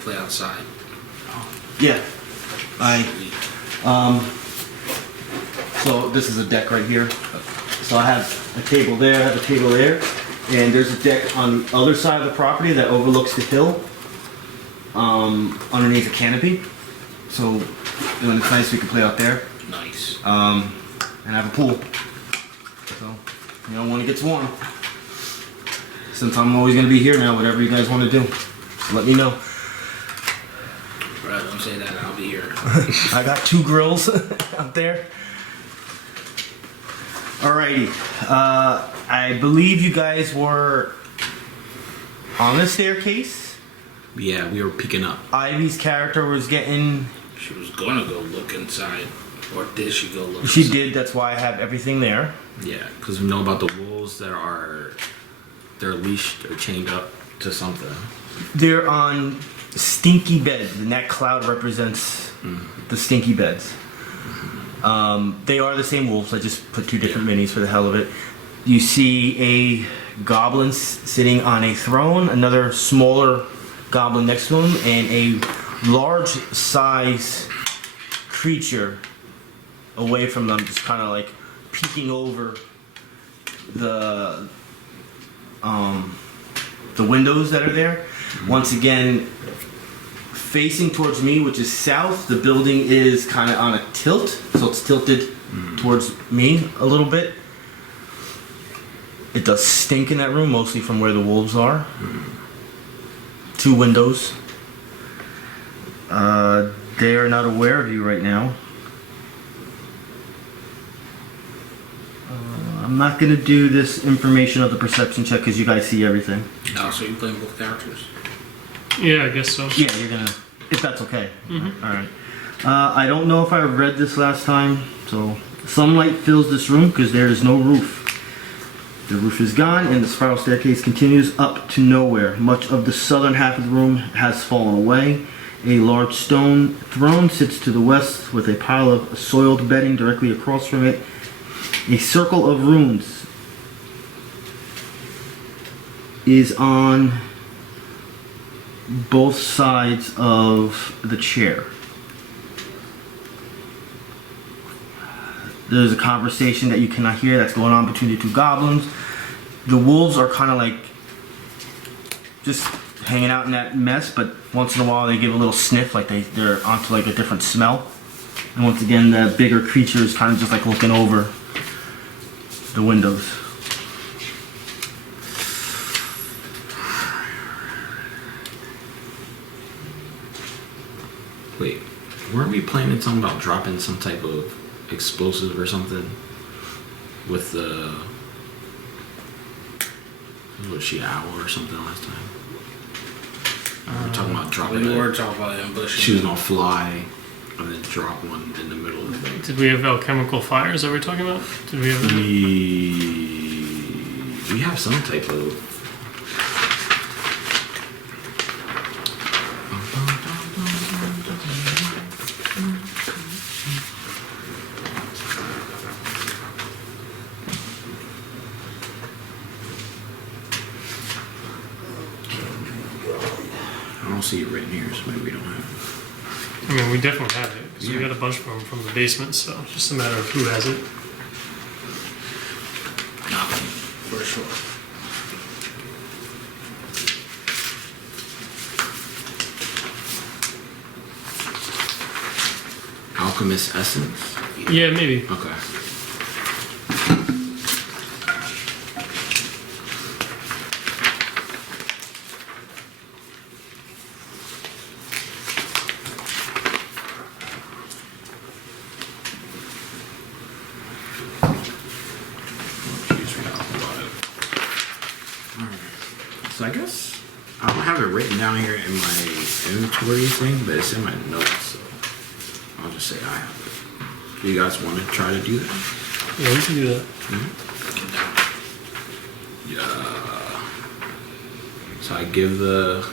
play outside. Yeah. So this is a deck right here. So I have a table there, I have a table there, and there's a deck on the other side of the property that overlooks the hill, underneath a canopy. So when it's nice, we can play out there. Nice. And have a pool. So, you know, when it gets warm. Since I'm always gonna be here now, whatever you guys want to do, let me know. Right, don't say that. I'll be here. I got 2 grills out there. Alrighty. I believe you guys were on the staircase. Yeah, we were picking up. Ivy's character was getting... She was gonna go look inside. Or did she go look She inside? did, that's why I have everything there. Yeah, because we know about the wolves that are... They're leashed or chained up to something. They're on stinky beds, and that cloud represents the stinky beds. They are the same wolves. I just put 2 different minis for the hell of it. You see a goblin sitting on a throne, another smaller goblin next to him, and a large size creature away from them, just kind of like peeking over the windows that are there. Once again, facing towards me, which is south. The building is kind of on a tilt, so it's tilted towards me a little bit. It does stink in that room, mostly from where the wolves are. 2 windows. They are not aware of you right now. I'm not going to do this information of the perception check because you guys see everything. Oh, so you're playing both characters? Yeah, I guess so. Yeah, you're gonna, if that's okay. Alright. I don't know if I read this last time, so sunlight fills this room because there is no roof. The roof is gone and the spiral staircase continues up to nowhere. Much of the southern half of the room has fallen away. A large stone throne sits to the west with a pile of soiled bedding directly across from it. A circle of runes is on both sides of the chair. There's a conversation that you cannot hear that's going on between the 2 goblins. The wolves are kind of like just hanging out in that mess, but once in a while they give a little sniff, like they're onto like a different smell. And once again, the bigger creature is kind of just like looking over the windows. Wait, weren't we planning something about dropping some type of explosive or something with the... Was she an owl or something last time? We were talking about dropping We it. were talking about ambushing. She was gonna fly and then drop one in the middle of the thing. Did we have alchemical fires that we're talking about? Did we have that? We have some type of... I don't see it written here, so maybe we don't have it. I mean, we definitely have it, because we got a bunch of them from the basement, so it's just a matter of who has it. For sure. Alchemist essence? Yeah, maybe. Okay. So I guess I don't have it written down here in my inventory thing, but it's in my notes, so I'll just say I have it. Do you guys want to try to do that? Yeah, we can do that. Yeah. So I give the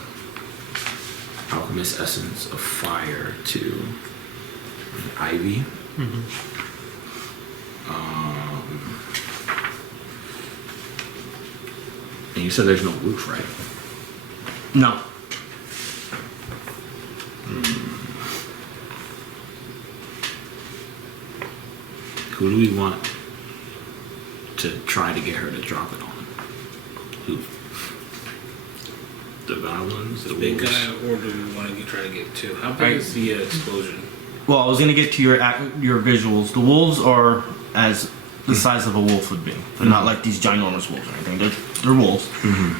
alchemist essence of fire to Ivy. And you said there's no roof, right? No. who do we want to try to get her to drop it on? Who? The goblins, the Big wolves? guy, or do we want to try to get two? How big is the explosion? Well, I was gonna get to your visuals. The wolves are as the size of a wolf would be. They're not like these ginormous wolves or anything. They're wolves.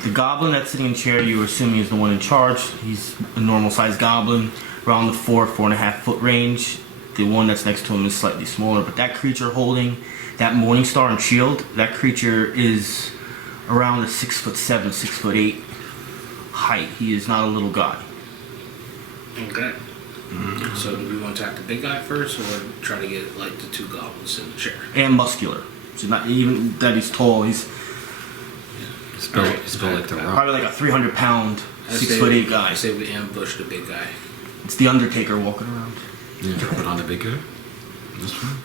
The goblin that's sitting in chair, you're assuming is the one in charge. He's a normal sized goblin, around the 4.5 foot range. The one that's next to him is slightly smaller, but that creature holding that Morning Star and shield, that creature is around the 6'7", 6'8" height. He is not a little guy. Okay. So do we want to attack the big guy first, or try to get like the two goblins in the chair? And muscular. So not even that he's tall. He's It's built, Alright. it's built like the rock. probably like a 300-pound, I say 6'8" guy. I say we ambush the big guy. It's the Undertaker walking around. Yeah, drop it on the big guy. This one.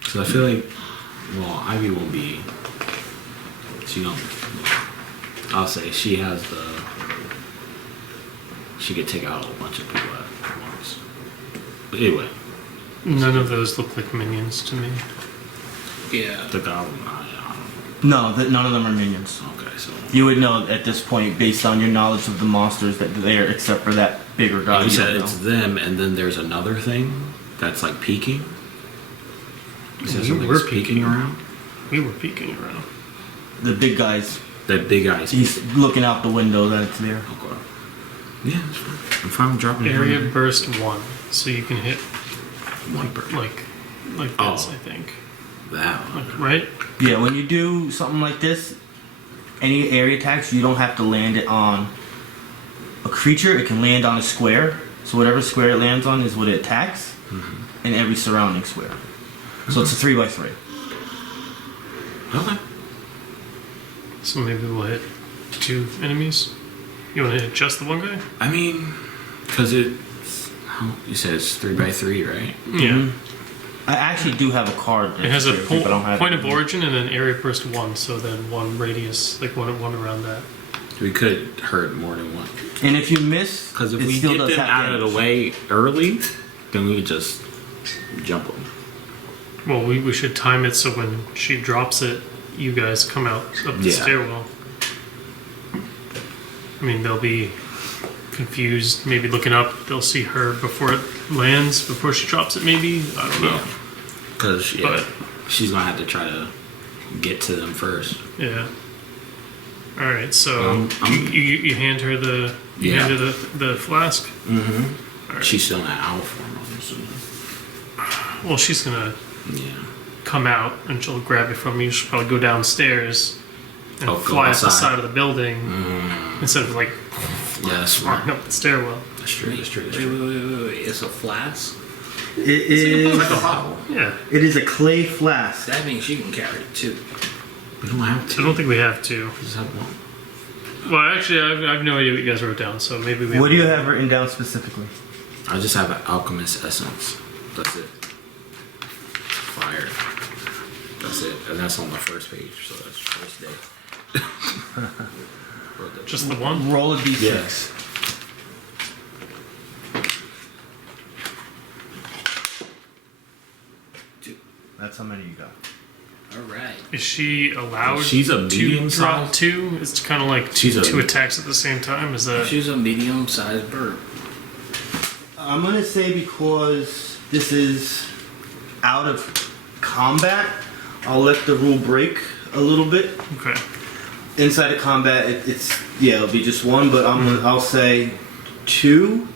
Because I feel like, well, Ivy will be. She don't. I'll say she has the. She could take out a bunch of people at once. But anyway, None of those look like minions to me. Yeah. the goblin. No, none of them are minions. Okay, so. You would know at this point, based on your knowledge of the monsters, that they're except for that bigger guy. You you said don't it's know. them, and then there's another thing that's like peeking. You said We something's were peeking peeking. around. We were peeking around. The big guys. That big eyes. He's looking out the window that it's there. Okay. Yeah, it's fine. I'm fine with dropping it Area in. burst 1, so you can hit One per. like this, Oh. I think. That one. Like, right? Yeah, when you do something like this, any area attacks, you don't have to land it on a creature. It can land on a square. So whatever square it lands on is what it attacks, and every surrounding square. So it's a 3x3. Okay. So maybe we'll hit 2 enemies. You want to hit just the one guy? I mean, because you said it's 3x3, right? Yeah. I actually do have a card. It has a but I don't have point it. of origin and then area burst 1, so then 1 radius, like one around that. We could hurt more than one. And if you miss, Because if it we still get does them have out of damage. the way early, then we could just jump them. Well, we should time it so when she drops it, you guys come out up the Yeah. stairwell. I mean, they'll be confused, maybe looking up. They'll see her before it lands, before she drops it, maybe. I don't know. Because But- she's going to have to try to get to them first. Yeah. All right. So you hand her the Yeah. hand her the flask. Mm-hmm. All right. She's still in that owl form, I'm assuming. Well, she's gonna Yeah. come out and she'll grab it from you. She'll probably go downstairs and Oh, go fly up the outside. side of the building instead of like Yeah, that's smart. flying up the stairwell. That's true. That's true. That's Wait, true. wait. It's a flask? It is. Like a bottle. Yeah. It is a clay flask. That means she can carry it too. We don't have I to. don't think we have to. We just have one. Well, actually, I have no idea what you guys wrote down, so maybe we. What do you have written down specifically? I just have an alchemist essence. That's it. Fire. That's it. And that's on the first page, so that's first day. Wrote that Just the one? Roll a d6. Yes. That's how many you got. Alright. Is she allowed She's a to medium drop size? 2? It's kind of like She's a- 2 attacks at the same time. Is that. She's a medium-sized bird. I'm gonna say because this is out of combat, I'll let the rule break a little bit. Okay. Inside of combat, it'll be just one, but I'll say 2.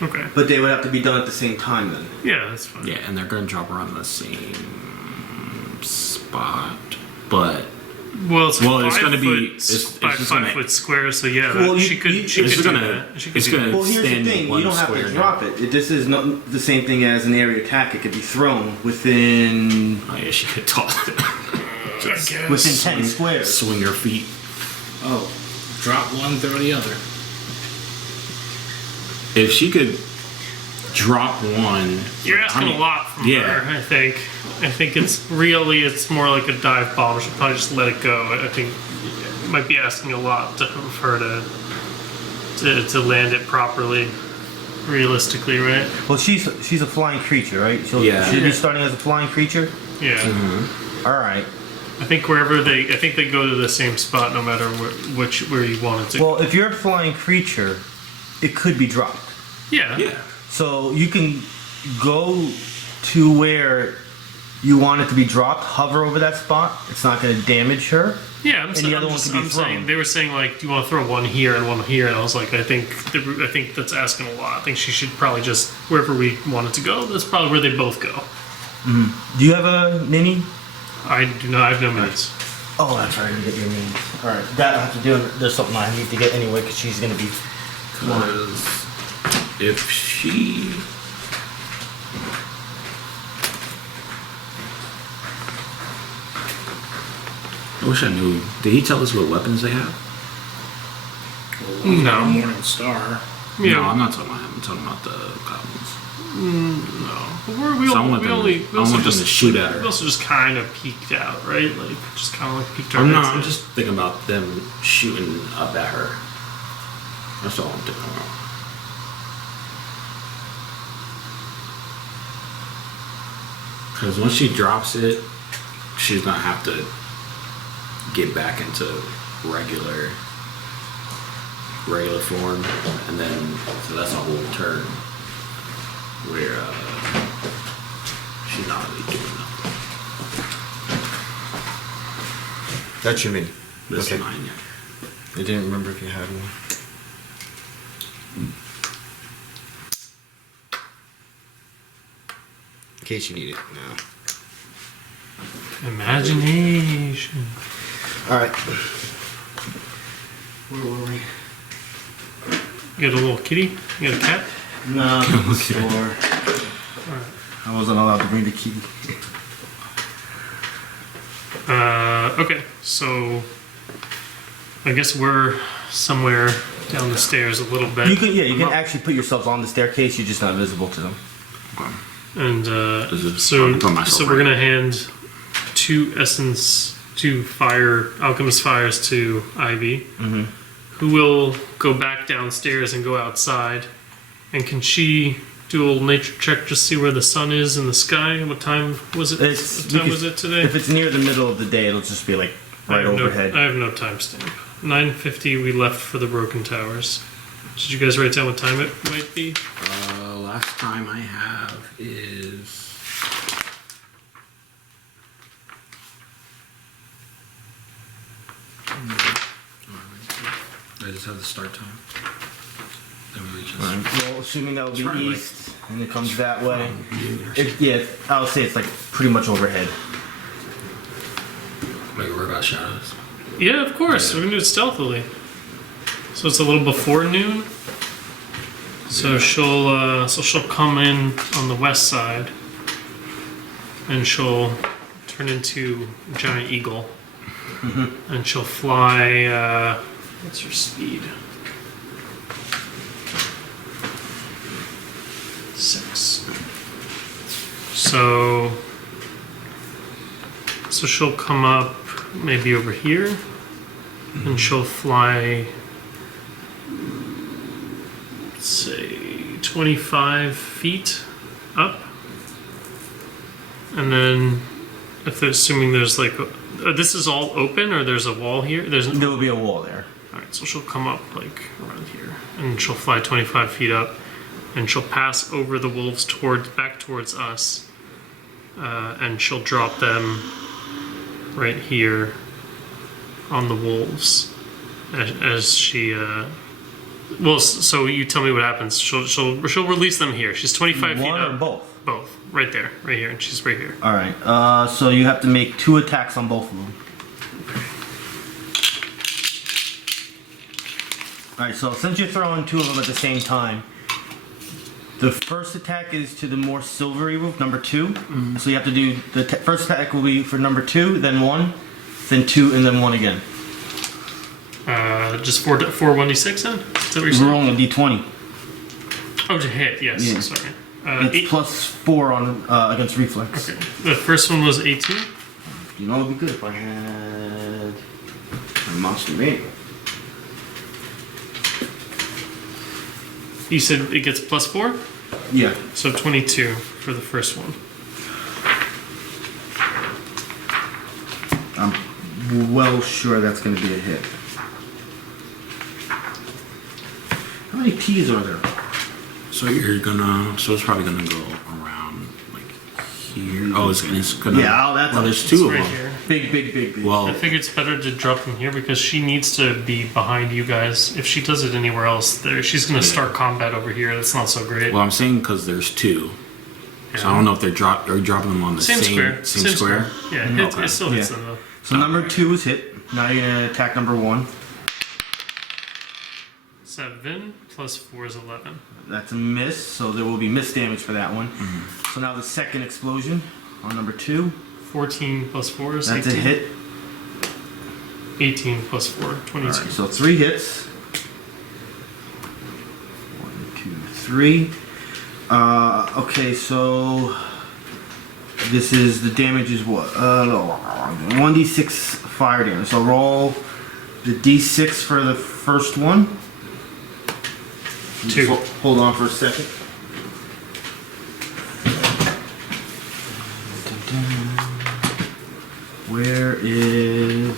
Okay. But they would have to be done at the same time then. Yeah, that's fine. Yeah, and they're gonna drop her on the same spot, but Well, it's Well, a it's 5 gonna be- foot, it's by just 5 gonna- foot square. So yeah, Well, she could it's do gonna- that. She could it's do gonna- that. Well, here's the Stand thing: one you don't have square to now. drop it. This is not the same thing as an area attack. It could be thrown within oh yeah, she could toss it. I guess. within 10 squares. Swing her feet. Oh. Drop one, throw the other. If she could drop one, You're asking I mean, a lot from yeah. her. I think it's more like a dive bomb. She'll probably just let it go. I think you might be asking a lot of her to land it properly. realistically, right? Well, she's a flying creature, right? She'll be starting as a flying creature. Yeah. All right. I think they go to the same spot no matter where you want it to. Well, if you're a flying creature, it could be dropped. Yeah. Yeah. So you can go to where you want it to be dropped, hover over that spot. It's not going to damage her. Yeah, I'm saying they were saying like, do you want to throw one here and one here? And I was like, I think that's asking a lot. I think she should probably just wherever we want it to go. That's probably where they both go. Do you have a mini? I do not. I have no minutes. Oh, that's right. You get your minis. All right, that I have to do. There's something I need to get anyway because she's going to be. Because if she. I wish I knew. Did he tell us what weapons they have? No. Morning Star. Yeah. No, I'm not talking about him. I'm talking about the goblins. No. But we I want them to shoot at her. We also just kind of peeked out, right? Like just kind of like peeked our I'm heads not. I'm in. just thinking about them shooting up at her. That's all I'm thinking about. Because once she drops it, she's gonna have to get back into regular form, and then so that's a whole turn where she's not really doing nothing. That's your mini. This Okay. is mine, yeah. I didn't remember if you had one. In case you need it. No. Imagination. All right. Where were we? You got a little kitty? You got a cat? No, the store. I wasn't allowed to bring the key. Okay, so I guess we're somewhere down the stairs a little bit. You can actually put yourselves on the staircase. You're just not visible to them. Okay. And I'll put myself we're right. gonna hand two alchemist fires to Ivy, who will go back downstairs and go outside. And can she do a little nature check, just see where the sun is in the sky? What time was it? What time was it today? If it's near the middle of the day, it'll just be like right overhead. I have no timestamp. 9:50. We left for the Broken Towers. Did you guys write down what time it might be? Last time I have is. I just have the start time. Then we reach this. Well, assuming that will be probably east and it comes that way. Like, I'll say it's like pretty much overhead. like worry about shadows. Yeah, of course. Yeah. We're gonna do it stealthily. So it's a little before noon. So she'll come in on the west side, and she'll turn into a giant eagle, and she'll fly. What's her speed? 6. So she'll come up maybe over here, and she'll fly, let's say, 25 feet up. And then, assuming there's like, this is all open, or there's a wall here? There will be a wall there. Alright, so she'll come up like around here, and she'll fly 25 feet up, and she'll pass over the wolves back towards us, and she'll drop them right here on the wolves as she. Well, so you tell me what happens. She'll release them here. She's 25 feet One up. or both? Both, right there, right here, and she's right here. All right. So you have to make 2 attacks on both of them. All right. So since you're throwing 2 of them at the same time, the first attack is to the more silvery wolf, number 2. So you have to do the first attack will be for number 2, then 1, then 2, and then 1 again. Just 4 1d6 then? Is that what you're We're saying? rolling a d20. Oh, to hit, yes. Yeah. Sorry. It's plus 4 on against reflex. Okay. The first one was 18. You know, it'd be good if I had a monster manual. You said it gets +4? Yeah. So 22 for the first one. I'm well sure that's going to be a hit. How many T's are there? So so it's probably gonna go around like here. Oh, it's gonna. Yeah, that's well, there's It's two of right them. here. Big. Well, I think it's better to drop them here because she needs to be behind you guys. If she does it anywhere else, she's going to start combat over here. That's not so great. well, I'm saying because there's two. So I don't know if they're dropping them on the Same square. Same square. Yeah, Okay. it still hits Yeah. them though. So number 2 is hit. Now you're going to attack number 1. 7 plus 4 is 11. That's a miss, so there will be miss damage for that one. So now the second explosion on number 2. 14 plus 4 is That's 18. a hit. 18 plus 4, 22. Alright, so 3 hits. 1, 2, 3. Okay, so this is the damage is what? 1d6 fire damage. So roll the d6 for the first one. 2. Hold on for a second. Where is...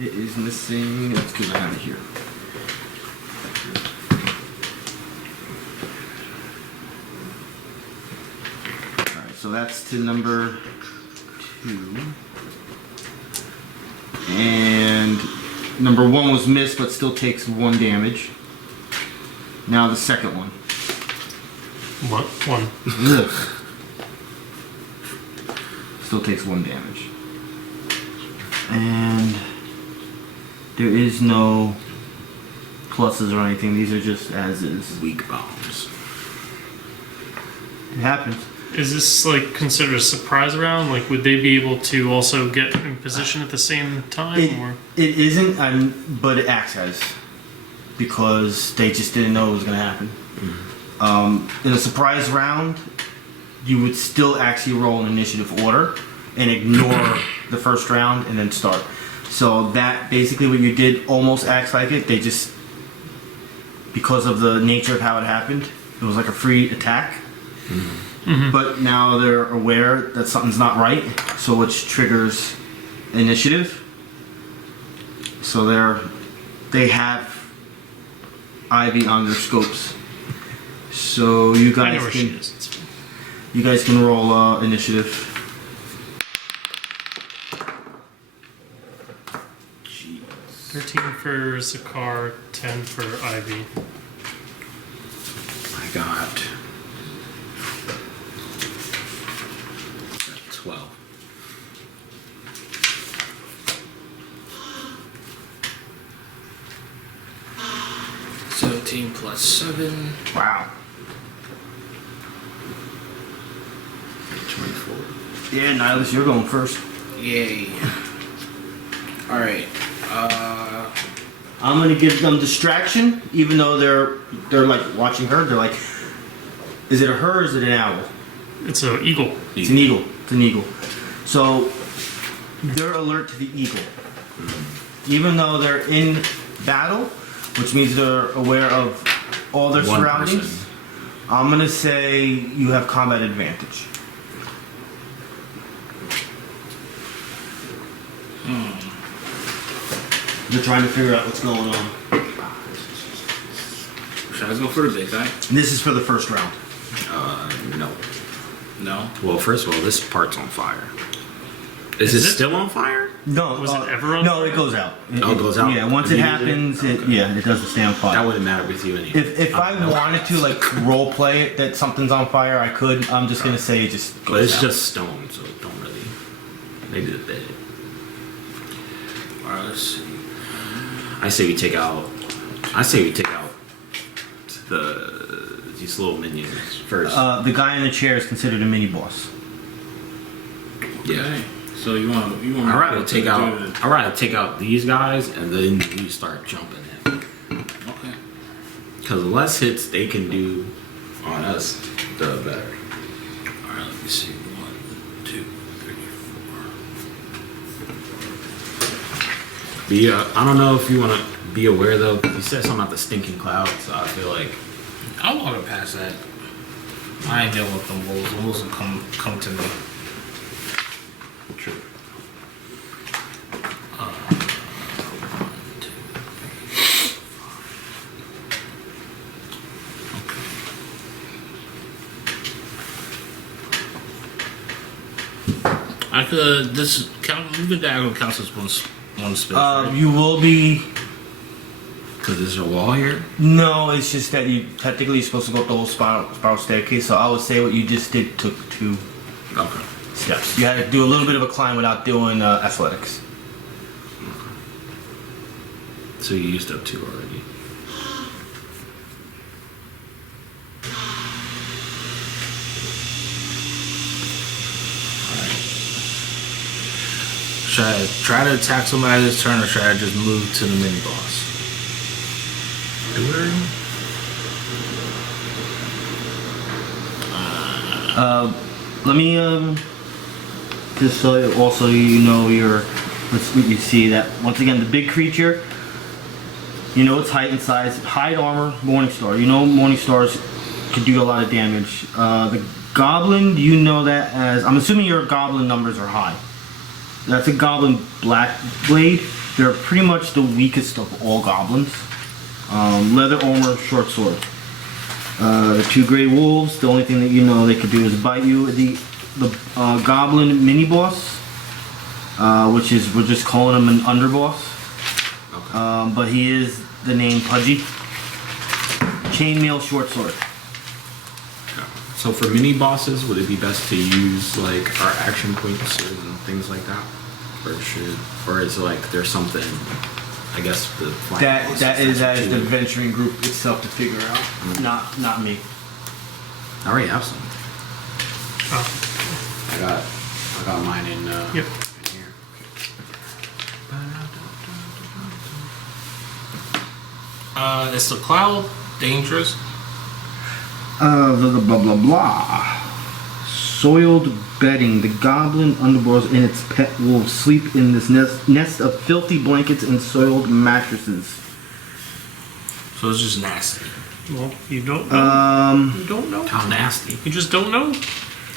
It is missing... That's because I have it here. Alright, so that's to number 2. And number 1 was missed, but still takes 1 damage. Now the second one. What? 1. Ugh. Still takes 1 damage. And there is no pluses or anything. These are just as is. Weak bombs. It happens. Is this like considered a surprise round? Like, would they be able to also get in position at the same time? Or It isn't, but it acts as. Because they just didn't know it was going to happen. In a surprise round, you would still actually roll an initiative order and ignore the first round and then start. So that basically what you did almost acts like it. They just, because of the nature of how it happened, it was like a free attack. But now they're aware that something's not right, so which triggers initiative. So they have Ivy on their scopes. So you I know guys where she can is. It's fine. you guys can roll initiative. Jeez. 13 for Zakhar, 10 for Ivy. I got 12. plus 7. Wow. 24. Yeah, Nihilus, you're going first. Yay. Alright. I'm gonna give them distraction, even though they're like watching her. They're like, is it a her or is it an owl? It's an eagle. It's an eagle. It's an eagle. So they're alert to the eagle, even though they're in battle, which means they're aware of all their One surroundings. person. I'm gonna say you have combat advantage. They're trying to figure out what's going on. Should I go for the big guy? And this is for the first round. No. No. Well, first of all, this part's on fire. Is it it? still on fire? No, Was it ever on No, fire? it goes out. Oh, it goes out Yeah, once it immediately? happens, it doesn't stay on fire. That wouldn't matter with you anyway. If I wanted to like role play it that something's on fire, I could. I'm just gonna say it just goes But it's out. just stone, so it don't really. They did it. Alright, let's see. I say we take out these little minions first. The guy in the chair is considered a mini boss. Yeah. Okay. So you want I'd rather take out these guys and then you start jumping in. Okay. Because the less hits they can do on us, the better. Alright, let me see. 1, 2, 3, 4. But yeah, I don't know if you want to be aware though. 'Cause you said something about the stinking cloud, so I feel like I'll walk it past that. I ain't dealing with them wolves. The wolves will come to me. True. I could moving diagonal counts as one space. Right? You will be. Because there's a wall here? No, it's just that you technically you're supposed to go up the whole spiral staircase. So I would say what you just did took 2 Okay. steps. You had to do a little bit of a climb without doing athletics. So you used up 2 already. Should I try to attack somebody this turn, or should I just move to the mini boss? Do it. Let me just so also you know you see that once again the big creature. You know its height and size, hide armor, Morningstar. You know Morningstars can do a lot of damage. The goblin, you know that as I'm assuming your goblin numbers are high. That's a goblin black blade. They're pretty much the weakest of all goblins. Leather armor, short sword. The 2 gray wolves. The only thing that you know they could do is bite you. The goblin mini boss, which is we're just calling him an underboss. Okay. But he is the name Pudgy. Chainmail short sword. So for mini bosses, would it be best to use like our action points and things like that, or is like there's something? I guess the That is the venturing group itself to figure out. Not me. I already have some. Oh, I got mine in. yep. In here. Is the cloud dangerous? Blah blah blah blah. Soiled bedding. The goblin underboss and its pet wolves sleep in this nest of filthy blankets and soiled mattresses. So it's just nasty. Well, you don't know. You don't know. How nasty! You just don't know.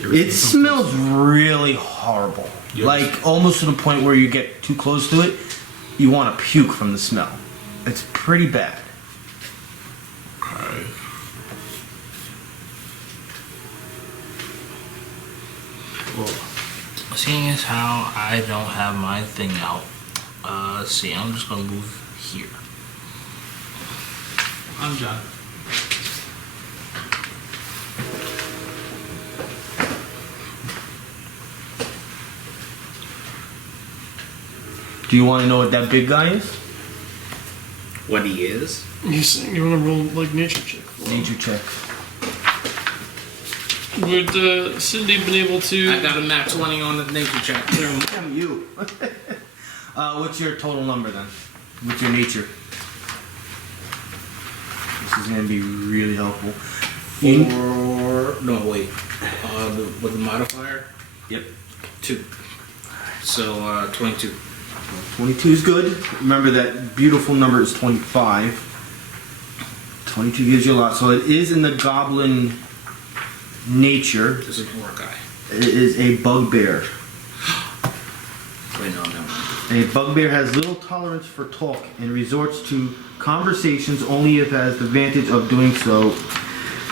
It smells really horrible. Yes. Like almost to the point where you get too close to it, you want to puke from the smell. It's pretty bad. Okay. Well, seeing as how I don't have my thing out, see, I'm just gonna move here. I'm John. Do you want to know what that big guy is? What he is? You want to roll like nature check? Nature check. Would Cindy been able to? I got a nat 20 on the nature check. Damn you. What's your total number then? What's your nature? This is gonna be really helpful. No, wait. With the modifier? Yep. 2. So, 22. 22 is good. Remember that beautiful number is 25. 22 gives you a lot. So it is in the goblin nature. This is a poor guy. It is a bugbear. Wait, no, no. A bugbear has little tolerance for talk and resorts to conversations only if it has the advantage of doing so.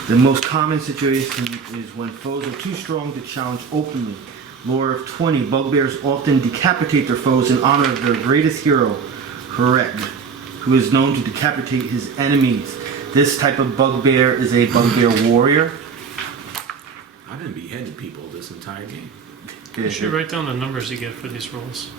The most common situation is when foes are too strong to challenge openly. Lore of 20, bugbears often decapitate their foes in honor of their greatest hero, Cleric, who is known to decapitate his enemies. This type of bugbear is a bugbear warrior. I've been beheading people this entire game. You should write down the numbers you get for these rolls.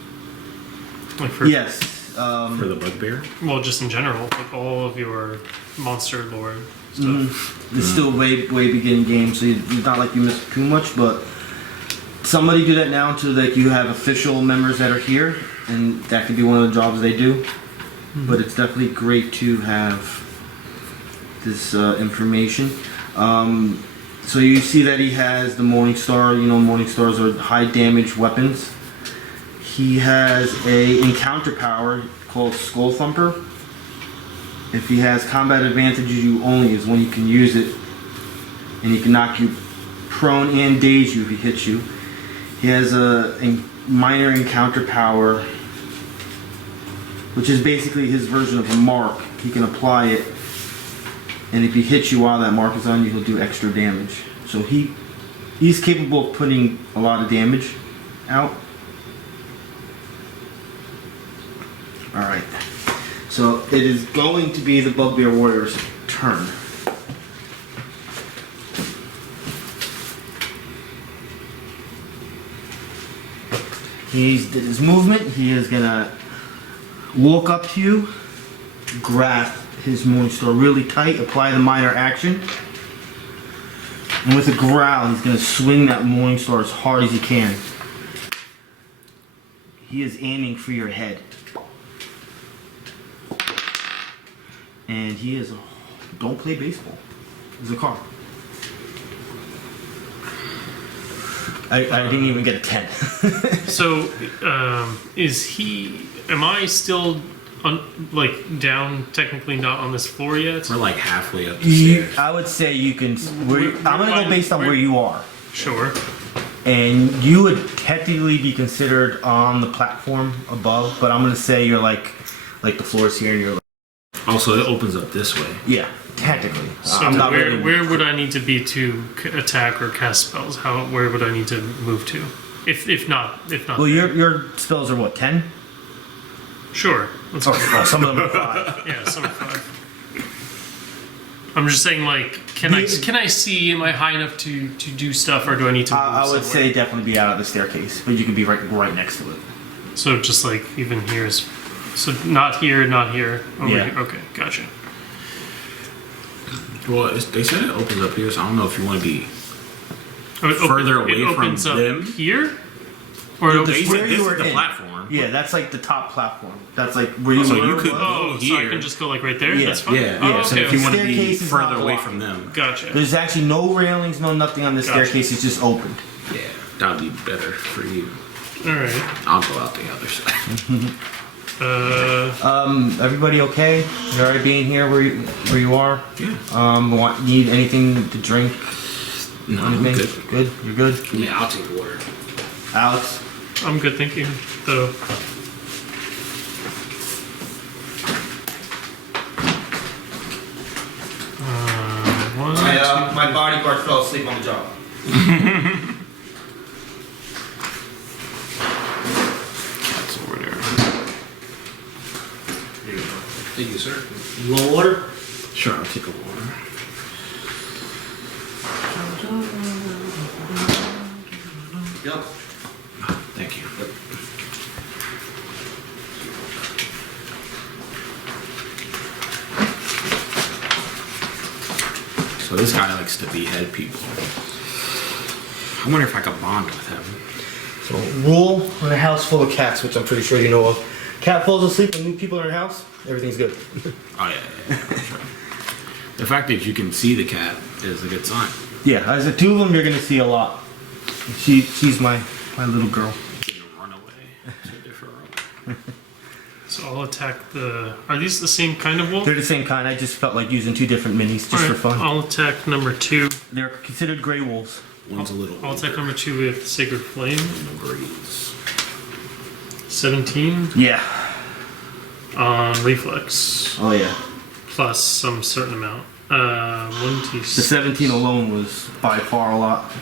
Like for Yes. For the bugbear? well, just in general, like all of your monster lore stuff. It's still way beginning game, so it's not like you missed too much, but somebody do that now until like you have official members that are here, and that could be one of the jobs they do. But it's definitely great to have this information. So you see that he has the Morningstar. You know, Morningstars are high damage weapons. He has a encounter power called Skull Thumper. If he has combat advantages, you only is when you can use it, and he can knock you prone and daze you if he hits you. He has a minor encounter power, which is basically his version of a mark. He can apply it, and if he hits you while that mark is on you, he'll do extra damage. So he's capable of putting a lot of damage out. Alright. So it is going to be the Bugbear Warrior's turn. He's did his movement. He is gonna walk up to you, grasp his Morningstar really tight, apply the minor action, and with a growl, he's gonna swing that Morningstar as hard as he can. He is aiming for your head. And he is don't play baseball. Zakhar. I didn't even get a 10. So, is he? Am I still like down? Technically, not on this floor yet. We're like halfway up the stairs. I would say you can. I'm gonna go based on where you are, Sure. and you would technically be considered on the platform above. But I'm gonna say you're like the floor's here, and you're like, Also, it opens up this way. yeah, technically. So I'm not where really- where would I need to be to attack or cast spells? Where would I need to move to? If not. Well, your spells are what, 10? Sure. Let's go. Oh, some of them are 5. Yeah, some are 5. I'm just saying, like, can I see? Am I high enough to do stuff, or do I need to move I would somewhere? say definitely be out of the staircase, but you could be right next to it. So just like even here is, so not here, not here. Over Yeah. here. Okay, gotcha. Well, they said it opens up here, so I don't know if you want to be Oh, it further it away from opens up them. here, or it The opens, They where said this you is were the in. platform. Yeah, that's like the top platform. That's like where you So were. you could- oh, so I here. can just go like right there. Yeah. That's fine. Yeah, Oh, yeah. So okay. if you want to Staircase be is further not away blocked. from them, Gotcha. There's actually no railings, no nothing on the Gotcha. staircase. It's just opened. yeah, that'd be better for you. All right. I'll go out the other side. Everybody okay? You alright being here where you are? Yeah. Need anything to drink? No, I'm Anything? good. Good? You're good? Yeah, I'll take water. Alex? I'm good, thank you. Though. One, My bodyguard fell asleep on the job. That's over there. Thank you, sir. You want water? Sure, I'll take a water. Yep. Thank you. So this guy likes to behead people. I wonder if I could bond with him. So, rule in a house full of cats, which I'm pretty sure you know of. Cat falls asleep and new people in her house, everything's good. Oh yeah. Sure. The fact that you can see the cat is a good sign. Yeah, as the two of them, you're gonna see a lot. She's my little girl. You can run away to a different room. So I'll attack the. Are these the same kind of wolf? They're the same kind. I just felt like using two different minis just for fun. I'll attack number 2. They're considered gray wolves. One's a little. I'll attack older. number 2 with Sacred Flame. No greens. 17 Yeah. on reflex, Oh yeah. plus some certain amount. 1d6. The 17 alone was by far a lot.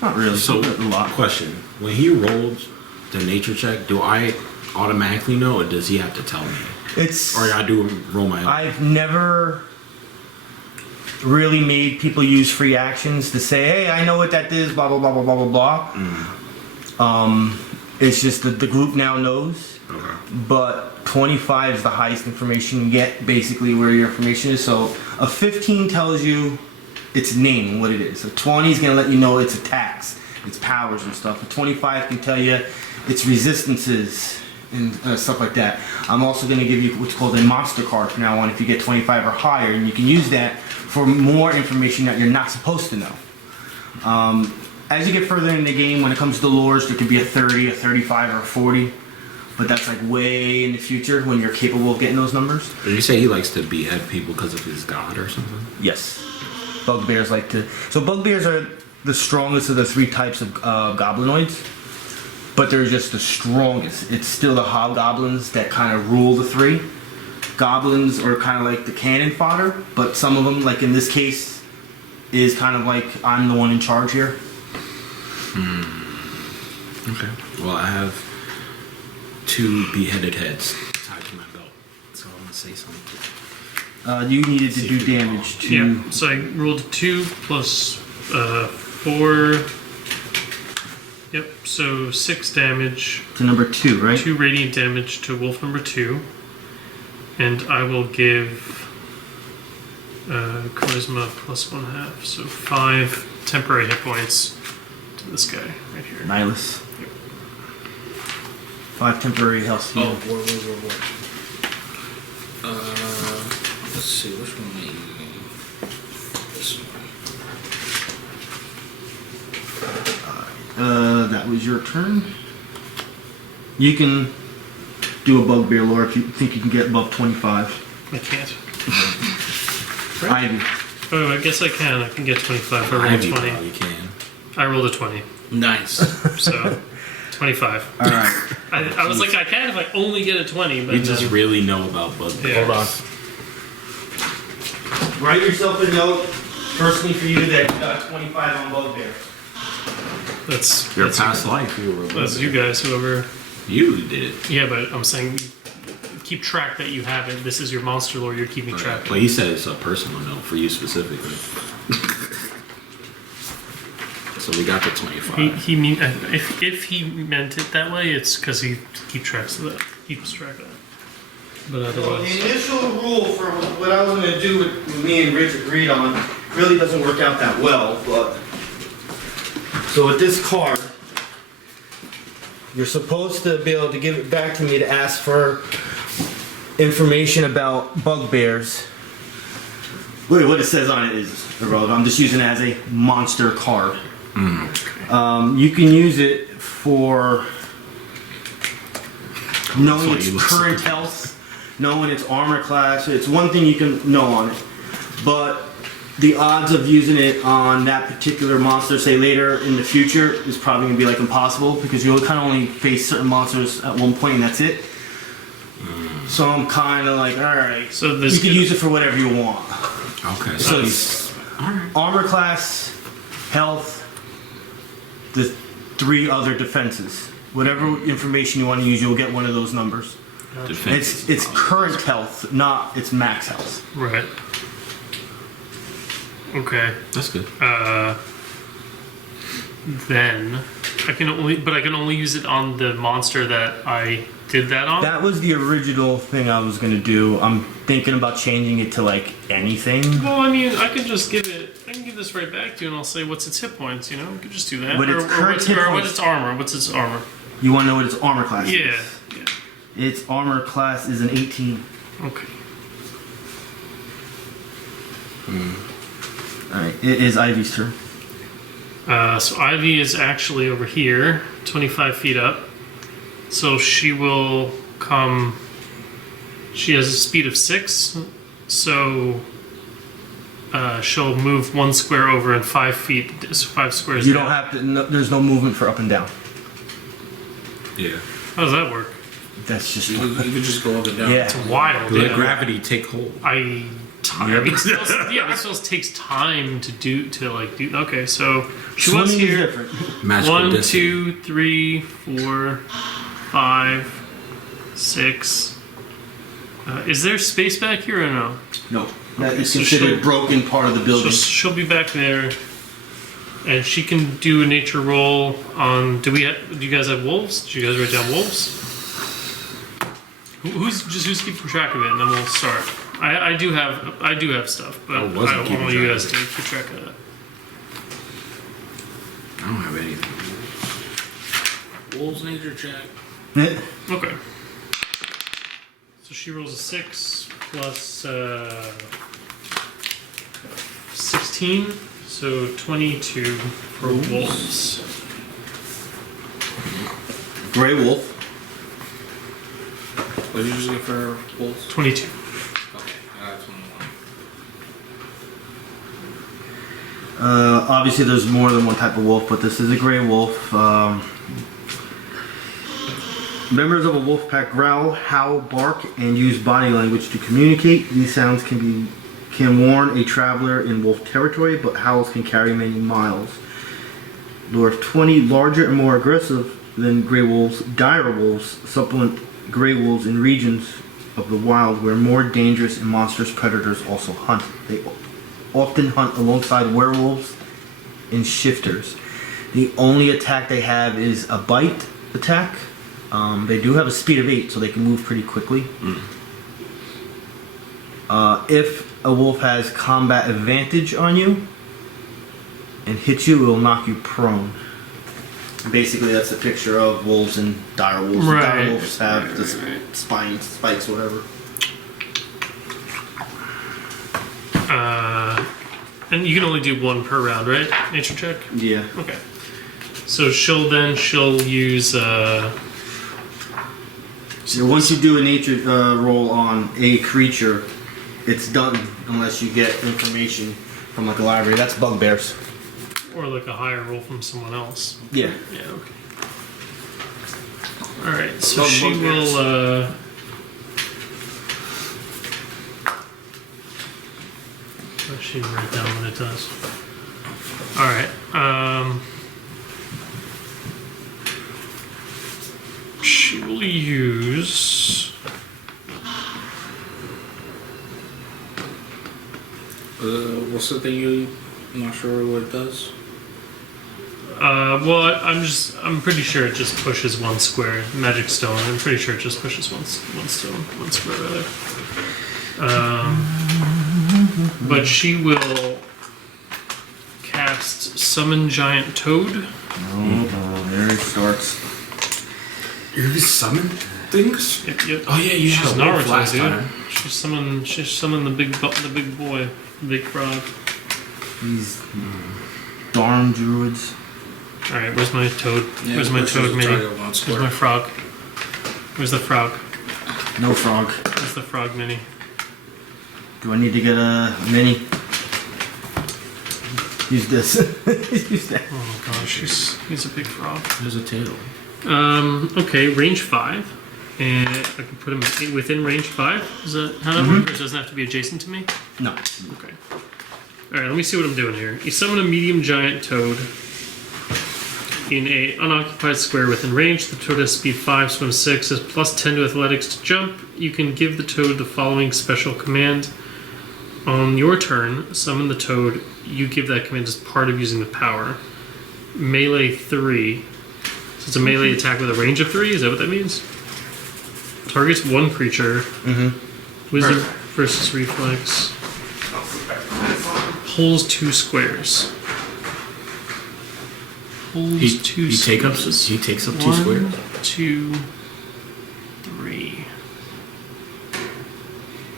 Not really. So, a lot. question: when he rolled the nature check, do I automatically know, or does he have to tell me, It's. or I do roll my own? I've never really made people use free actions to say, "Hey, I know what that is." Blah blah blah blah blah blah blah. It's just that the group now knows. Okay. But 25 is the highest information you get, basically where your information is. So a 15 tells you its name, what it is. A 20 is going to let you know its attacks, its powers and stuff. A 25 can tell you its resistances and stuff like that. I'm also going to give you what's called a monster card from now on if you get 25 or higher, and you can use that for more information that you're not supposed to know. As you get further in the game, when it comes to lures, there could be a 30, a 35, or a 40. but that's like way in the future when you're capable of getting those numbers. Did you say he likes to behead people because of his god or something? Yes. Bugbears like to. So bugbears are the strongest of the 3 types of goblinoids, but they're just the strongest. It's still the hobgoblins that kind of rule the 3. Goblins are kind of like the cannon fodder, but some of them, like in this case, is kind of like I'm the one in charge here. Okay. Well, I have 2 beheaded heads tied to my belt, so I'm gonna say something. You needed to do damage to. Yeah. So I rolled a 2 plus 4. Yep. So 6 damage. To number 2, right? 2 radiant damage to wolf number 2, and I will give charisma plus 1/2, so 5 temporary hit points to this guy right here. Nihilus. 5 temporary health Oh, heal. war. Let's see, which one am I using? This one. That was your turn. You can do a bugbear lore if you think you can get above 25. I can't. Ivy. Oh, I guess I can. I can get 25 if I roll a Ivy 20. probably can. I rolled a 20, Nice. so 25. All right. I was like, I can if I only get a 20, but You just really know about bugbears. yeah. Hold on. Write yourself a note, personally for you, that you got 25 on bugbear. That's Your past life, you were a That's bugbear. you guys, whoever. You did it. Yeah, but I'm saying keep track that you have it. This is your monster lore. You're keeping track. Well, he said it's a personal note for you specifically. So we got the 25. He mean if he meant it that way, it's because he keeps track of that. Keeps track of that. But So otherwise, the initial rule for what I was going to do, with me and Rich agreed on, really doesn't work out that well. But so with this card, you're supposed to be able to give it back to me to ask for information about bugbears. Wait, what it says on it is irrelevant. I'm just using it as a monster card. You can use it for knowing what its you current listen to. health, knowing its armor class. It's one thing you can know on it, but the odds of using it on that particular monster, say later in the future, is probably gonna be like impossible because you'll kind of only face certain monsters at one point and that's it. So I'm kind of like, all right. So this you can could- use it for whatever you want. Okay, So so it's alright. armor class, health, the 3 other defenses. Whatever information you want to use, you'll get one of those numbers. Defense. It's current health, not its max health. right. Okay. That's good. Then I can only use it on the monster that I did that on. That was the original thing I was gonna do. I'm thinking about changing it to like anything. Well, I mean, I can just give it. I can give this right back to you, and I'll say what's its hit points. You know, we could just do that. But its current what's, hit or points- what's its armor? What's its armor? You want to know what its armor class is? Yeah. Its armor class is an 18. Okay. Alright, it is Ivy's turn. So Ivy is actually over here, 25 feet up. So she will come. She has a speed of 6, so she'll move 1 square over and 5 feet, so 5 squares. You down. don't have to, no, there's no movement for up and down. Yeah. How does that work? That's just. You could just go up and down. Yeah. It's wild. Let Yeah. gravity take hold. I mean, this takes time to do. Okay, so she was Swimming is here. different. Magical 1, distance. 2, 3, 4, 5, 6. Is there space back here or no? No, that is so considered she'll- broken part of the building. She'll be back there, and she can do a nature roll on. Do you guys have wolves? Did you guys write down wolves? Who's keeping track of it, and then we'll start. I do have stuff, but I I wasn't want keeping you track. guys to keep track of that. I don't have anything. Wolves nature check. Yeah. Okay. So she rolls a 6 plus 16, so 22 for wolves. Gray wolf. What did you just get for wolves? 22. Okay, I got 21. Obviously, there's more than one type of wolf, but this is a gray wolf. Members of a wolf pack growl, howl, bark, and use body language to communicate. These sounds can warn a traveler in wolf territory, but howls can carry many miles. Lure of 20, larger and more aggressive than gray wolves, dire wolves supplement gray wolves in regions of the wild where more dangerous and monstrous predators also hunt. They often hunt alongside werewolves and shifters. The only attack they have is a bite attack. They do have a speed of 8, so they can move pretty quickly. If a wolf has combat advantage on you and hits you, it will knock you prone. Basically, that's a picture of wolves and dire wolves. Right. Dire wolves have the spikes, whatever. And you can only do one per round, right? Nature check? Yeah. Okay. So she'll use So once you do a nature roll on a creature, it's done unless you get information from like a library. That's bugbears. or like a higher roll from someone else. Yeah. Yeah, okay. Alright, so she will she can write down what it does. Alright, she will use What's the thing I'm not sure what it does. well, I'm pretty sure it just pushes one square. Magic stone. I'm pretty sure it just pushes one square rather. But she will cast Summon Giant Toad. Oh, there it starts. You summon things? Yep. Oh yeah, you She's had a wolf Naruto, last dude. time. She summoned the big boy, the big frog. These darn druids. All right, where's my toad? Yeah, Where's my pushes toad the mini? target one Where's square. my frog? Where's the frog? No frog. Where's the frog mini? Do I need to get a mini? Use this. Use that. Oh my gosh, he's a big frog. There's a tail. Okay, range 5. And I can put him within range 5. Is that how that works? Or doesn't have to be adjacent to me? No. Okay. Alright, let me see what I'm doing here. You summon a medium giant toad in a unoccupied square within range. The toad has speed 5, swim 6, has plus 10 to athletics to jump. You can give the toad the following special command. On your turn, summon the toad. You give that command as part of using the power. Melee 3. So it's a melee attack with a range of 3? Is that what that means? Targets one creature. Wisdom versus reflex. Pulls 2 squares. Pulls He 2 takes squares. he takes up 2 1, squares. 2, 3.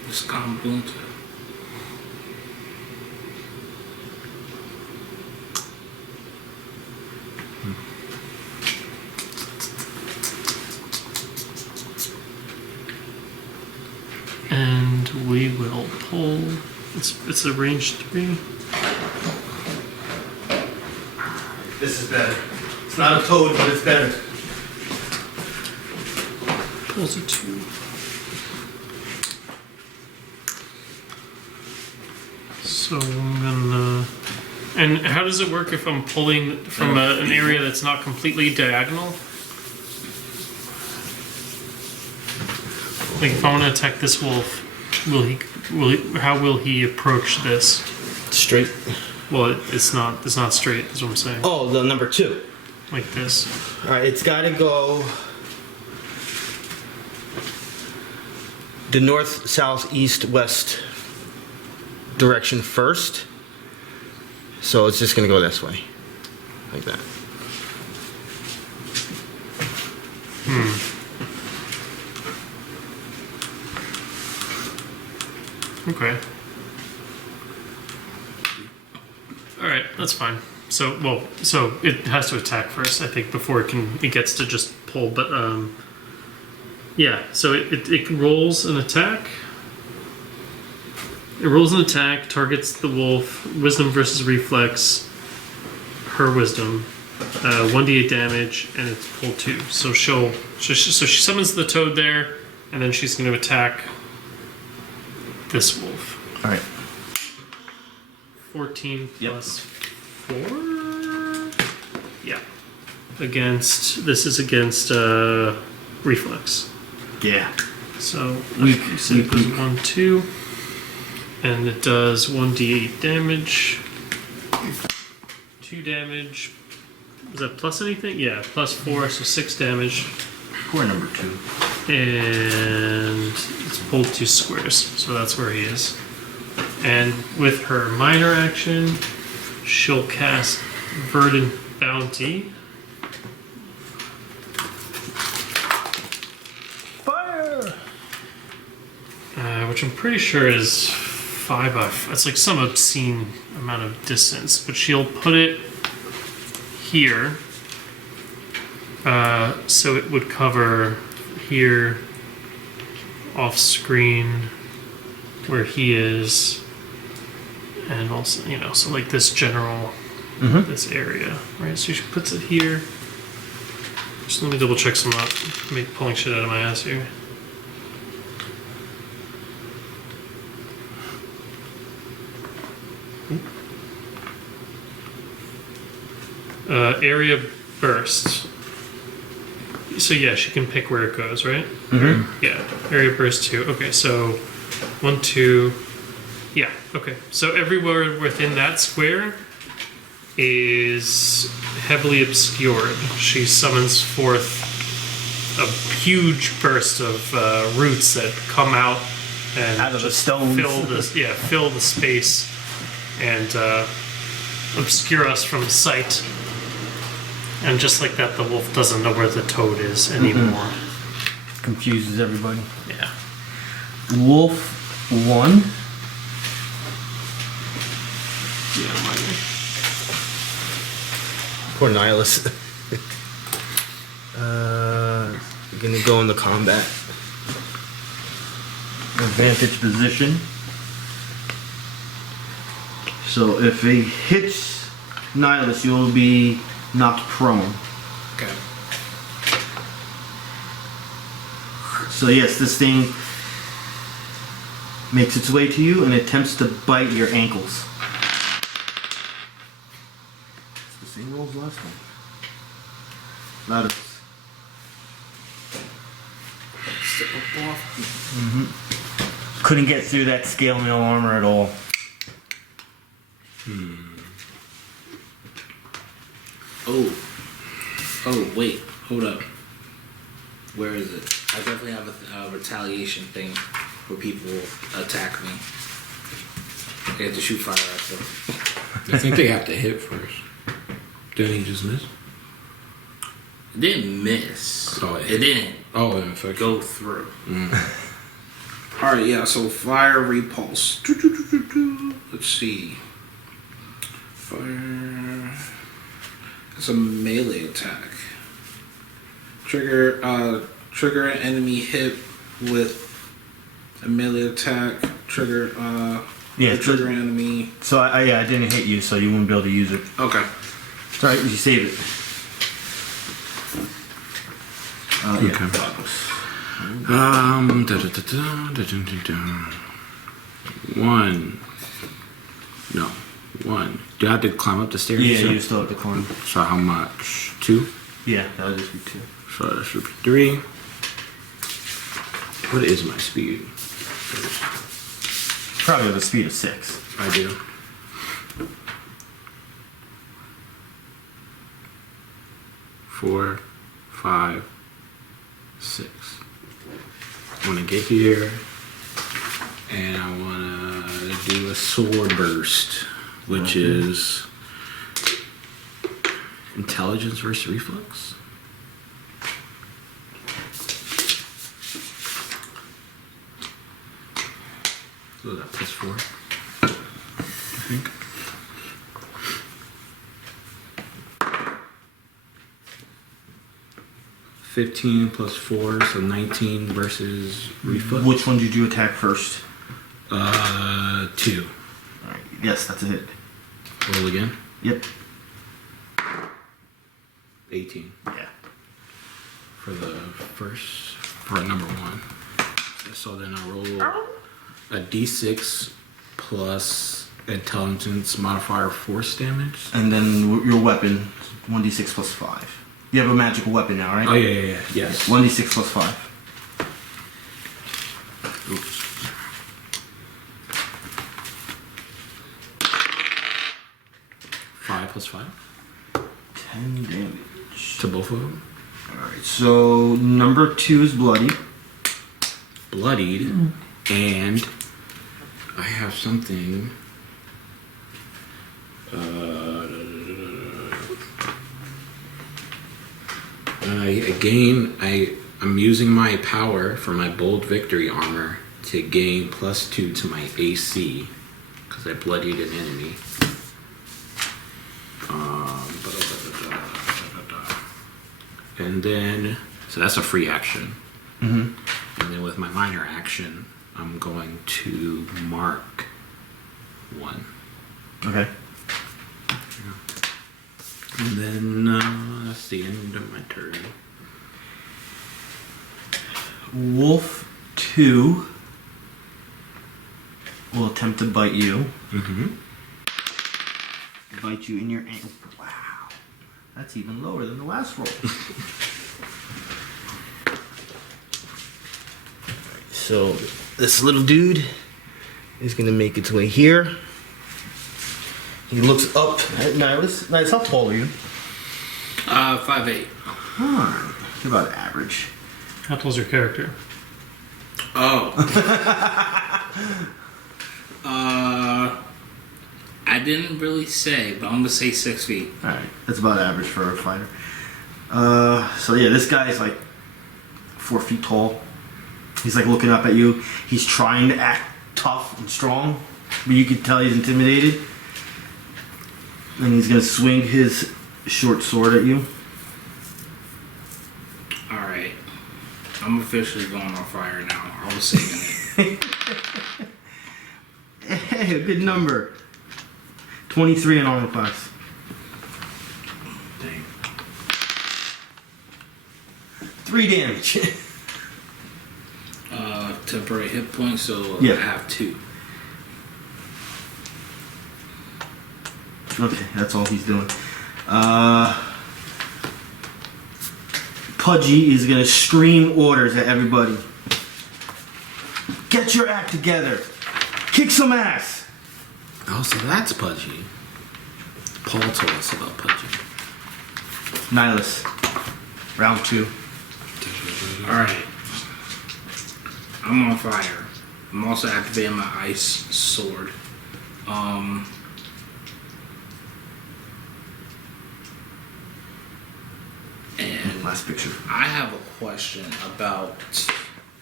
Just calm down to it. And we will pull. It's a range 3. This is better. It's not a toad, but it's better. Pulls a 2. So I'm gonna. And how does it work if I'm pulling from an area that's not completely diagonal? Like if I want to attack this wolf, how will he approach this? Straight. Well, it's not straight. Is what I'm saying. Oh, the number 2. Like this. All right, it's got to go the north, south, east, west direction first. So it's just gonna go this way, like that. Okay. All right, that's fine. So it has to attack first, I think, before it gets to just pull. But Yeah, so it rolls an attack. It rolls an attack, targets the wolf, wisdom versus reflex, her wisdom, 1d8 damage, and it's pull 2. So she summons the toad there, and then she's going to attack this wolf. All right. 14 Yep. plus 4? Yeah. This is against reflex. Yeah. So Weak, you said it was weak. 1, 2, and it does 1d8 damage, 2 damage. Is that plus anything? Yeah, plus 4, so 6 damage, Poor number 2. and it's pulled 2 squares, so that's where he is. And with her minor action, she'll cast Verdant Bounty. Fire! Which I'm pretty sure is 5 by 5. It's like some obscene amount of distance, but she'll put it here. So it would cover here, off screen, where he is, and also, so like this general, this area, right? So she puts it here. Just let me double check so I'm not pulling shit out of my ass here. Area burst. So yeah, she can pick where it goes, right? Mm-hmm. Yeah, area burst 2. Okay, so 1, 2. Yeah, okay. So everywhere within that square is heavily obscured. She summons forth a huge burst of roots that come out and Out of the just stones. fill the space and obscure us from sight. And just like that, the wolf doesn't know where the toad is anymore. Confuses everybody. Yeah. Wolf 1. Yeah, minor. Poor Nihilus. Gonna go into combat. Advantage position. So if it hits Nihilus, you'll be knocked prone. Okay. So yes, this thing makes its way to you and attempts to bite your ankles. It's the same roll as last one. Lados. Couldn't get through that scale mail armor at all. Oh, wait, hold up. Where is it? I definitely have a retaliation thing where people attack me. They have to shoot fire at them. I think they have to hit first. Didn't he just miss? It didn't miss. Oh, it didn't Oh, in fact. go through. Alright, yeah, so fire repulse. Let's see. Fire. It's a melee attack. Trigger an enemy hit with a melee attack. Trigger trigger an enemy. So I didn't hit you, so you wouldn't be able to use it. Okay. Sorry, you save it. Okay. One. No. One. Do I have to climb up the stairs? Yeah, So- you still have to climb. So how much? 2? Yeah, that would just be 2. So that should be 3. What is my speed? Probably with a speed of 6. I do. Four, 5, 6. I want to get here, and I want to do a sword burst, which is intelligence versus reflex. So that plus 4. I think. 15 plus 4, so 19 versus reflex. Which one did you attack first? 2. Alright, yes, that's a hit. Roll again. Yep. 18 Yeah. for the first, for number 1. So then I roll a d6 plus intelligence modifier force damage. And then your weapon, 1d6 plus 5. You have a magical weapon now, right? Oh yeah. Yes. 1d6 plus 5. Oops. Five plus 5 10 damage. to both of them. Alright, so number 2 is bloody. Bloodied, and I have something. I'm using my power for my bold victory armor to gain +2 to my AC because I bloodied an enemy. And then, so that's a free action. Mm-hmm. And then with my minor action, I'm going to mark 1. Okay. And then that's the end of my turn. Wolf 2 will attempt to bite you. Mm-hmm. Bite you in your ankle. Wow. That's even lower than the last roll. So this little dude is gonna make its way here. He looks up at Nihilus. Nihilus, how tall are you? 5'8". Alright. You're about average. How tall's your character? Oh. I didn't really say, but I'm gonna say 6 feet. Alright. That's about average for a fighter. So yeah, this guy is like 4 feet tall. He's like looking up at you. He's trying to act tough and strong, but you can tell he's intimidated. And he's gonna swing his short sword at you. Alright. I'm officially going on fire now. I was saving it. Hey, a good number. 23 in armor class. Dang. 3 damage. Temporary hit points, so Yeah. I have 2. Okay, that's all he's doing. Pudgy is gonna scream orders at everybody. Get your act together. Kick some ass. Oh, so that's Pudgy. Paul told us about Pudgy. Nihilus. Round 2. Alright. I'm on fire. I'm also activating my ice sword. And Last picture. I have a question about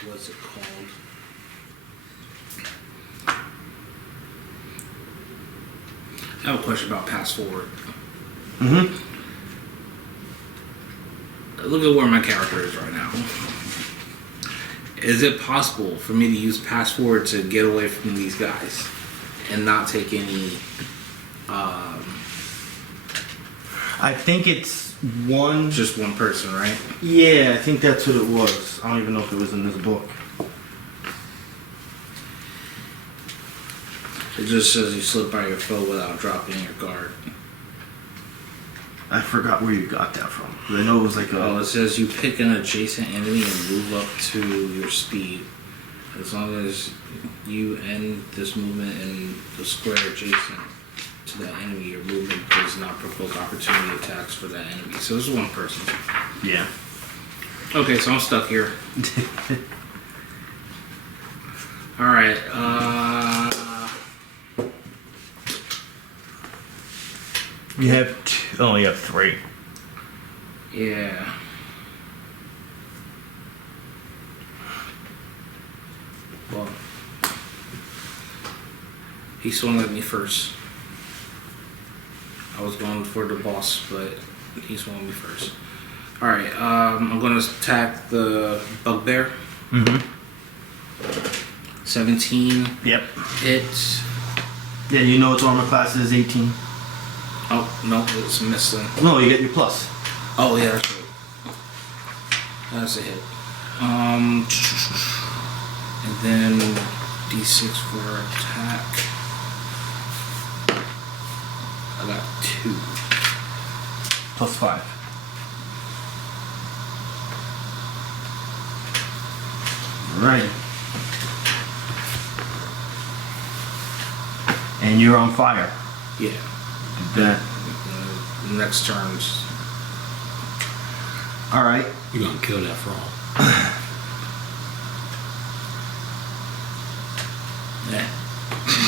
what's it called? I have a question about pass forward. Mm-hmm. Look at where my character is right now. Is it possible for me to use pass forward to get away from these guys and not take any? I think it's one. Just one person, right? Yeah, I think that's what it was. I don't even know if it was in this book. It just says you slip by your foe without dropping your guard. I forgot where you got that from. 'Cause I know it was like Oh, a. it says you pick an adjacent enemy and move up to your speed. As long as you end this movement in the square adjacent to that enemy, your movement does not provoke opportunity attacks for that enemy. So this is one person. Yeah. Okay, so I'm stuck here. Alright, You have oh, you have 3. yeah. Well, he swung at me first. I was going for the boss, but he swung at me first. Alright, I'm gonna attack the bugbear. Mm-hmm. 17 Yep. hits. Yeah, you know its armor class is 18. Oh, no, it's missing. No, you get your plus. Oh, yeah, that's right. That's a hit. And then D6 for attack. I got 2. Plus 5. Right. And you're on fire. Yeah. That. Next turn's. Alright. You're gonna kill that frog. Yeah.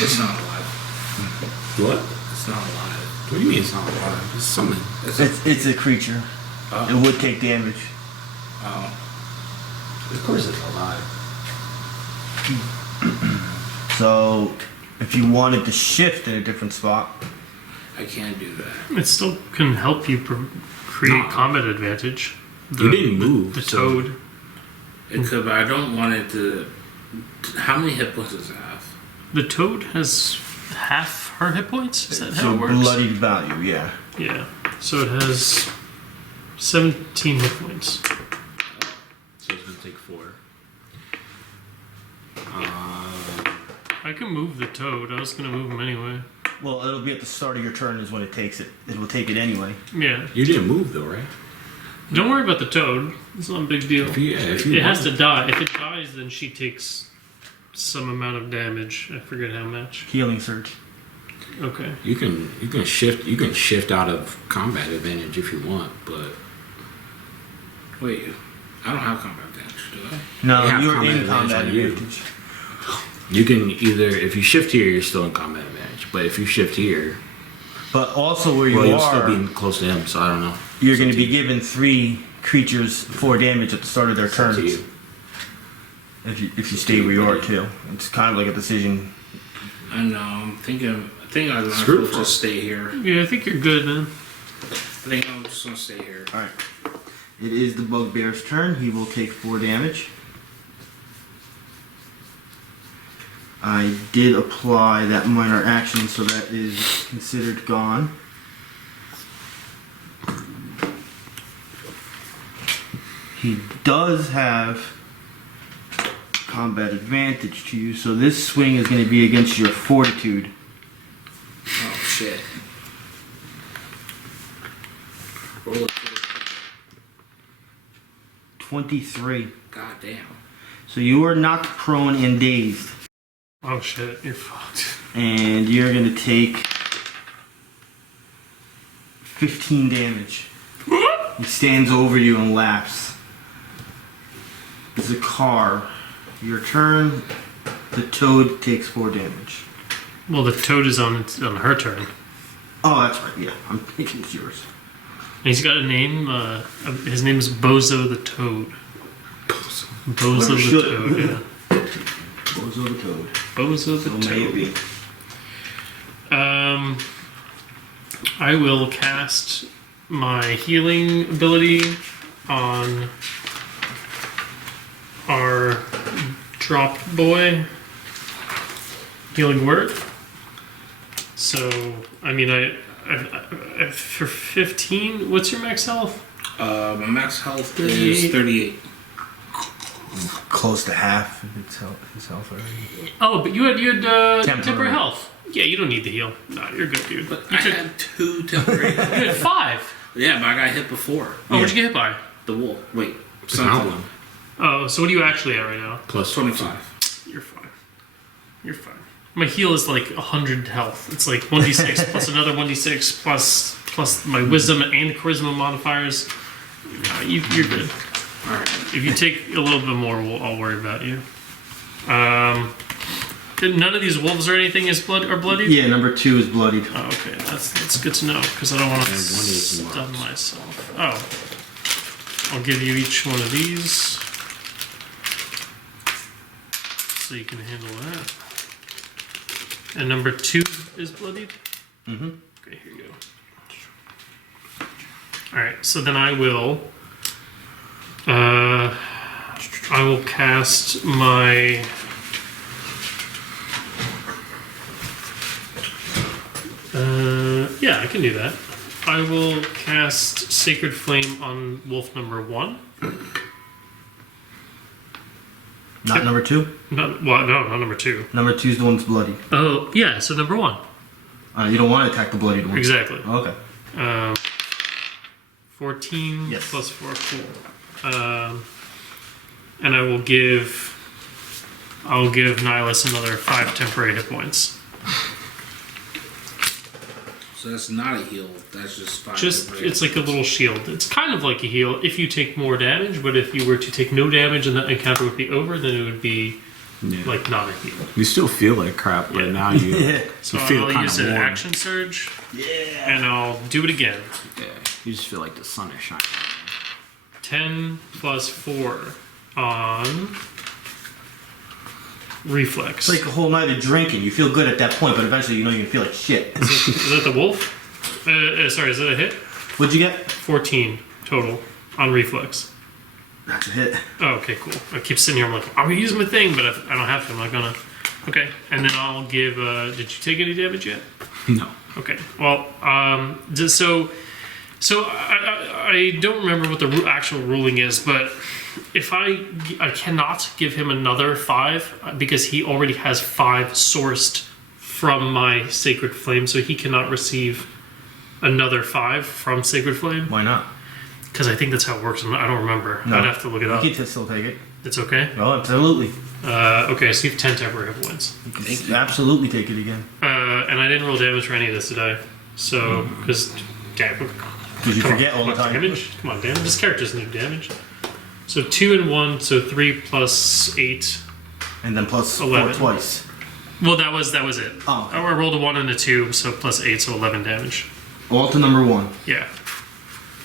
It's not alive. What? It's not alive. What do you mean it's not alive? It's something. It's a creature. Oh. It would take damage. Oh. Of course it's alive. So, if you wanted to shift in a different spot, I can't do that. It still can help you create No. combat advantage. You didn't move, The so- toad. It could, but I don't want it to. How many hit points does it have? The toad has half her hit points. Is that how so it works? bloodied value, yeah. Yeah. So it has 17 hit points. So it's gonna take 4. I can move the toad. I was gonna move him anyway. Well, it'll be at the start of your turn is when it takes it. It will take it anyway. Yeah. You didn't move though, right? Don't worry about the toad. It's not a big deal. If you It has to wanted- die. If it dies, then she takes some amount of damage. I forget how much. Healing surge. Okay. You can shift out of combat advantage if you want, but Wait, I don't have combat advantage, do I? No, You have you're combat in advantage combat on you. advantage. you can either if you shift here, you're still in combat advantage. But if you shift here, But also where you well, you'll are, still be close to him. So I don't know. you're going to be given 3 creatures 4 damage at the start of their It's up to turns. you. If you stay where you are too, it's kind of like a decision. I know. I think I might as Screw well for just stay here. Yeah, I think you're good, man. I think I'm just gonna stay here. All right. It is the bugbear's turn. He will take 4 damage. I did apply that minor action, so that is considered gone. He does have combat advantage to you, so this swing is going to be against your fortitude. Oh shit. Roll it. 23. God damn. So you are knocked prone and dazed, Oh shit, you're fucked. and you're going to take 15 damage. He stands over you and laughs. Zakhar, your turn. The toad takes 4 damage. Well, the toad is on her turn. Oh, that's right. Yeah, I'm thinking it's yours. And he's got a name. His name is Bozo the Toad. Bozo the Should- Toad. Yeah. Bozo the toad. Bozo the So may it Toad. be. I will cast my healing ability on our dropped boy. Healing word. So, I mean, I for 15. What's your max health? My max health 38. is 38. Close to half of his health already. Oh, but you had Temporary. temporary health. Yeah, you don't need the heal. No, you're good, dude. But You I took- had 2 temporary. you had 5. Yeah, but I got hit before. Oh, what'd you get hit by? The wolf. Wait. It's an outline. Oh, so what are you actually at right now? Plus 25. You're fine. You're fine. My heal is like 100 health. It's like 1d6 plus another 1d6 plus my wisdom and charisma modifiers. You're good. Alright. If you take a little bit more, I'll worry about you. None of these wolves or anything is bloodied? Yeah, number 2 is bloodied. Oh, okay. That's good to know because I don't want to And one is stun marked. myself. Oh. I'll give you each one of these so you can handle that. And number 2 is bloodied? Mm-hmm. Okay, here you go. Alright, so then I will I will cast my. Yeah, I can do that. I will cast Sacred Flame on wolf number 1. Not Yep. number 2? No, well, no, not number 2. Number 2 is the one that's bloody. Oh, yeah, so number 1. You don't want to attack the bloodied one. Exactly. Okay. 14 Yes. plus 4, cool. And I'll give Nihilus another 5 temporary hit points. So that's not a heal. That's just 5. It's like a little shield. It's kind of like a heal if you take more damage, but if you were to take no damage and that encounter would be over, then it would be like not a heal. You still feel like crap, but Yeah. now you, So you feel I'll kind use of an warm. action surge, Yeah. and I'll do it again. Yeah, you just feel like the sun is shining. 10 plus 4 on reflex. It's like a whole night of drinking. You feel good at that point, but eventually you know you feel like shit. Is that the wolf? Sorry, is that a hit? What'd you get? 14 total on reflex. That's a hit. Oh, okay, cool. I keep sitting here, I'm like, I'm gonna use my thing, but I don't have to, I'm not gonna. Okay, and then I'll give, did you take any damage yet? No. Okay, well, so I don't remember what the actual ruling is, but if I cannot give him another 5 because he already has 5 sourced from my Sacred Flame, so he cannot receive another 5 from Sacred Flame. Why not? Because I think that's how it works. I don't remember. No. I'd have to look it up. You can still take it. It's okay? Oh, absolutely. Okay, so you have 10 temporary hit points. You can absolutely take it again. And I didn't roll damage for any of this today. So, because... Because you forget all the time. Damage? Come on, damage. This character doesn't need damage. So 2 and 1, so 3 plus 8. And then plus 11. 4 twice. Well, that was it. Oh. I rolled a 1 and a 2, so plus 8, so 11 damage. All to number 1. Yeah.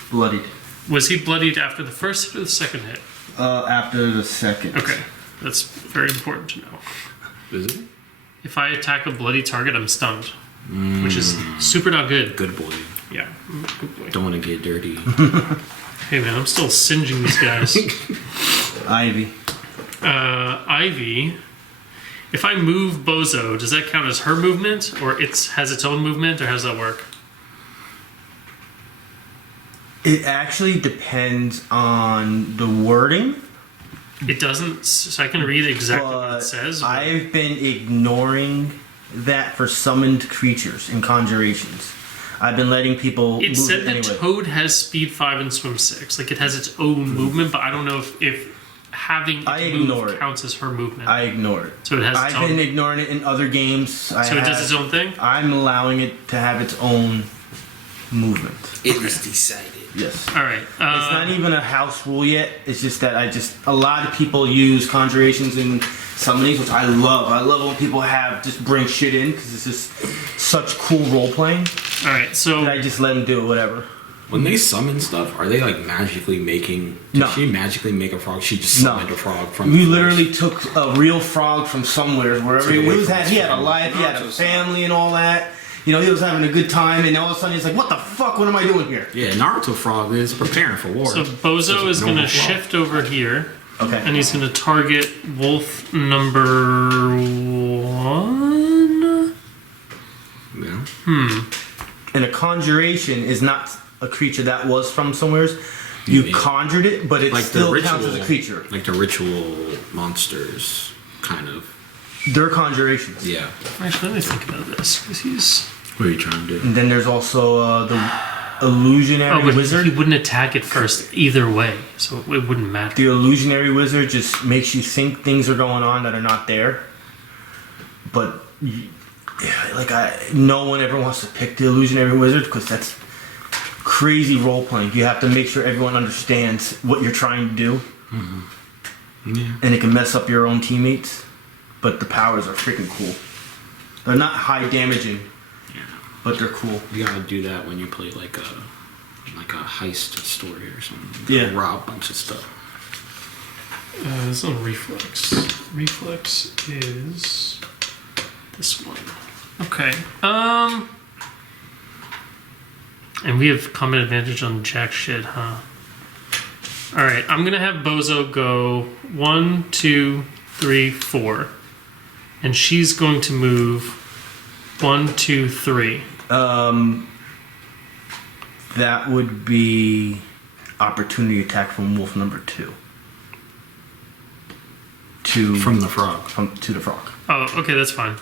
Bloodied. Was he bloodied after the first hit or the second hit? After the second. Okay. That's very important to know. Is it? If I attack a bloody target, I'm stunned. Which is super not good. Good boy. Yeah. Good boy. Don't want to get dirty. Hey man, I'm still singeing these guys. Ivy. Ivy. If I move Bozo, does that count as her movement? Or has its own movement? Or how does that work? It actually depends on the wording. It doesn't, so I can read exactly what But it says. But I've been ignoring that for summoned creatures and conjurations. I've been letting people it move said it that anyway. Toad has speed 5 and swim 6. Like it has its own movement, but I don't know if having I it ignore move it. counts as her movement. I ignore it. So it has its I've own. been ignoring it in other games. So it does its own thing? I'm allowing it to have its own movement. It is decided. Yes. Alright. It's not even a house rule yet. It's just that a lot of people use conjurations and summonings, which I love. I love when people bring shit in because it's just such cool role playing. Alright, so. And I just let them do it, whatever. When they summon stuff, are they like magically making? Did No. she magically make a frog? She just summoned a frog from. We the literally took a real frog from somewhere, wherever Took he away was from at. his He had a family. life, he had a Naruto's family, and all that. You know, he was having a good time, and all of a sudden he's like, "What the fuck? What am I doing here?" Yeah, Naruto frog is preparing for war. So Bozo is going to shift over here, Okay. and he's going to target wolf number 1. Yeah. And a conjuration is not a creature that was from somewheres. You Yeah. conjured it, but it Like still the ritual, counts as a creature. like the ritual monsters, kind of. They're conjurations. Yeah. Actually, let me think about this, because he's... What are you trying to do? And then there's also the illusionary Oh, but wizard. he wouldn't attack it first either way, so it wouldn't matter. The illusionary wizard just makes you think things are going on that are not there. But no one ever wants to pick the illusionary wizard because that's crazy role playing. You have to make sure everyone understands what you're trying to do, Yeah. and it can mess up your own teammates. But the powers are freaking cool. They're not high damaging, but they're cool. You gotta do that when you play like a heist story or something. Yeah. You rob a bunch of stuff. It's on reflex. Reflex is this one. Okay. And we have combat advantage on jack shit, huh? All right, I'm gonna have Bozo go 1, 2, 3, 4, and she's going to move 1, 2, 3. That would be opportunity attack from wolf number 2. From the frog. To the frog. Oh, okay, that's fine.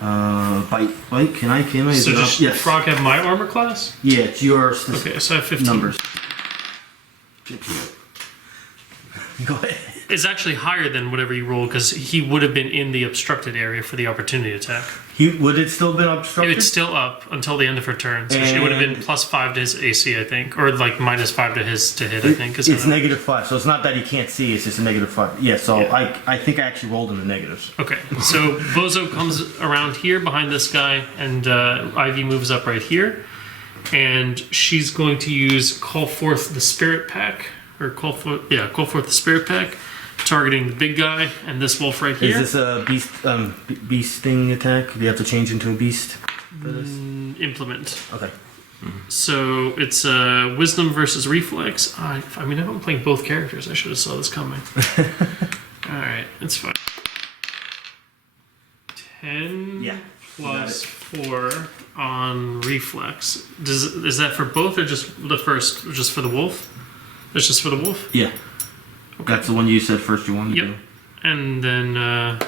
Bite. Can I? So does the yes. frog have my armor class? Yeah, it's yours. Okay, so I have 15. Numbers. Go ahead. It's actually higher than whatever you roll because he would have been in the obstructed area for the opportunity attack. Would it still been obstructed? It's still up until the end of her turn, so she would have been +5 to his AC, I think, or like -5 to his to hit. I think it's -5, so it's not that he can't see; it's just a -5. Yeah, so Yeah. I think I actually rolled in the negatives. Okay, so Bozo comes around here behind this guy, and Ivy moves up right here, and she's going to use Call Forth the Spirit Pack, or Call Forth the Spirit Pack, targeting the big guy and this wolf right here. Is this a beast thing attack? Do you have to change into a beast for this? Implement. Okay. So it's Wisdom versus Reflex. I mean, I'm playing both characters. I should have saw this coming. All right, it's fine. 10 Yeah. plus 4 on Reflex. Is that for both or just the first? Just for the wolf? It's just for the wolf? Yeah. Okay. That's the one you said first you wanted to Yep. do. And then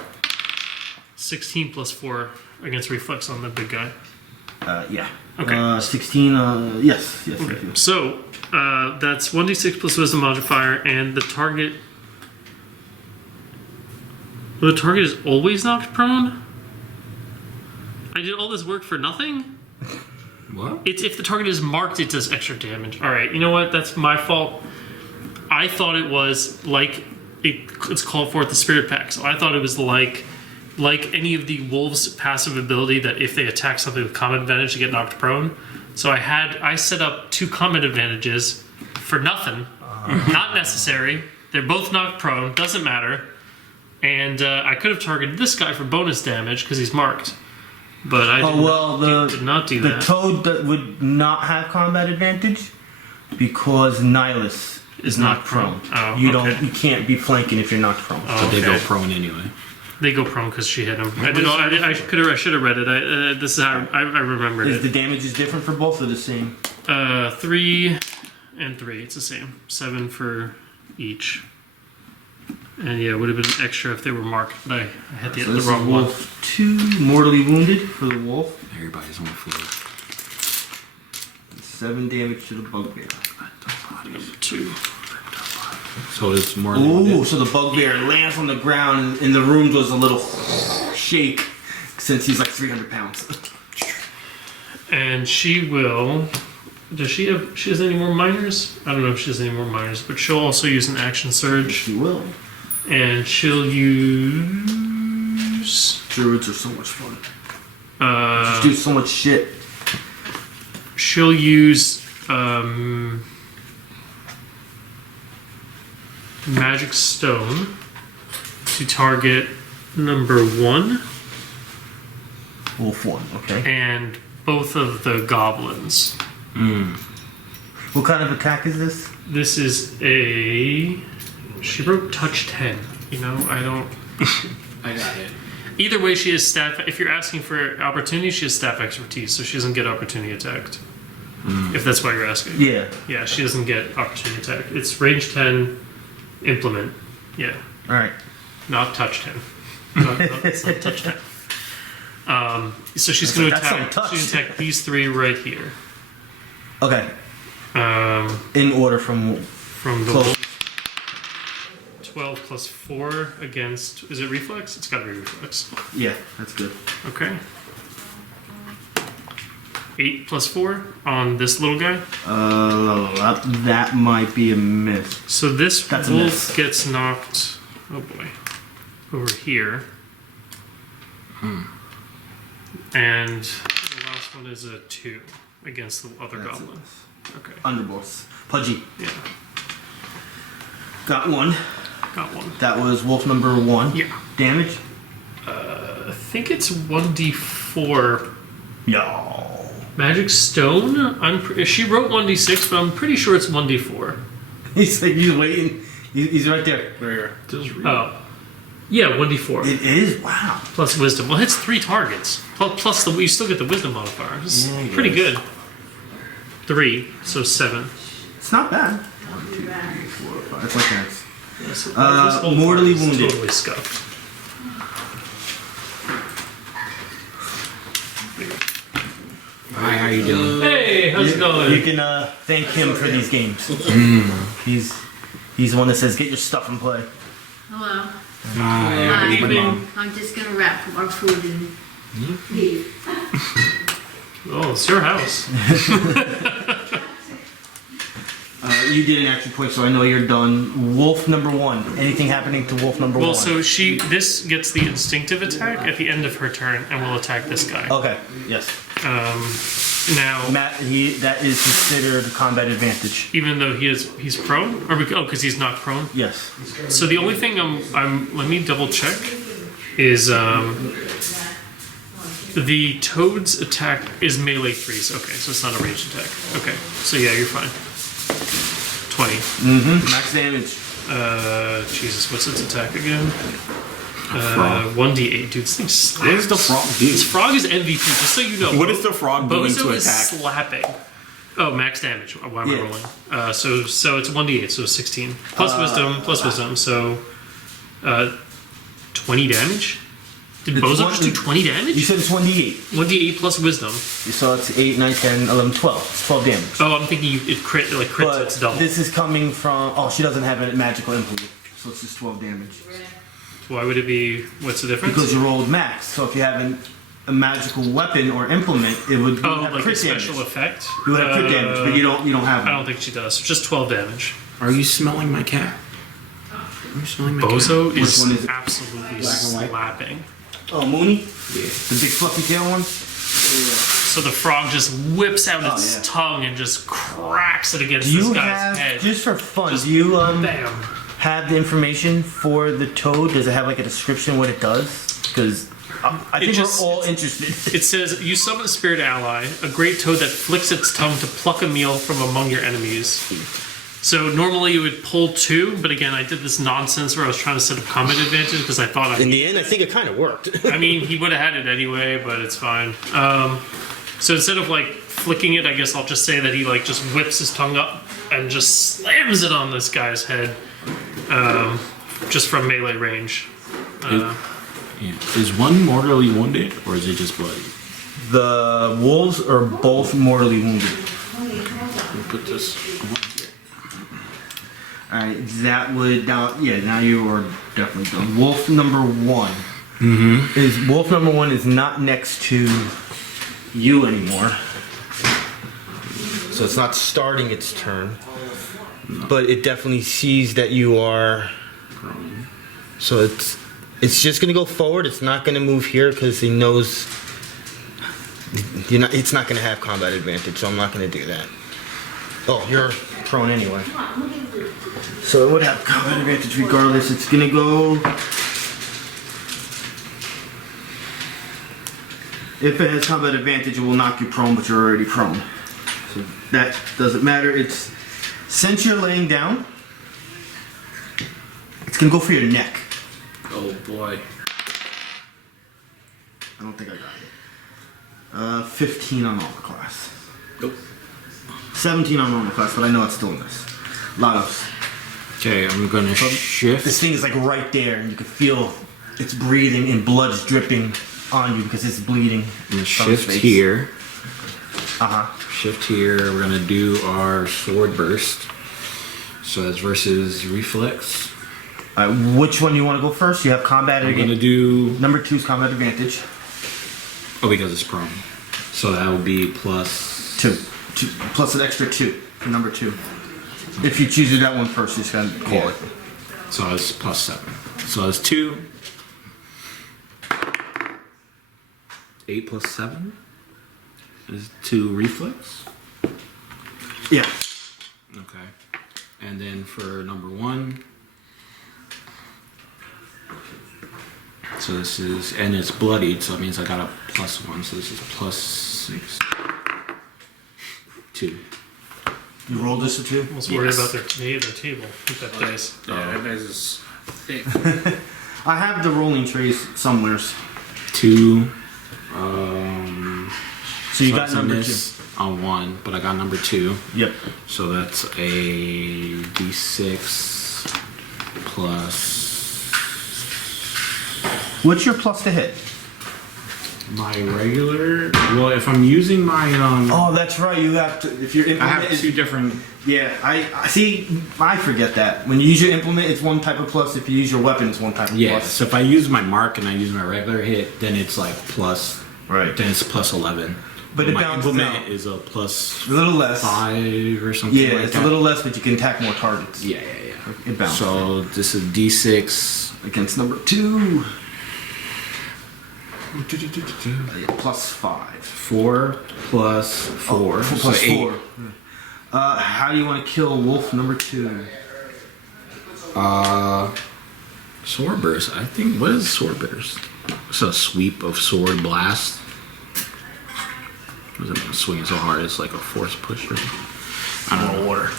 16 plus 4 against Reflex on the big guy. Yeah. Okay. 16, yes. I Okay. do. So that's 1d6 plus Wisdom modifier, and the target. The target is always knocked prone? I did all this work for nothing? What? It's if the target is marked, it does extra damage. Alright, you know what? That's my fault. I thought it was like it's called forth the Spirit Pack, so I thought it was like any of the wolves' passive ability that if they attack something with combat advantage, they get knocked prone. So I set up 2 combat advantages for nothing, not necessary. They're both knocked prone, doesn't matter. And I could have targeted this guy for bonus damage because he's marked, but I did not do that. The toad that would not have combat advantage because Nihilus is not prone. Oh, you okay. You can't be flanking if you're not prone. Oh, But they go okay. prone anyway. They go prone because she hit him. I should have read it. This is how I remembered Is it. the damage is different for both or the same? 3 and 3. It's the same. 7 for each. And yeah, it would have been extra if they were marked, but I had the This wrong is one. wolf 2, mortally wounded for the wolf. Everybody's on the floor. 7 damage to the bugbear. Number 2. So it's more than Ooh, so the bugbear lands on the ground and the room does a little shake since he's like 300 pounds. And she will. Does she have? She has any more minors? I don't know if she has any more minors, but she'll also use an action surge, She will. and she'll use. Druids are so much fun. Just do so much shit. She'll use Magic Stone to target number 1 Wolf 1, okay. and both of the goblins. What kind of attack is this? This is a. She wrote touch 10. You know, I don't. I got it. Either way, she has staff. If you're asking for opportunity, she has staff expertise, so she doesn't get opportunity attacked. If that's what you're asking. Yeah. Yeah, she doesn't get opportunity attack. It's range 10, implement. Yeah, Alright. not touch 10. It's not touch 10. So she's going to That's some attack. touch. She's going to attack these 3 right here. Okay. Um, In order from from the close. wolf. 12 plus 4 against. Is it reflex? It's got to be reflex. Yeah, that's good. Okay. 8 plus 4 on this little guy. That might be a miss. So this That's a wolf miss. gets knocked. Oh boy. Over here. And the last one is a 2 against the other That's a goblin. miss. Okay. Underboss. Pudgy. Yeah. Got one. Got one. That was wolf number 1. Yeah. Damage? I think it's 1d4. No. Magic Stone. She wrote 1d6, but I'm pretty sure it's 1d4. He's like, he's waiting. He's right there. Right here. Just read. Oh, yeah, 1d4 It is? Wow. plus Wisdom. Well, it hits 3 targets. Plus you still get the Wisdom modifier. It's Yeah, I pretty guess. good. 3, so 7. It's not bad. 1, 2, 3, 4, 5. It's like that. This whole mortally part is wounded. Totally scuffed. Hi, how you doing? Hey, how's it going? You can thank him for these games. He's the one that says, get your stuff and play. Hello. Hi, Hi. evening. I'm just gonna wrap our food and leave. Oh, it's your house. You did an action point, so I know you're done. Wolf number 1. Anything happening to Wolf number 1? Well, so this gets the instinctive attack at the end of her turn, and will attack this guy. Okay, yes. Now, Matt, that is considered combat advantage. even though he's prone, because he's not prone. Yes. So the only thing let me double check, is the toad's attack is melee 3s. Okay, so it's not a ranged attack. Okay, so yeah, you're fine. 20. Max damage. Jesus, what's its attack again? Frog. 1d8. Dude, this thing slaps. What does the frog do? This frog is MVP, just so you know. What is the frog doing Bozo to is attack? slapping. Oh, max damage. Why am I Yeah. rolling? So it's 1d8, so 16. Plus wisdom, so 20 damage? Did It's Bozo one- just do 20 You damage? said it's 1d8. 1d8 plus wisdom. So it's 8, 9, 10, 11, 12. It's 12 damage. Oh, I'm thinking it crits, so But it's double. this is coming from... Oh, she doesn't have a magical implement. So it's just 12 damage. Why would it be, what's the difference? Because you rolled max. So if you have a magical weapon or implement, it would Oh, have like a crit special damage. effect? You would have crit damage, but you don't have I it. don't think she does. Just 12 damage. Are you smelling my cat? Are you smelling my Bozo Which is one is it? absolutely Black and white? slapping. Oh, Mooney? cat? Yeah. The big fluffy tail one? So the frog just whips out its yeah. tongue and just cracks it against Do you this guy's have, head. just for fun, Just do you Bam. have the information for the toad? Does it have like a description what it does? Because I think just- we're all interested. It says, you summon a spirit ally, a great toad that flicks its tongue to pluck a meal from among your enemies. So normally you would pull 2, but again, I did this nonsense where I was trying to set up combat advantage because I thought In the end, I think it kind of worked. I mean, he would have had it anyway, but it's fine. So instead of like flicking it, I guess I'll just say that he like just whips his tongue up and just slams it on this guy's head, just from melee range. Yeah. Is one mortally wounded, or is it just bloody? The wolves are both mortally wounded. We'll put this. Alright, that would now you are definitely done. Wolf number 1. Wolf number 1 is not next to you anymore. So it's not starting its turn, but it definitely sees that you are. So it's just gonna go forward. It's not gonna move here because he knows it's not gonna have combat advantage. So I'm not gonna do that. Oh, you're Prone anyway. So it would have combat advantage regardless. It's gonna go. If it has combat advantage, it will knock you prone, but you're already prone. So that doesn't matter. It's since you're laying down, it's gonna go for your neck. Oh boy. I don't think I got it. 15 on armor class. Nope. 17 on armor class, but I know it's still in this. Lados. Okay, I'm gonna shift. This thing is like right there, and you can feel it's breathing and blood's dripping on you because it's bleeding. I'm gonna from its shift face. here. Uh-huh. Here. We're gonna do our sword burst. So that's versus reflex. Which one you want to go first? You have combat I'm gonna advantage. do. Number 2 is combat advantage. Oh, because it's prone. So that would be plus. 2. Plus an extra 2 for number 2. If you choose to do that one first, you just gotta call Yeah. it. So it's plus 7. So that's 2. 8 plus 7 is 2 reflex. Yeah. Okay. And then for number 1. So this is, and it's bloodied, so it means I got a plus 1, so this is plus 6. 2. You rolled this a 2? I was worried Yes. about their table with that dice. Yeah, that guy's is thick. I have the rolling trays somewheres. 2. So you got that's a number 2. miss on 1, but I got number 2. Yep. So that's a d6 plus What's your plus to hit? my regular. Well, if I'm using my Oh, that's right. You have to. If your I implement have is 2 different. yeah, I see. I forget that when you use your implement, it's one type of plus. If you use your weapon, it's one type of Yeah. plus. So if I use my mark and I use my regular hit, then it's like plus. Right. Then it's plus 11. But it my balances implement out. is a plus A little less. 5 or something. Yeah, like it's that. a little less, but you can attack more targets. Yeah. It balances. So this is d6 Against number 2. Plus 5. 4 plus 4. Plus so 8. 4. How do you want to kill wolf number 2? Sword burst. I think what is sword burst? It's a sweep of sword blast. Doesn't mean swinging so hard. It's like a force pusher. I don't know. Water.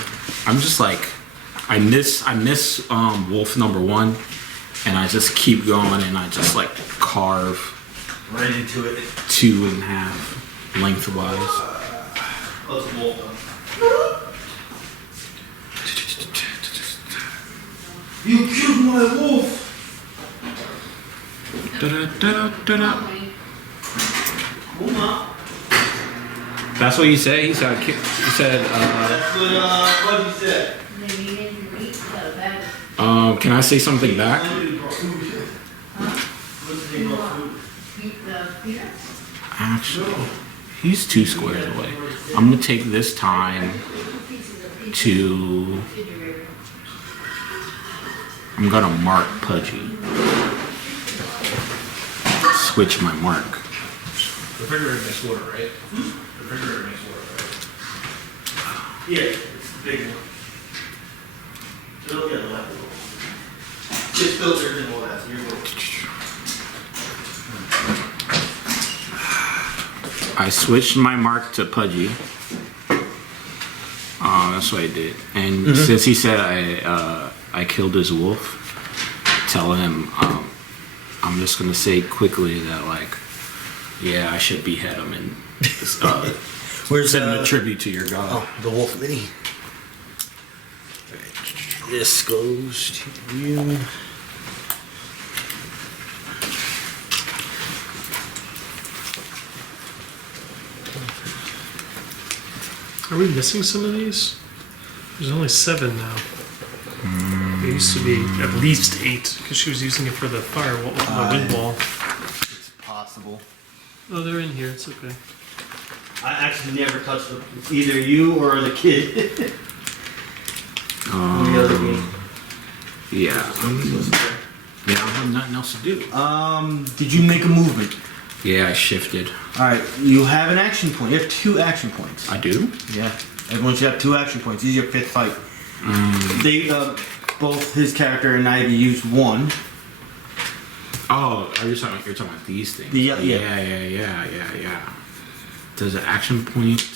I'm just like I miss wolf number 1, and I just keep going and I just like carve Right into it. 2.5 lengthwise. Let's wolf them. You killed my wolf! Da-da-da-da-da. That's what he said. He said. He said. That's what he said. Maybe you didn't eat the bag. Can I say something back? Eat the peanuts? Actually, he's 2 squares away. I'm gonna take this time to. I'm gonna mark Pudgy. Switch my mark. Refrigerator makes water, right? Refrigerator makes water, right? Yeah, it's the big one. Yeah, the left one. It's filtered and all that, so you're good. I switched my mark to Pudgy. That's what I did. And since he said I killed his wolf, tell him I'm just gonna say quickly that like, yeah, I should behead him and Where's send him a tribute to your god. Oh, the wolf mini. This goes to you. Are we missing some of these? There's only 7 now. There used to be at least 8 because she was using it for the firewall, the wind wall. It's possible. Oh, they're in here. It's okay. I actually never touched them. It's either you or the kid. The other game. Yeah. Yeah, I have nothing else to do. Did you make a movement? Yeah, I shifted. Alright, you have an action point. You have 2 action points. I do? Yeah. Everyone should have 2 action points. This is your 5th fight. They, both his character and Ivy used 1. Oh, you're talking about these things? Yeah. Yeah. There's an action point.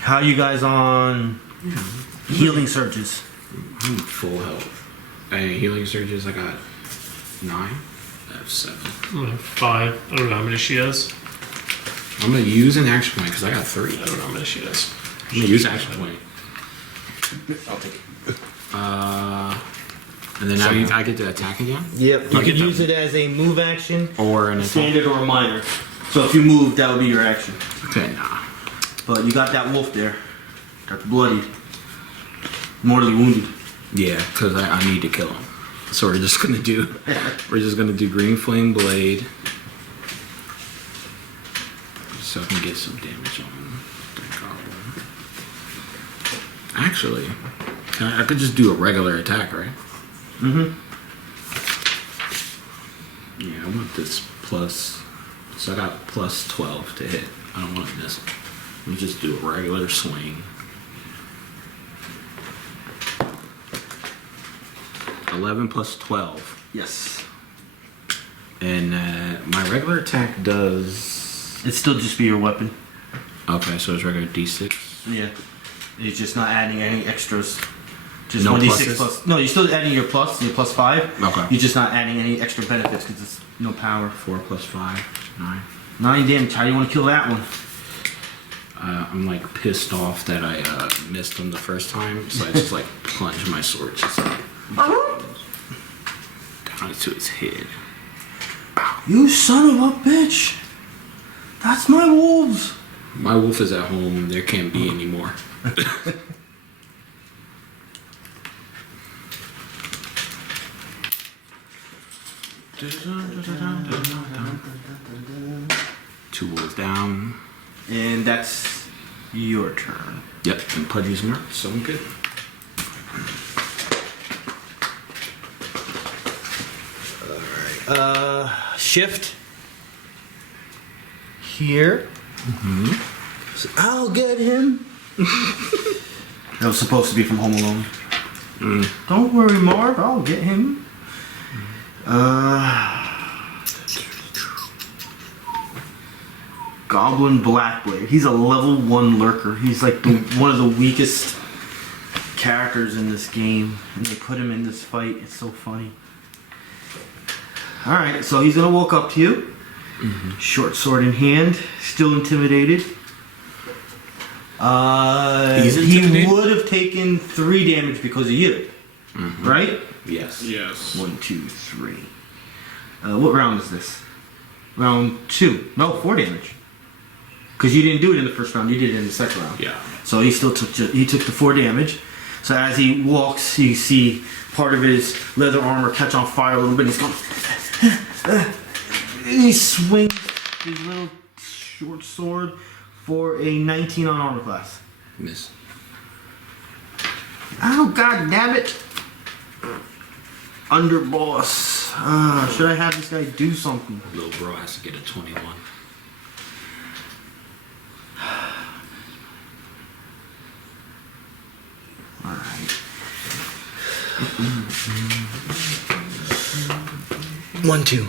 How you guys on healing surges? I'm full health. Hey, healing surges, I got 9. I have 7. I have 5. I don't know how many she has. I'm gonna use an action point because I got 3. I don't know how many she has. I'm gonna use action point. I'll take it. And then now I get to attack again? Yep, you I'll can get use that. it as a move action. Or an attack. Standard or a minor. So if you move, that would be your action. Okay, nah. But you got that wolf there. Got the bloodied. Mortally wounded. Yeah, because I need to kill him. So we're just gonna do Green Flame Blade. So I can get some damage on that goblin. Actually, I could just do a regular attack, right? Mm-hmm. Yeah, I want this plus. So I got plus 12 to hit. I don't want to miss it. Let me just do a regular swing. 11 plus 12. Yes. And my regular attack does. It'd still just be your weapon. Okay, so it's regular D6. Yeah. You're just not adding any extras. Just No 1d6 pluses? plus. No, you're still adding your plus 5. Okay. You're just not adding any extra benefits because it's no power. 4 plus 5, 9. 9 damage. How do you want to kill that one? I'm like pissed off that I missed him the first time, so I just like plunge my sword just like, down into his head. You son of a bitch! That's my wolves! My wolf is at home. There can't be any more. Two wolves down. And that's your turn. Yep, and Pudgy's marked, so I'm good. Shift. Here. So I'll get him. That was supposed to be from Home Alone. Don't worry, Marv. I'll get him. Goblin Blackblade. He's a level 1 lurker. He's like one of the weakest characters in this game. And they put him in this fight. It's so funny. Alright, so he's going to walk up to you. Short sword in hand. Still intimidated. He's intimidated? He would have taken 3 damage because of you. Right? Yes. Yes. 1, 2, 3. What round is this? Round 2. No, 4 damage. Because you didn't do it in the first round, you did it in the second round. Yeah. So he still took the 4 damage. So as he walks, you see part of his leather armor catch on fire a little bit. He's going. He swings his little short sword for a 19 on armor class. Miss. Oh god damn it! Underboss. Should I have this guy do something? Little bro has to get a 21. Alright. 1, 2.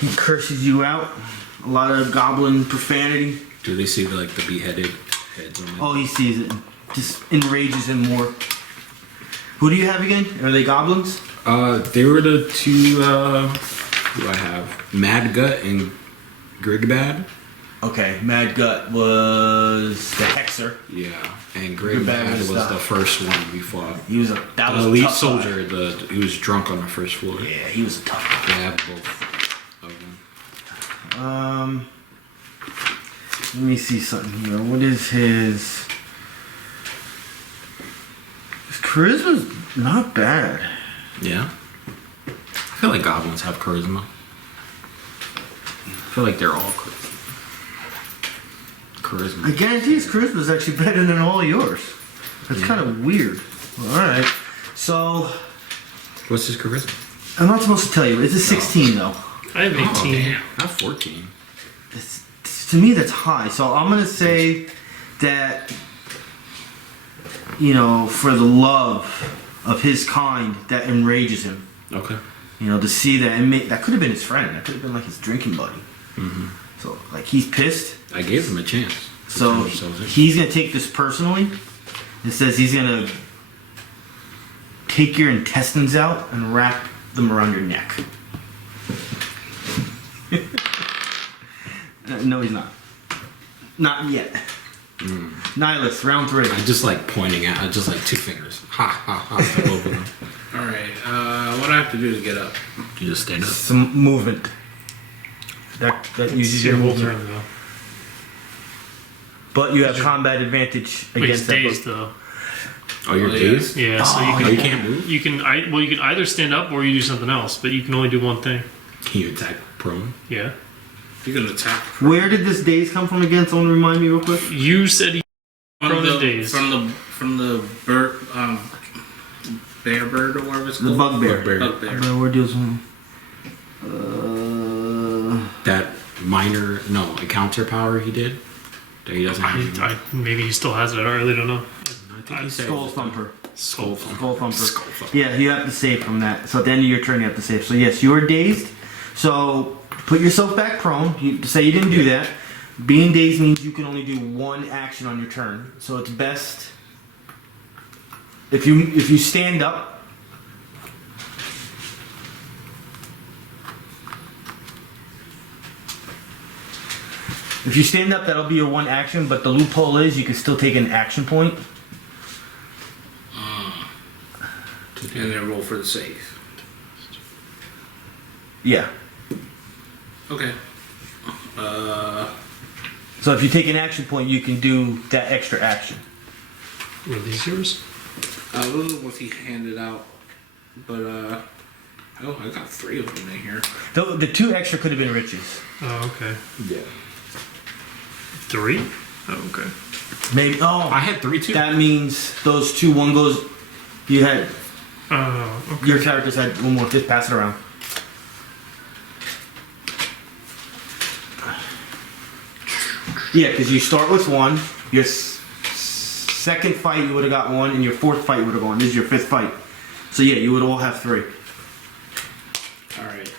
He curses you out. A lot of goblin profanity. Do they see the beheaded heads on my Oh, he sees it. Just enrages him more. Who do you have again? Are they goblins? They were the two, who I have? Mad Gut and Grigbad. Okay, Mad Gut was the Hexer. Yeah, and Grigbad Grigbad was was the- the first one we fought. He was that The was a elite tough soldier, he was drunk on the first floor. guy. Yeah, he was a tough guy. They have both of them. Let me see something here. What is his charisma's not bad. Yeah. I feel like goblins have charisma. I feel like they're all charisma. I guarantee his charisma is actually better than all yours. That's kind of weird. Alright. So, What's his charisma? I'm not supposed to tell you. It's a 16 though. I have 18. Oh, damn. I have 14. To me, that's high. So I'm going to say that, for the love of his kind, that enrages him. Okay. To see that, and that could have been his friend. That could have been like his drinking buddy. So, he's pissed. I gave him a chance. to So turn himself in. he's going to take this personally. It says he's going to take your intestines out and wrap them around your neck. No, he's not. Not yet. Nihilus, round 3. I just like pointing at. I just like 2 fingers. Ha ha ha. All over them. Alright, what do I have to do to get up? You just stand up. Some movement. That uses It's your your whole movement. turn though. But you have combat advantage Wait, against it's that. dazed though. Oh, you're Oh, yeah. dazed? Yeah, so Oh, you you can can't move? you can either stand up or you do something else, but you can only do one thing. Can you attack prone? Yeah. You can attack Where did this daze come from again? Someone remind me real quick. You said he from From the the days. from the bird bear bird or whatever it's The called. bugbear. Bugbear. But where deals That minor, encounter power he did? That he doesn't have anymore? maybe he still has it. I really don't know. I think he said Skull Thumper. Skull thumper. Skull thumper. Skull thumper. Yeah, you have to save from that. So at the end of your turn, you have to save. So yes, you are dazed. So put yourself back prone. You say you didn't do that. Being dazed means you can only do one action on your turn. So it's best if you stand up. If you stand up, that'll be your one action. But the loophole is you can still take an action point. And then roll for the save. Yeah. Okay. So if you take an action point, you can do that extra action. Were these yours? Those are what he handed out. But, oh, I got 3 of them in here. The 2 extra could have been Rich's. Oh, okay. Yeah. 3? Oh, okay. Maybe. Oh, I had 3 too. that means those 2. One goes. You had Oh, okay. your characters had one more. Just pass it around. Yeah, because you start with 1. Your second fight you would have got 1, and your 4th fight would have gone. This is your 5th fight. So yeah, you would all have 3. Alright.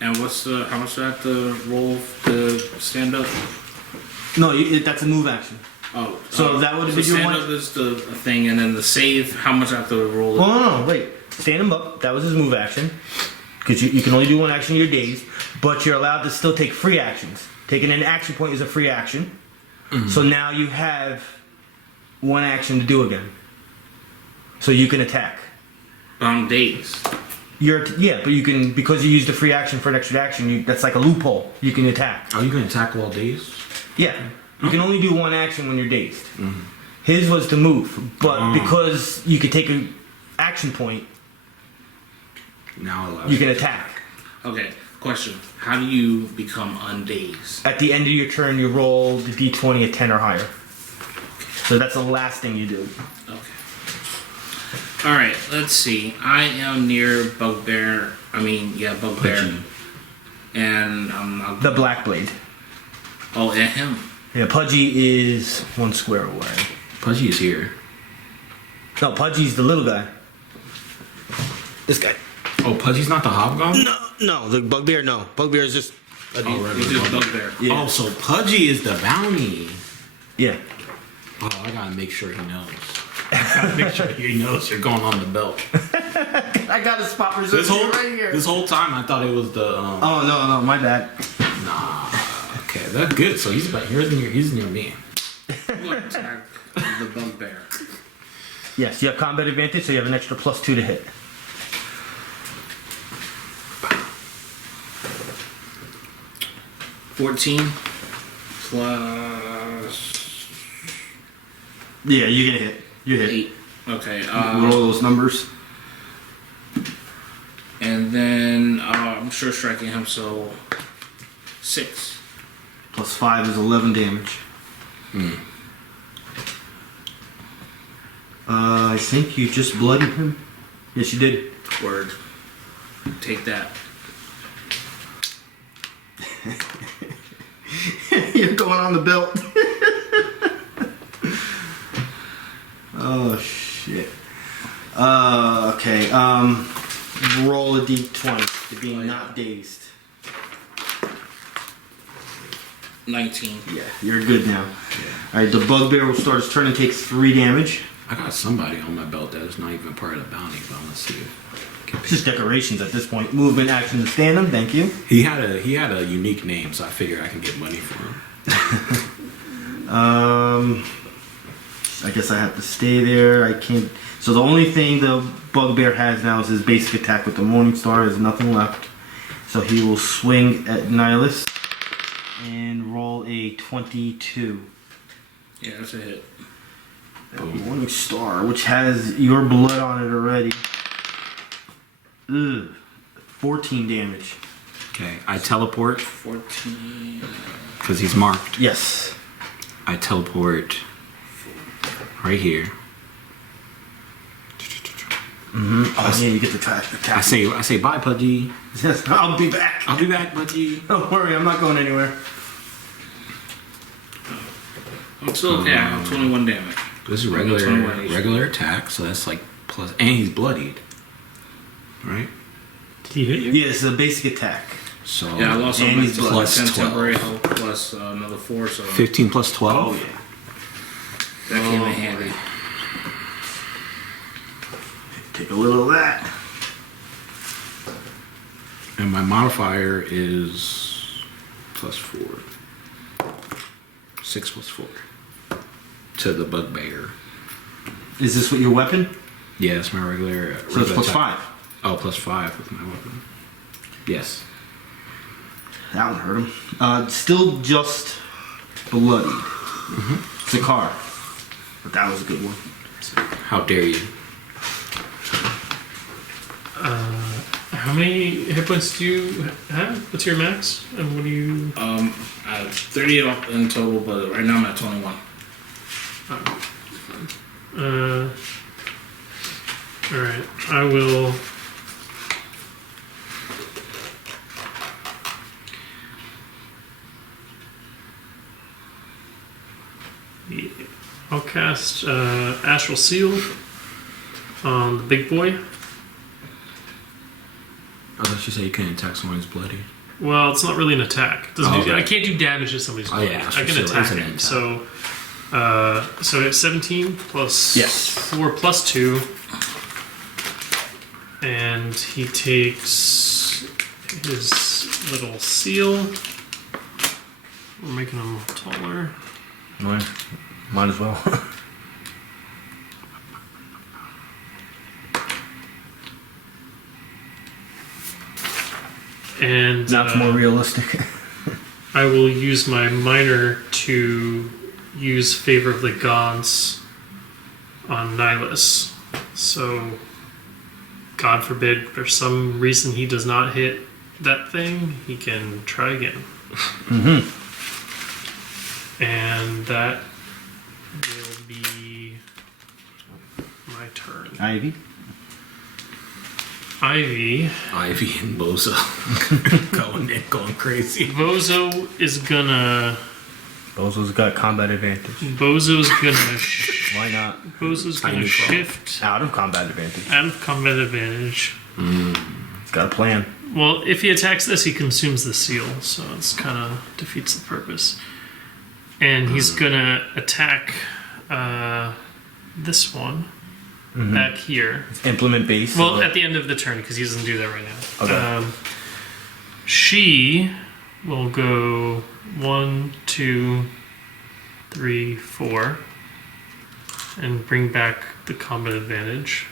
And what's the, how much do I have to roll to stand up? No, that's a move action. Oh. So that would have so been your stand one- up is the thing, and then the save, how much I have to roll? Well, no, wait. Stand him up. That was his move action. Because you can only do one action in your days, but you're allowed to still take free actions. Taking an action point is a free action. Mm-hmm. So now you have one action to do again. So you can attack. On days. Yeah, but you can, because you used a free action for an extra action, that's like a loophole. You can attack. Oh, you can attack while dazed? Yeah. You can only do one action when you're dazed. His was to move, but because you could take an action point, Now you can attack. Okay, question. How do you become undazed? At the end of your turn, you roll the d20 at 10 or higher. So that's the last thing you do. Okay. Alright, let's see. I am near Bugbear. Bugbear. Pudgy. And I'm The Black Blade. Oh, and him. Yeah, Pudgy is 1 square away. Pudgy is here. No, Pudgy's the little guy. This guy. Oh, Pudgy's not the hobgoblin? No, the bugbear. No, bugbear is just. Oh, right, He's just right. Bugbear. Yeah. Oh, so Pudgy is the bounty. Yeah. Oh, I gotta make sure he knows. I gotta make sure he knows you're going on the belt. I got a spot reserved This whole time I thought it was the. Oh, no, my bad. Nah. Okay, that's good. So he's near me. You attack the Bugbear. Yes, you have combat advantage, so you have an extra +2 to hit. $14 plus Yeah, you get hit. You hit. 8. Okay. Roll those numbers. And then I'm sure striking him, so 6. +5 is 11 damage. I think you just bloodied him. Yes, you did. Word. Take that. You're going on the belt. Oh shit. Okay. Roll a d20 to be not dazed. 19. Yeah, you're good now. All right, the bugbear will start his turn and take 3 damage. I got somebody on my belt that is not even part of the bounty, but let's see. It's just decorations at this point. Movement, action to stand him. Thank you. He had a unique name, so I figured I can get money for him. I guess I have to stay there. I can't. So the only thing the bugbear has now is his basic attack with the Morning Star. There's nothing left. So he will swing at Nihilus and roll a 22. Yeah, that's a hit. Morning Star, which has your blood on it already. Ugh. 14 damage. Okay, I teleport 14. because he's marked. Yes. I teleport right here. Oh yeah, you get the trash attack. I say bye, Pudgy. Yes, I'll be back. I'll be back, Pudgy. Don't worry, I'm not going anywhere. I'm still okay. I have 21 damage. This is 21 HP. regular attack, so that's like plus, and he's bloodied. Right? Did he hit you? Yeah, it's a basic attack. So Yeah, I lost on And my he's plus 10 12. temporary health plus another 4, so 15 plus 12. Oh yeah. that came in handy. Take a little of that. And my modifier is plus 4. 6 plus 4. To the bugbear. Is this what your weapon? Yeah, it's my regular. So it's plus attack. 5. Oh, plus 5 with my weapon. Yes. That one hurt him. Still just bloodied. Zakhar. But that was a good one. How dare you? How many hit points do you have? What's your max? And what do you? I have 30 in total, but right now I'm at 21. All right. I will. Yeah, I'll cast Astral Seal on the big boy. I thought you said you couldn't attack someone who's bloody. Well, it's not really an attack. It doesn't Oh, do, okay. I can't do damage to somebody's Oh, body. yeah, I can so attack it's an him. attack. So it's 17 plus Yes. 4 plus 2. And he takes his little seal. We're making him taller. Might as well. And That's more realistic. I will use my minor to use Favor of the Gods on Nihilus. So, God forbid, for some reason he does not hit that thing, he can try again. And that will be my turn. Ivy. Ivy. Ivy and Bozo going crazy. Bozo is gonna. Bozo's got combat advantage. Bozo's gonna. Why not? Bozo's Tiny gonna foe. shift Out of combat advantage. out of combat advantage. It's got a plan. Well, if he attacks this, he consumes the seal, so it's kind of defeats the purpose. And he's gonna attack this one back here. Implement base. Well, at the end of the turn, because he doesn't do that right now. Okay. She will go 1, 2, 3, 4, and bring back the combat advantage.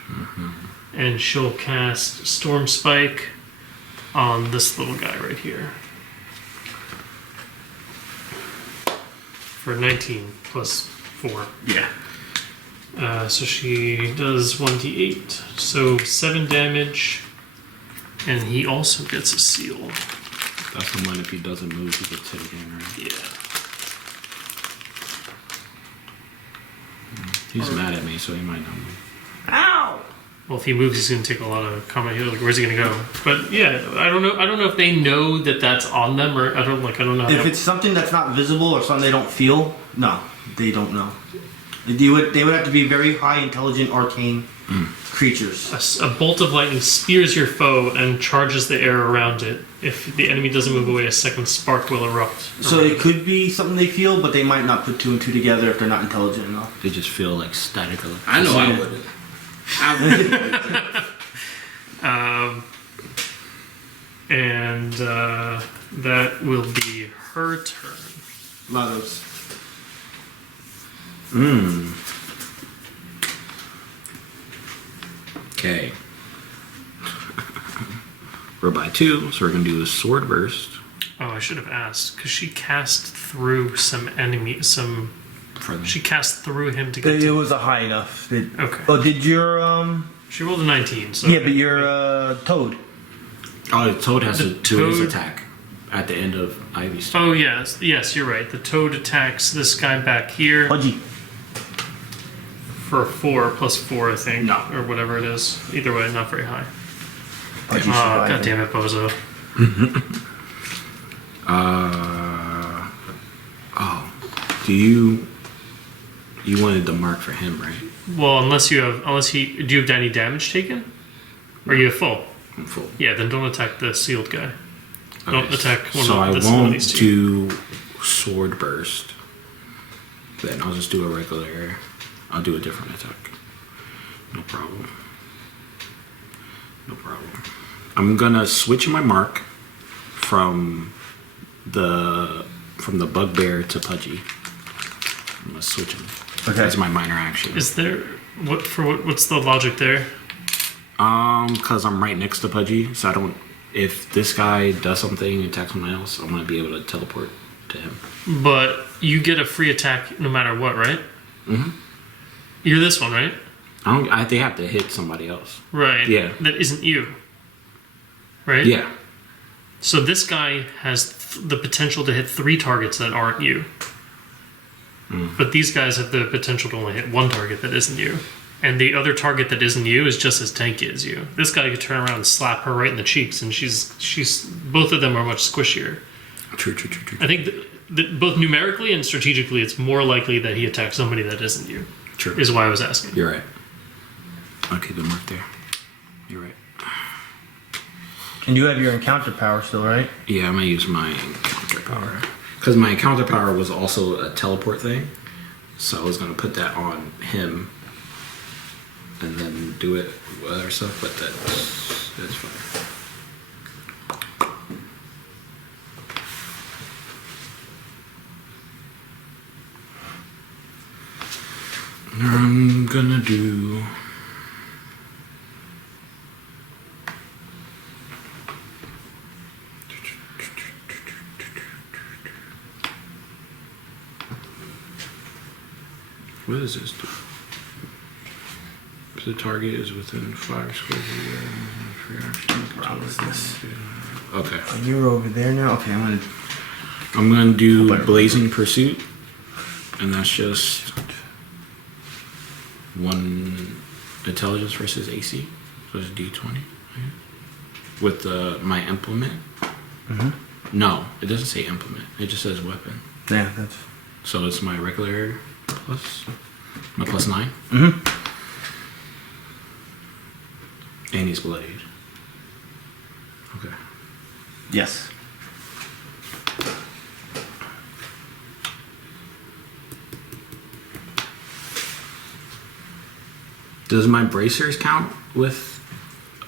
And she'll cast Storm Spike on this little guy right here. For 19 plus 4. yeah. So she does 1d8, so 7 damage, and he also gets a seal. That's the one if he doesn't move, he gets hit again, right? Yeah. He's mad at me, so he might not move. Ow! Well, if he moves, he's gonna take a lot of combat. Like, where's he gonna go? But yeah, I don't know. I don't know if they know that that's on them, or I don't know. If it's something that's not visible or something they don't feel, no, they don't know. They would have to be very high intelligent arcane creatures. A bolt of lightning spears your foe and charges the air around it. If the enemy doesn't move away, a second spark will erupt. So it could be something they feel, but they might not put 2 and 2 together if they're not intelligent enough. They just feel like static. I know I wouldn't. I wouldn't. And that will be her turn. Lados. Okay. We're by 2, so we're gonna do a sword burst. Oh, I should have asked because she cast through some enemy. She cast through him to get. It was a high enough. Okay. Oh, did your She rolled a 19. So Yeah, but your toad. Oh, the toad has The to do his toad- attack at the end of Ivy's turn. Oh yes, you're right. The toad attacks this guy back here Pudgy. for 4 plus 4, I think, No. or whatever it is. Either way, not very high. Pudgy Oh, survived. God damn it, Bozo. Do you You wanted the mark for him, right? Well, do you have any damage taken? Or are you full? I'm full. Yeah, then don't attack the sealed guy. Don't Okay, attack one so of I one of won't these two. do sword burst. Then I'll just do a regular. I'll do a different attack. No problem. No problem. I'm gonna switch my mark from the bugbear to pudgy. I'm gonna switch him. Okay. That's my minor action. Is there what's the logic there? Because I'm right next to pudgy, so I don't. If this guy does something and attacks someone else, I'm gonna be able to teleport to him. But you get a free attack no matter what, right? Mm-hmm. You're this one, right? They have to hit somebody else. Right. Yeah. That isn't you. Right? Yeah. So this guy has the potential to hit 3 targets that aren't you. But these guys have the potential to only hit 1 target that isn't you. And the other target that isn't you is just as tanky as you. This guy could turn around and slap her right in the cheeks, and she's both of them are much squishier. True. I think that both numerically and strategically, it's more likely that he attacks somebody that isn't you. True. Is why I was asking. You're right. Okay, good mark there. You're right. And you have your encounter power still, right? Yeah, I'm gonna use my encounter power. Because my encounter power was also a teleport thing. So I was gonna put that on him and then do it with other stuff, but that's fine. I'm gonna do. What does this do? If the target is within 5 squares of this? Okay. And you're over there now? Okay, I'm gonna do Blazing Pursuit, and that's just 1 intelligence versus AC, so it's D20. With my implement. No, it doesn't say implement. It just says weapon. Yeah, that's... So it's my regular plus, my +9. And he's bloodied. Okay. Yes. Does my bracers count with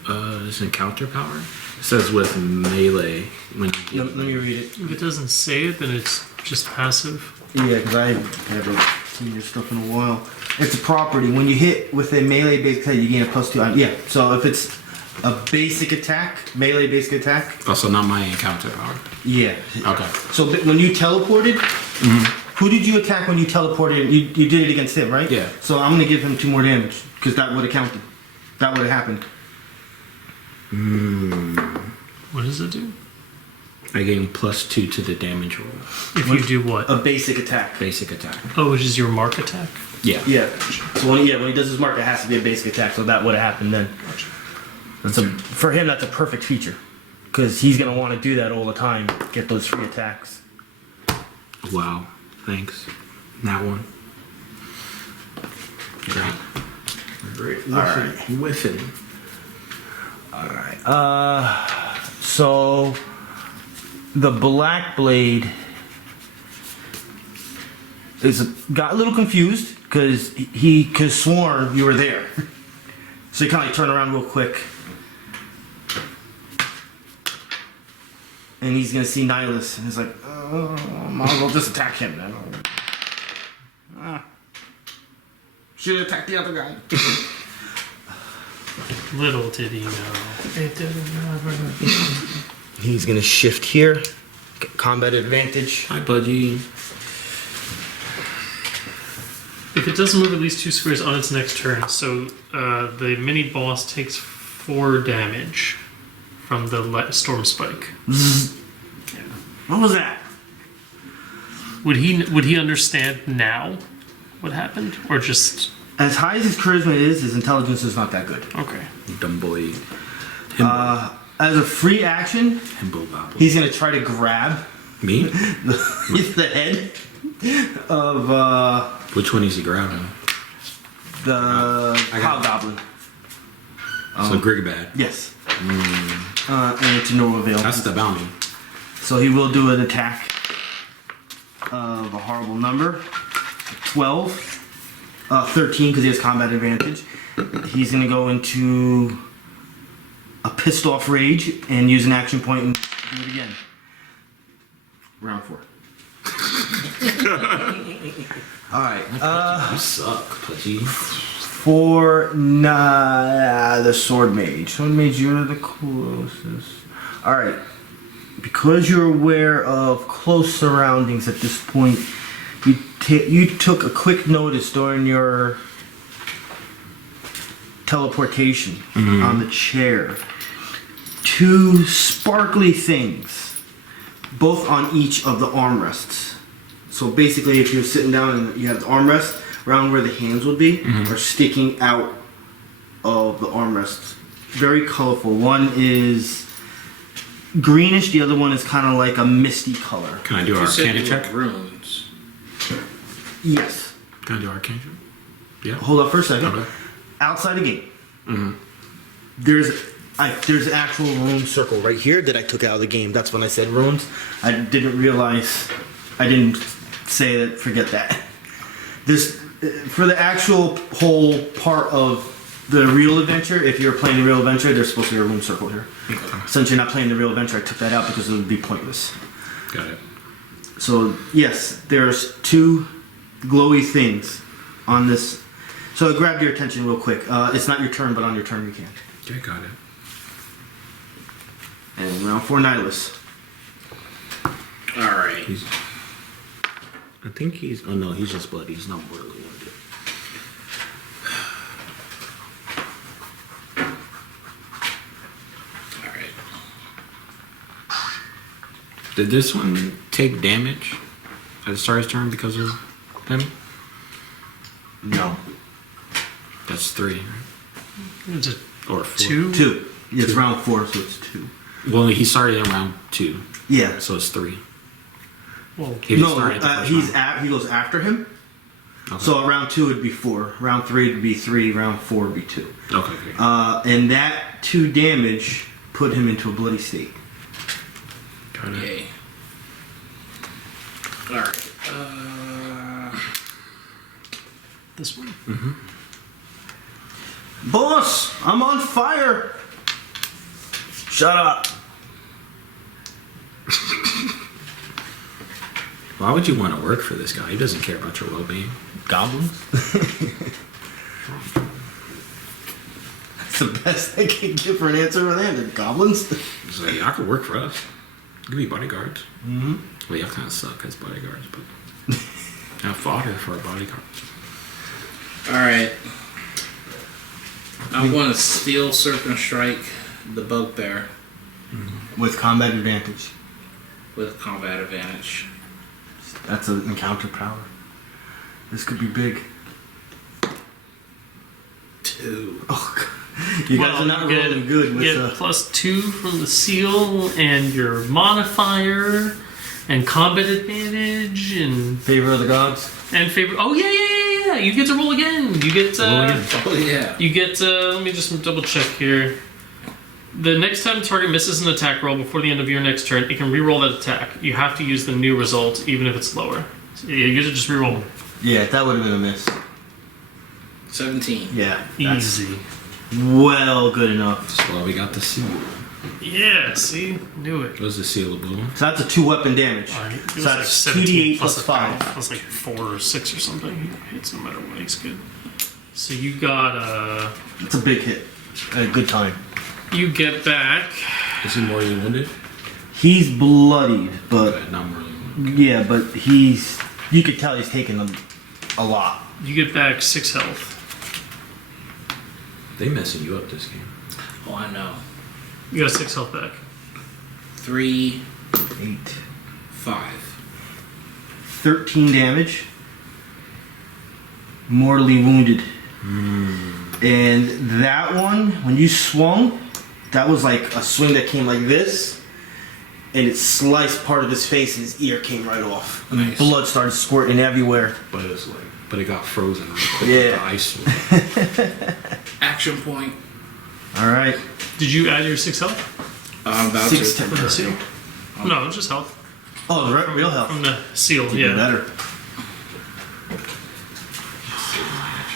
this encounter power? It says with melee. Let me read it. If it doesn't say it, then it's just passive. Yeah, because I haven't seen your stuff in a while. It's a property. When you hit with a melee basic attack, you gain a +2. Yeah, so if it's a basic attack, melee basic attack. Also, not my encounter power. Yeah. Okay. So when you teleported, who did you attack when you teleported? You did it against him, right? Yeah. So I'm going to give him 2 more damage because that would have counted. That would have happened. What does it do? I gain +2 to the damage roll. If you do what? A basic attack. Basic attack. Oh, which is your mark attack? Yeah. Yeah. So when he does his mark, it has to be a basic attack. So that would have happened then. Gotcha. For him, that's a perfect feature because he's gonna want to do that all the time. Get those free attacks. Wow. Thanks. That one. Great. All right. Whiffing. All right. So the Black Blade got a little confused because he could sworn you were there. So he kind of like turned around real quick. And he's gonna see Nihilus, and he's like, might as well just attack him then. Should have attacked the other guy. Little did he know. He's gonna shift here. Get combat advantage. Hi, Pudgy. If it doesn't move at least 2 squares on its next turn, so the mini boss takes 4 damage from the storm spike. What was that? Would he understand now what happened, or just As high as his charisma is, his intelligence is not that good. okay? Dumb boy. As a free action, Himbo Bobble. he's gonna try to grab Me? the head of Which one is he grabbing? the I got it. hobgoblin. So Grigbad. Yes. And it's no avail. That's the bounty. So he will do an attack of a horrible number. 12. 13 because he has combat advantage. He's going to go into a pissed off rage and use an action point and do it again. Round 4. Alright. You suck, Pudgy. For the Swordmage. Swordmage, you're the closest. Alright. Because you're aware of close surroundings at this point, you took a quick notice during your teleportation on the chair. 2 sparkly things, both on each of the armrests. So basically, if you're sitting down and you have the armrest, around where the hands would be, are sticking out of the armrests. Very colorful. One is greenish, the other one is kind of like a misty color. Can I do You said Arcana you check? were runes. Yes. Can I do Arcana check? Yeah. Hold up for a second. Okay. Outside the gate, there's an actual rune circle right here that I took out of the game. That's when I said runes. I didn't realize. I didn't say that. Forget that. This for the actual whole part of the real adventure. If you're playing the real adventure, there's supposed to be a rune circle here. Since you're not playing the real adventure, I took that out because it would be pointless. Got it. So yes, there's 2 glowy things on this. So it grabbed your attention real quick. It's not your turn, but on your turn you can. Okay, got it. And round 4, Nihilus. Alright. I think he's. Oh no, he's just bloody. He's not mortally wounded. Alright. Did this one take damage at the start of his turn because of him? No. That's 3, right? Is it Or 4. 2? 2. Yeah, it's round 4, so it's 2. Well, he started in round 2, Yeah. so it's 3. Well, He didn't No, start at the first round. he goes after him. Okay. So round 2 would be 4. Round 3 would be 3. Round 4 would be 2. Okay. And that 2 damage put him into a bloody state. Got it. Yay. Alright. this one. Boss, I'm on fire. Shut up. Why would you want to work for this guy? He doesn't care about your well-being. Goblins? That's the best I can give for an answer with that. Goblins? He's like, I could work for us. Give me bodyguards. Well, y'all kind of suck as bodyguards, but I have fodder for a bodyguard. Alright. I'm going to Steel Serpent Strike the Bugbear With combat advantage. with combat advantage. That's an encounter power. This could be big. 2. Oh, God. You guys are not you rolling good with get +2 from the seal and your modifier and combat advantage and favor of the gods. favor. Oh yeah. You get to roll again. You get Roll again. Oh, yeah. You get. Let me just double check here. The next time target misses an attack roll before the end of your next turn, it can re-roll that attack. You have to use the new result, even if it's lower. So you get to just re-roll. Yeah, that would have been a miss. 17. Yeah. That's Easy. well good enough. That's why we got the seal. Yeah. See, knew it. What was the seal of blue? So that's a 2 weapon damage. Alright, it So was that's like 2d8 17 plus a 5. Plus like 4 or 6 or something. He hits no matter what. He's good. So you got That's a big hit. At a good time. you get back. Is he mortally wounded? He's bloodied, but Okay, not mortally wounded. yeah, but you could tell he's taken a lot. You get back 6 health. They messing you up this game. Oh, I know. You got 6 health back. 3, 8. 5. 13 damage. Mortally wounded. And that one, when you swung, that was like a swing that came like this. and it sliced part of his face, and his ear came right off. And Nice. blood started squirting everywhere. But it got frozen real quick Yeah. with the ice. Action point. All right. Did you add your 6 health? I'm about Six to. From the seal? No, just health. Oh, the real health. From the seal, Even yeah. better.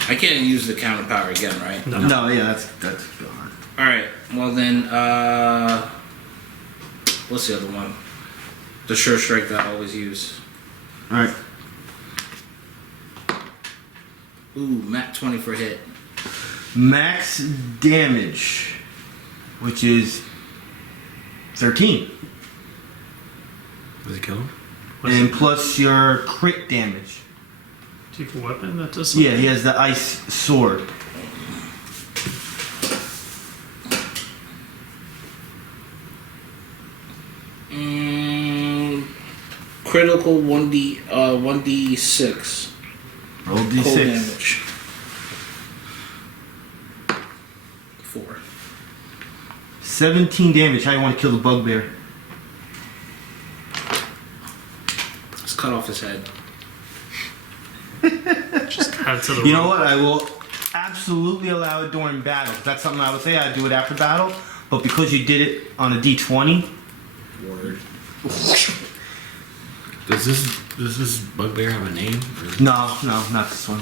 I can't use the counter power again, right? No, yeah, that's gone. Alright, well then, what's the other one? The sure strike that I always use. All right. Ooh, Mat 20 for hit. Max damage, which is 13, Does it kill him? and plus your crit damage. Do you have a weapon that does something? Yeah, he has the ice sword. Critical 1d6 Roll cold d6. damage. 4. 17 damage. How you want to kill the bugbear? Let's cut off his head. Just add it to the You know roll. what? I will absolutely allow it during battle. That's something I would say I'd do it after battle. But because you did it on a d20, Word. Does this bugbear have a name? Or? no, not this one.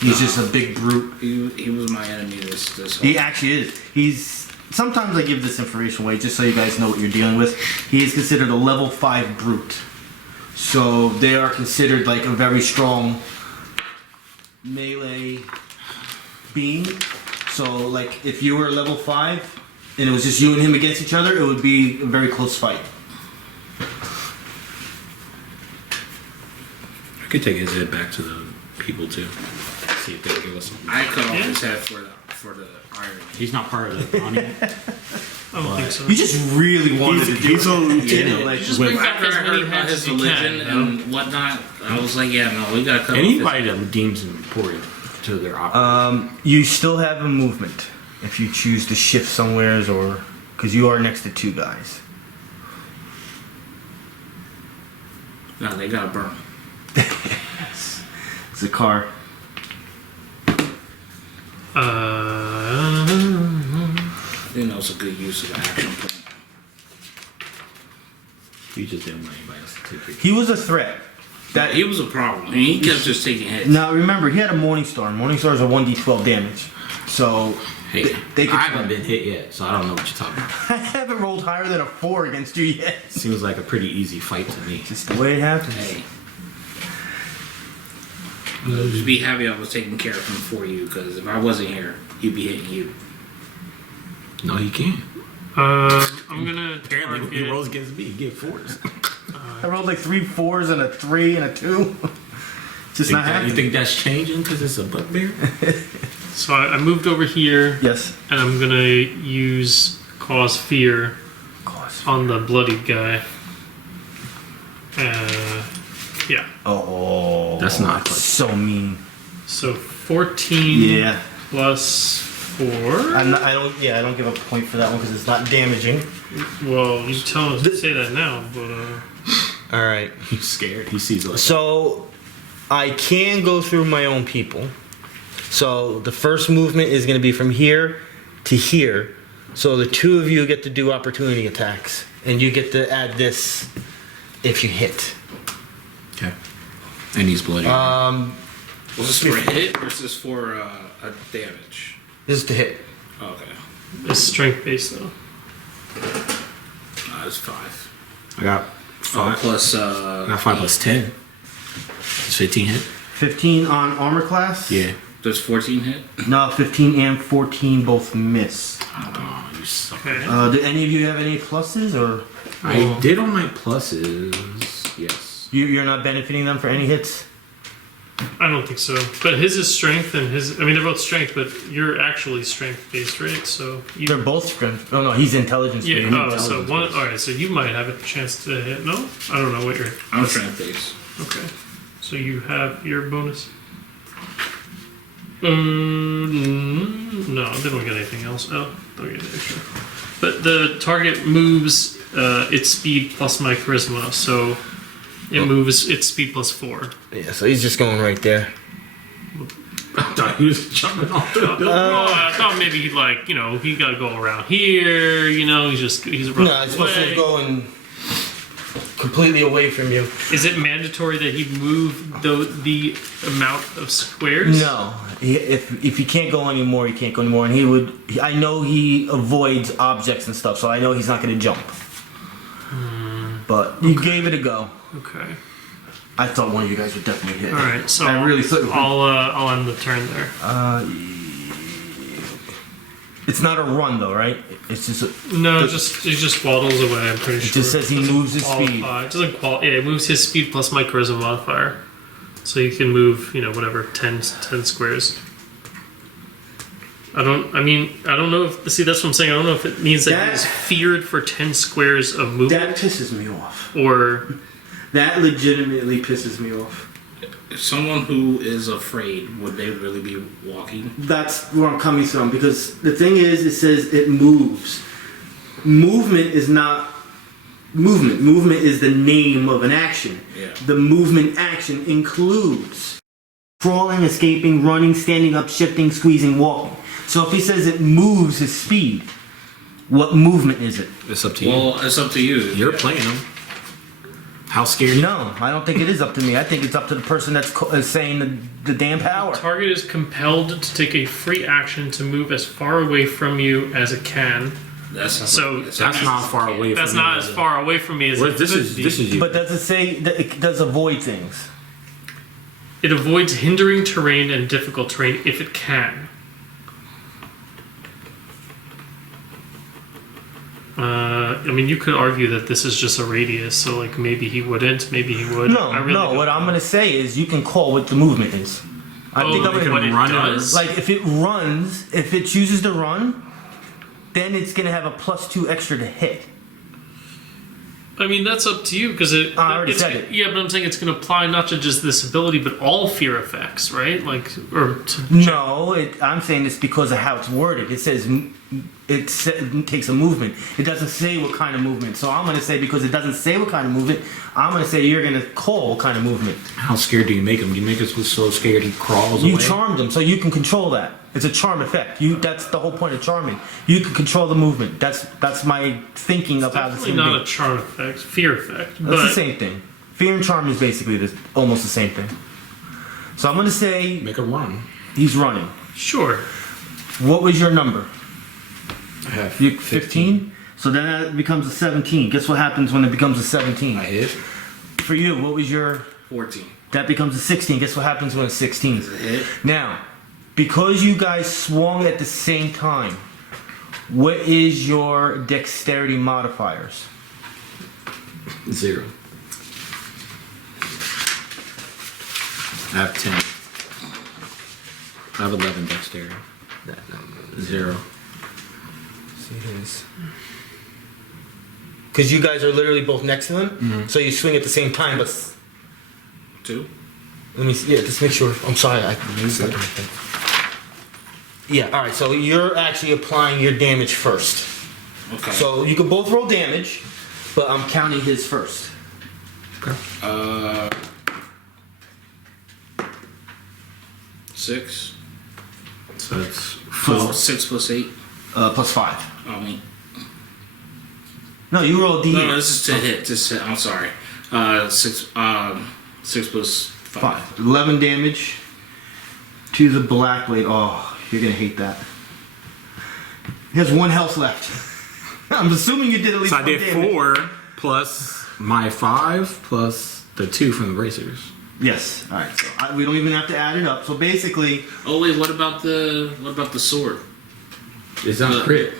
He's just a big brute. He was my enemy this whole He actually is. He's. Sometimes I give this information away just so you guys know what you're dealing with. He is considered a level 5 brute. So they are considered like a very strong melee being. So like if you were level 5 and it was just you and him against each other, it would be a very close fight. I could take his head back to the people too. See if they'll give us something. I cut off Yeah. his head for the iron. He's not part of the bounty. I don't think so. You just really wanted to do he's it. a You lieutenant. know, like, Just With- bring back After as I many heard about heads his as you religion can. and whatnot, I was like, yeah, no, we gotta cut Anybody off that deems him important to their operation. you still have a movement if you choose to shift somewheres or because you are next to 2 guys. No, they gotta burn. Zakhar. I think that was a good use of the action point. You just didn't want anybody else to take it. He was a threat. That He was a problem. I mean, he kept just taking hits. Now remember, he had a Morningstar. Morningstars are 1d12 damage. So Hey, they could I haven't been hit yet, so I don't know what you're talking about. I haven't rolled higher than a 4 against you yet. Seems like a pretty easy fight to me. Just the way it happens. Hey. Just be happy I was taking care of him for you, because if I wasn't here, he'd be hitting you. No, he can't. I'm gonna Apparently, when he target. rolls against me, he get 4s. I rolled like 3 4s and a 3 and a 2. Just not You happening. think that's changing because it's a bugbear? So I moved over here, Yes. and I'm gonna use cause fear on the bloodied guy. Yeah. Oh. That's not good. so mean. So 14 Yeah. plus 4. I don't. Yeah, I don't give a point for that one because it's not damaging. Well, you tell him to say that now, but All right. He's scared. He sees like So I can go through my own people. So the first movement is going to be from here to here. So the 2 of you get to do opportunity attacks, and you get to add this if you hit. Okay. And he's bloody. Um, Was this for a hit or is this for a damage? this is to hit. Oh, okay. it's strength based though. It's 5. I got 5. Plus, I got 5 plus 10. It's 15 hit. 15 on armor class. Yeah. there's 14 hit. No, 15 and 14 both miss. Oh, you suck. Okay. Do any of you have any pluses or I did on my pluses. Yes. you're not benefiting them for any hits? I don't think so. But his is strength and his. I mean, they're both strength, but you're actually strength based, right? So you. They're both strength. Oh no, he's intelligence. Yeah. based. Oh, so one. All right. So you might have a chance to hit. No, I don't know what your. I'm strength base. Okay. So you have your bonus. No, they don't get anything else. Oh, don't get extra. But the target moves its speed plus my charisma, so it moves its speed plus 4. Yeah, so he's just going right there. I thought he was jumping off the building. I thought maybe he'd like, he got to go around here. He's running No, he's supposed to away. be going completely away from you. Is it mandatory that he move the amount of squares? No, if he can't go anymore, he can't go anymore. And I know he avoids objects and stuff, so I know he's not going to jump. But you gave it a go. Okay. I thought one of you guys would definitely hit. All right. So I really thought. I'll end the turn there. It's not a run though, right? It's just. No, he just waddles away. I'm pretty It sure. just says he moves his speed. It doesn't qualify. Yeah, it moves his speed plus my charisma modifier, so you can move, whatever 10 squares. I don't know if. See, that's what I'm saying. I don't know if it means that he's feared for 10 squares of movement, That pisses me off. or That legitimately pisses me off. If someone who is afraid, would they really be walking? That's where I'm coming from, because the thing is, it says it moves. Movement is not movement. Movement is the name of an action. Yeah. The movement action includes crawling, escaping, running, standing up, shifting, squeezing, walking. So if he says it moves his speed, what movement is it? It's up to you. Well, it's up to you. You're playing them. How scared? No, I don't think it is up to me. I think it's up to the person that's saying the damn power. target is compelled to take a free action to move as far away from you as it can. That's not far away. That's from not me. as far away from me as it This could is be. you. But does it say that it does avoid things? It avoids hindering terrain and difficult terrain if it can. You could argue that this is just a radius, so like maybe he wouldn't, maybe he would. No, I really no. don't What know. I'm gonna say is you can call what the movement is. I think I'm like gonna what it run it or- does? like if it runs, if it chooses to run, then it's gonna have a +2 extra to hit. That's up to you because I already said it. Yeah, but I'm saying it's going to apply not to just this ability, but all fear effects, right? No, I'm saying this because of how it's worded. It says it takes a movement. It doesn't say what kind of movement. So I'm gonna say because it doesn't say what kind of movement, I'm gonna say you're gonna call what kind of movement. How scared do you make him? You make us so scared he crawls You away. charmed him, so you can control that. It's a charm effect. That's the whole point of charming. You can control the movement. That's my thinking of how this Definitely is not gonna a be. charm effect, fear effect. That's But the same thing. Fear and charm is basically almost the same thing. So I'm gonna say Make a run. he's running. sure. What was your number? I have 15? So then that becomes a 17. Guess what happens when it becomes a 17? I hit. For you, what was your... 14. That becomes a 16. Guess what happens when it's 16? Is it hit? Now, because you guys swung at the same time, what is your dexterity modifiers? 0. I have 10. I have 11 dexterity. 0. See his. Because you guys are literally both next to him, so you swing at the same time. But 2. let me see. Yeah, just make sure. I'm sorry, I used that. Yeah. All right. So you're actually applying your damage first. Okay. So you can both roll damage, but I'm counting his first. 6. So it's Oh, 6 plus 8. Plus 5. I mean, No, you roll D8. no, this is to hit. Just hit. I'm sorry. 6. 6 plus 5. 5. 11 damage to the black blade. Oh, you're gonna hate that. He has 1 health left. I'm assuming you did at least So I 1 did damage. 4 plus my 5 plus the 2 from the bracers. Yes. All right. So we don't even have to add it up. So basically, Oh wait, what about the sword? It's not a crit.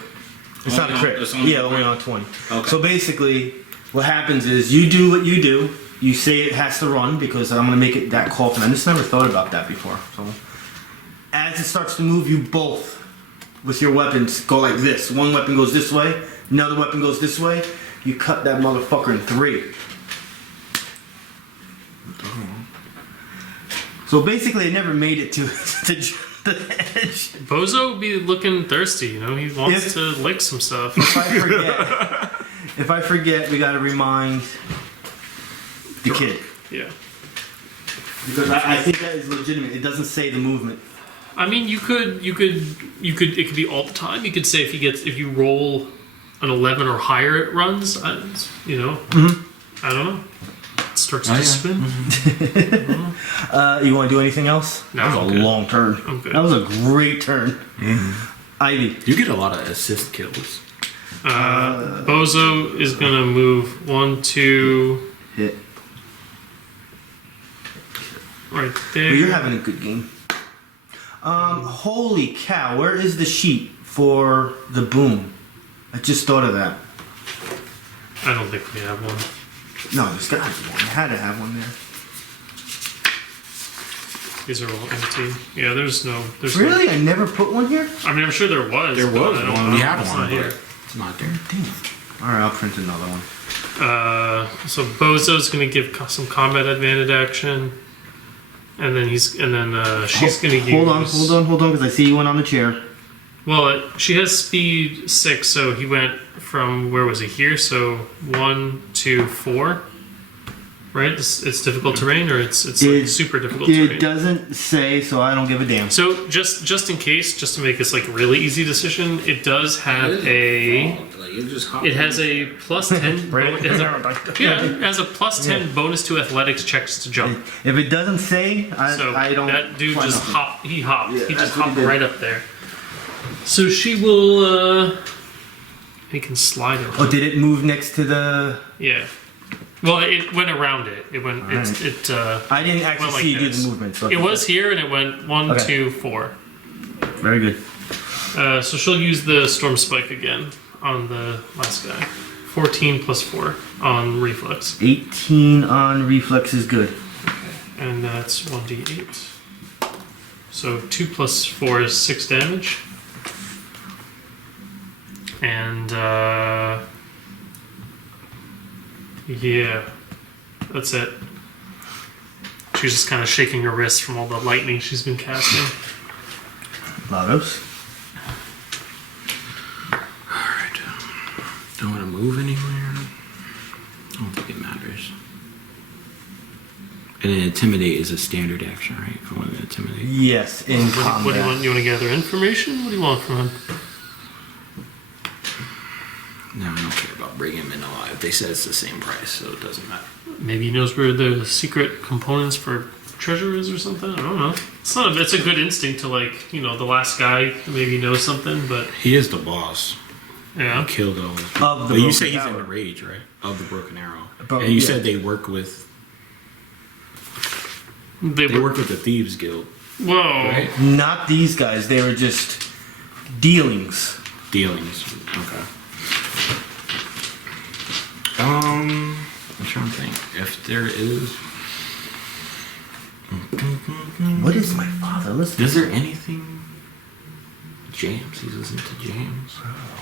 it's not a crit. It's only Yeah, on only 20. on 20. Okay. So basically, what happens is you do what you do. You say it has to run because I'm gonna make it that call. And I just never thought about that before. So as it starts to move, you both with your weapons go like this. One weapon goes this way. Another weapon goes this way. You cut that motherfucker in 3. So basically, it never made it to the edge. Bozo would be looking thirsty, you know? He wants If- to lick some stuff. If I forget, we gotta remind the kid. Yeah. Because I think that is legitimate. It doesn't say the movement. I mean, you could, it could be all the time. You could say if you roll an 11 or higher, it runs. You know, I don't know. It starts to spin. You want to do anything else? No, That was I'm a good. long turn. I'm good. That was a great turn. Ivy. You get a lot of assist kills. Bozo is gonna move 1, 2, Hit. right But there. you're having a good game. Holy cow! Where is the sheet for the boom? I just thought of that. I don't think we have one. No, there's got to be one. I had to have one there. These are all empty. Yeah, there's no. Really? I never put one here? I mean, I'm sure there was. There but was I don't one. know. We had It's one, not but here. it's not there. Damn. Alright, I'll print another one. So Bozo's gonna give some combat advantage action, and then she's gonna use. Hold on, because I see you went on the chair. Well, she has speed 6, so he went from where was he here? So 1, 2, 4. Right? It's difficult terrain, or it's like super difficult It terrain. doesn't say, so I don't give a damn. So just in case, just to make this like a really easy decision, it does have a. It has a plus 10. It has a plus 10 bonus to athletics checks to jump. If it doesn't say, So I don't. that dude plan just on it. hopped. He hopped. Yeah, he that's just what he hopped did. right up there. So she will. He can slide it. Oh, did it move next to the? Yeah. Well, it went around it. It went. Alright. I I didn't actually see you do the movement. So It was here, and it went 1, Okay. 2, 4. very good. So she'll use the storm spike again on the last guy. 14 plus 4 on reflex, 18 on reflex is good. and that's 1d8. So 2 plus 4 is 6 damage, and yeah, that's it. She's just kind of shaking her wrist from all the lightning she's been casting. Lados. Alright. Don't want to move anywhere. I don't think it matters. And then intimidate is a standard action, right? If I want to intimidate. Yes, in What do you combat. want? You want to gather information? What do you want from him? No, I don't care about bringing him in alive. They said it's the same price, so it doesn't matter. Maybe he knows where the secret components for treasure is or something. I don't know. It's a good instinct to the last guy maybe knows something, but He is the boss. yeah. He killed all his Of the But you broken say he's in arrow. the rage, right? Of the broken arrow. Bro- And you yeah. said they work with They they were. work with the Thieves Guild, Whoa. right? Not these guys. They were just dealings. Dealings. Okay. I'm trying to think if there is. What is my father listening? Is there anything? Jams. He's listening to jams.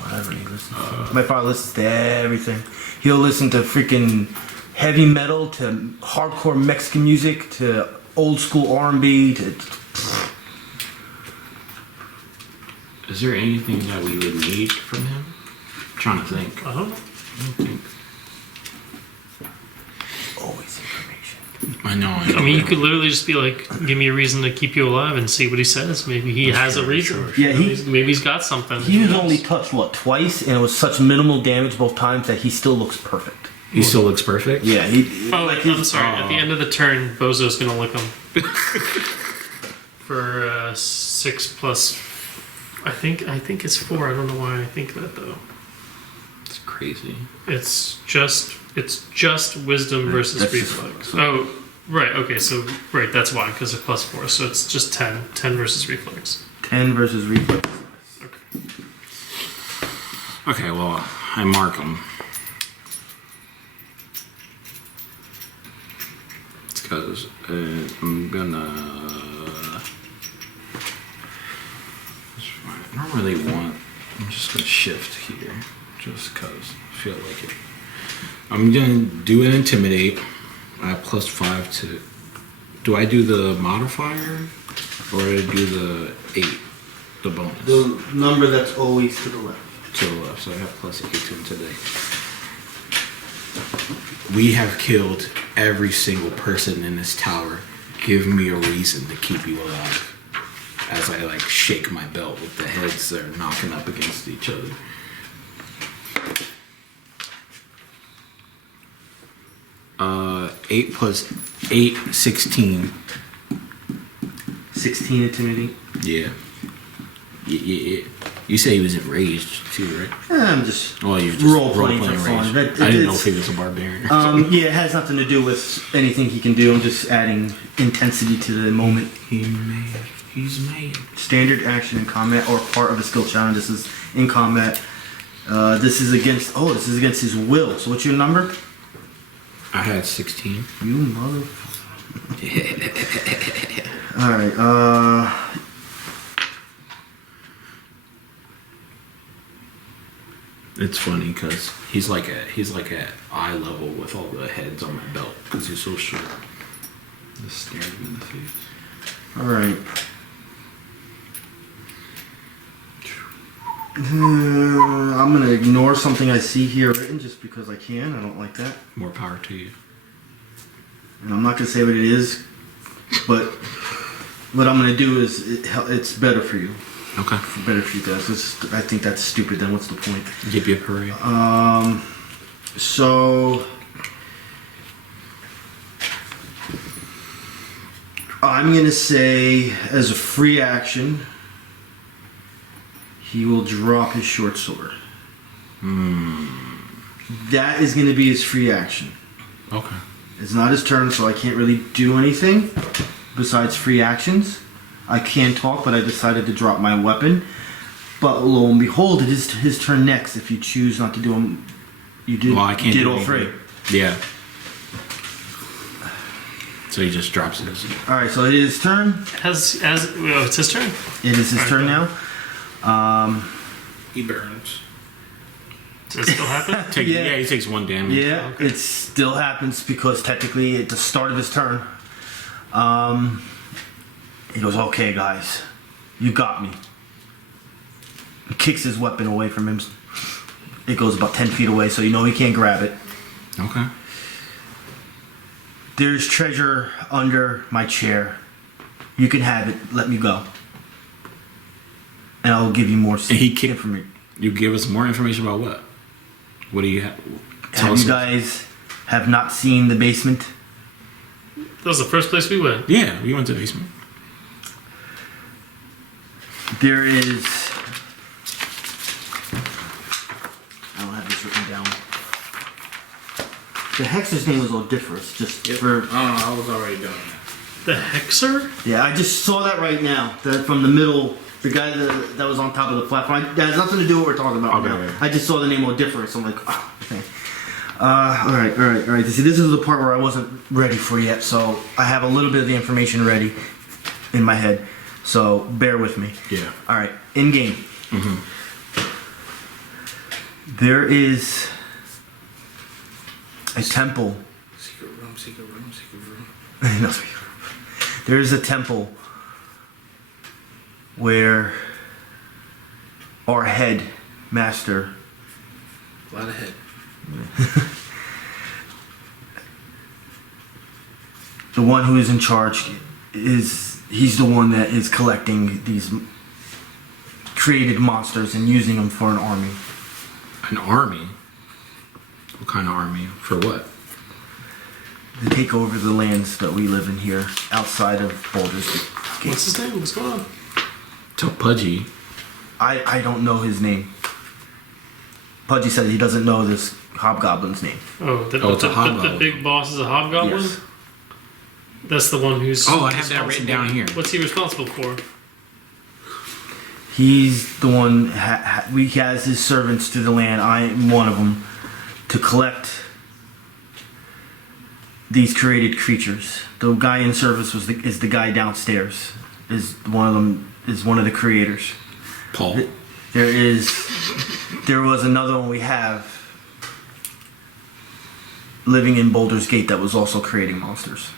Whatever he listens to. My father listens to everything. He'll listen to freaking heavy metal, to hardcore Mexican music, to old school R&B, to. Is there anything that we would need from him? I'm trying to think. I don't know. I don't think. Always information. I know. I mean, you could literally just be like, "Give me a reason to keep you alive," and see what he says. Maybe he has a reason. Yeah, maybe he's got something. He was Who knows? only touched, twice, and it was such minimal damage both times that he still looks perfect. He still looks perfect. Yeah, he. Oh, like I'm his- sorry. At the end of the turn, Bozo's gonna lick him for 6 plus. I think it's 4. I don't know why I think that though. It's crazy. It's just wisdom versus That's just- reflex. Oh, right. Okay, so right, that's why because of plus 4. So it's just 10 versus reflex. 10 versus reflex. Okay. Okay, well, I mark him. It's because I'm gonna. I don't really want. I'm just gonna shift here, just cause I feel like it. I'm gonna do an intimidate. I have +5 to. Do I do the modifier? Or to do the 8, the bonus. The number that's always to the left. To the left, so I have plus 8 to him today. We have killed every single person in this tower. Give me a reason to keep you alive. As I like shake my belt with the heads that are knocking up against each other. Uh, 8 plus 8, 16. 16 intimidate. Yeah. Yeah. You say he was enraged too, right? I'm just Oh, you're just role-playing for fun. rage. That- I didn't know it's- if he was a barbarian. Yeah, it has nothing to do with anything he can do. I'm just adding intensity to the moment. He's mad. Standard action in combat or part of a skill challenge. This is in combat. This is against his will. So what's your number? I had 16. You motherfucker. Alright, It's funny because he's like at eye level with all the heads on my belt because he's so short. Just staring him in the face. alright. I'm gonna ignore something I see here written just because I can. I don't like that. More power to you. And I'm not gonna say what it is, but what I'm gonna do is it's better for you. Okay. Better for you guys. I think that's stupid. Then what's the point? Give you a parade. So I'm gonna say as a free action, he will drop his short sword. That is gonna be his free action. Okay. It's not his turn, so I can't really do anything besides free actions. I can talk, but I decided to drop my weapon. But lo and behold, it is his turn next. If you choose not to do him, you did, Well, I can't did do all anything. three. Yeah. So he just drops his. All right, so it is his turn. It's his turn. It is his turn now. He burns. Does it still happen? Yeah, he takes 1 damage. Yeah, it still happens because technically at the start of his turn, he goes, "Okay, guys, you got me." He kicks his weapon away from him. It goes about 10 feet away, so you know he can't grab it. Okay. There's treasure under my chair. You can have it. Let me go. And I'll give you more information. You give us more information about what? What do you have? Have you guys have not seen the basement? That was the first place we went. Yeah, we went to the basement. There is... I don't have this written down. The Hexer's name was Odiferous, just for... I was already doing that. The Hexer? Yeah, I just saw that right now. That from the middle, the guy that was on top of the platform. That has nothing to do with what we're talking about Okay, now. okay. I just saw the name Odiferous. I'm like, oh, okay. All right. See, this is the part where I wasn't ready for yet, so I have a little bit of the information ready in my head. So bear with me. Yeah. All right, in game. Mm-hmm. There is a temple. Secret room, secret room, secret room. No, there is a temple where our head master, A lot of head. the one who is in charge, he's the one that is collecting these created monsters and using them for an army. An army? What kind of army? For what? To take over the lands that we live in here, outside of Baldur's Gate. What's his name? What's going on? Tell Pudgy. I don't know his name. Pudgy said he doesn't know this hobgoblin's name. Oh, it's a the hobgoblin. big boss is a hobgoblin? Yes. That's the one who's... Oh, I have that written down here. What's he responsible for? He's the one. He has his servants to the land. I am one of them, to collect these created creatures. The guy in service is the guy downstairs. Is one of them. Is one of the creators. Paul. There was another one we have living in Baldur's Gate that was also creating monsters.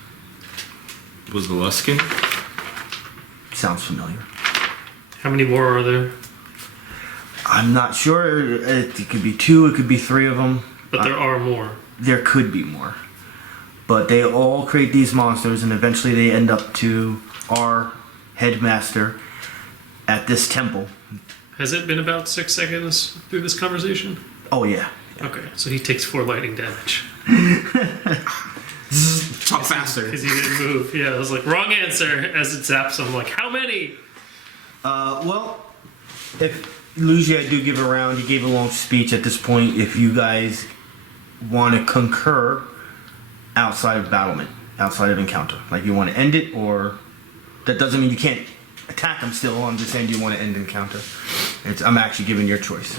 Was the Luskin? sounds familiar. How many more are there? I'm not sure. It could be 2, it could be 3 of them. But there are more. There could be more. But they all create these monsters, and eventually they end up to our headmaster at this temple. Has it been about 6 seconds through this conversation? Oh, yeah. Okay, so he takes 4 lightning damage. Talk faster. Because he didn't move. Yeah, I was like, wrong answer. As it zaps him, I'm like, how many? Well, if Luigi, I do give a round. He gave a long speech at this point. If you guys want to concur outside of battlement, outside of encounter, like you want to end it, or that doesn't mean you can't attack him still. I'm just saying, do you want to end encounter? I'm actually giving your choice.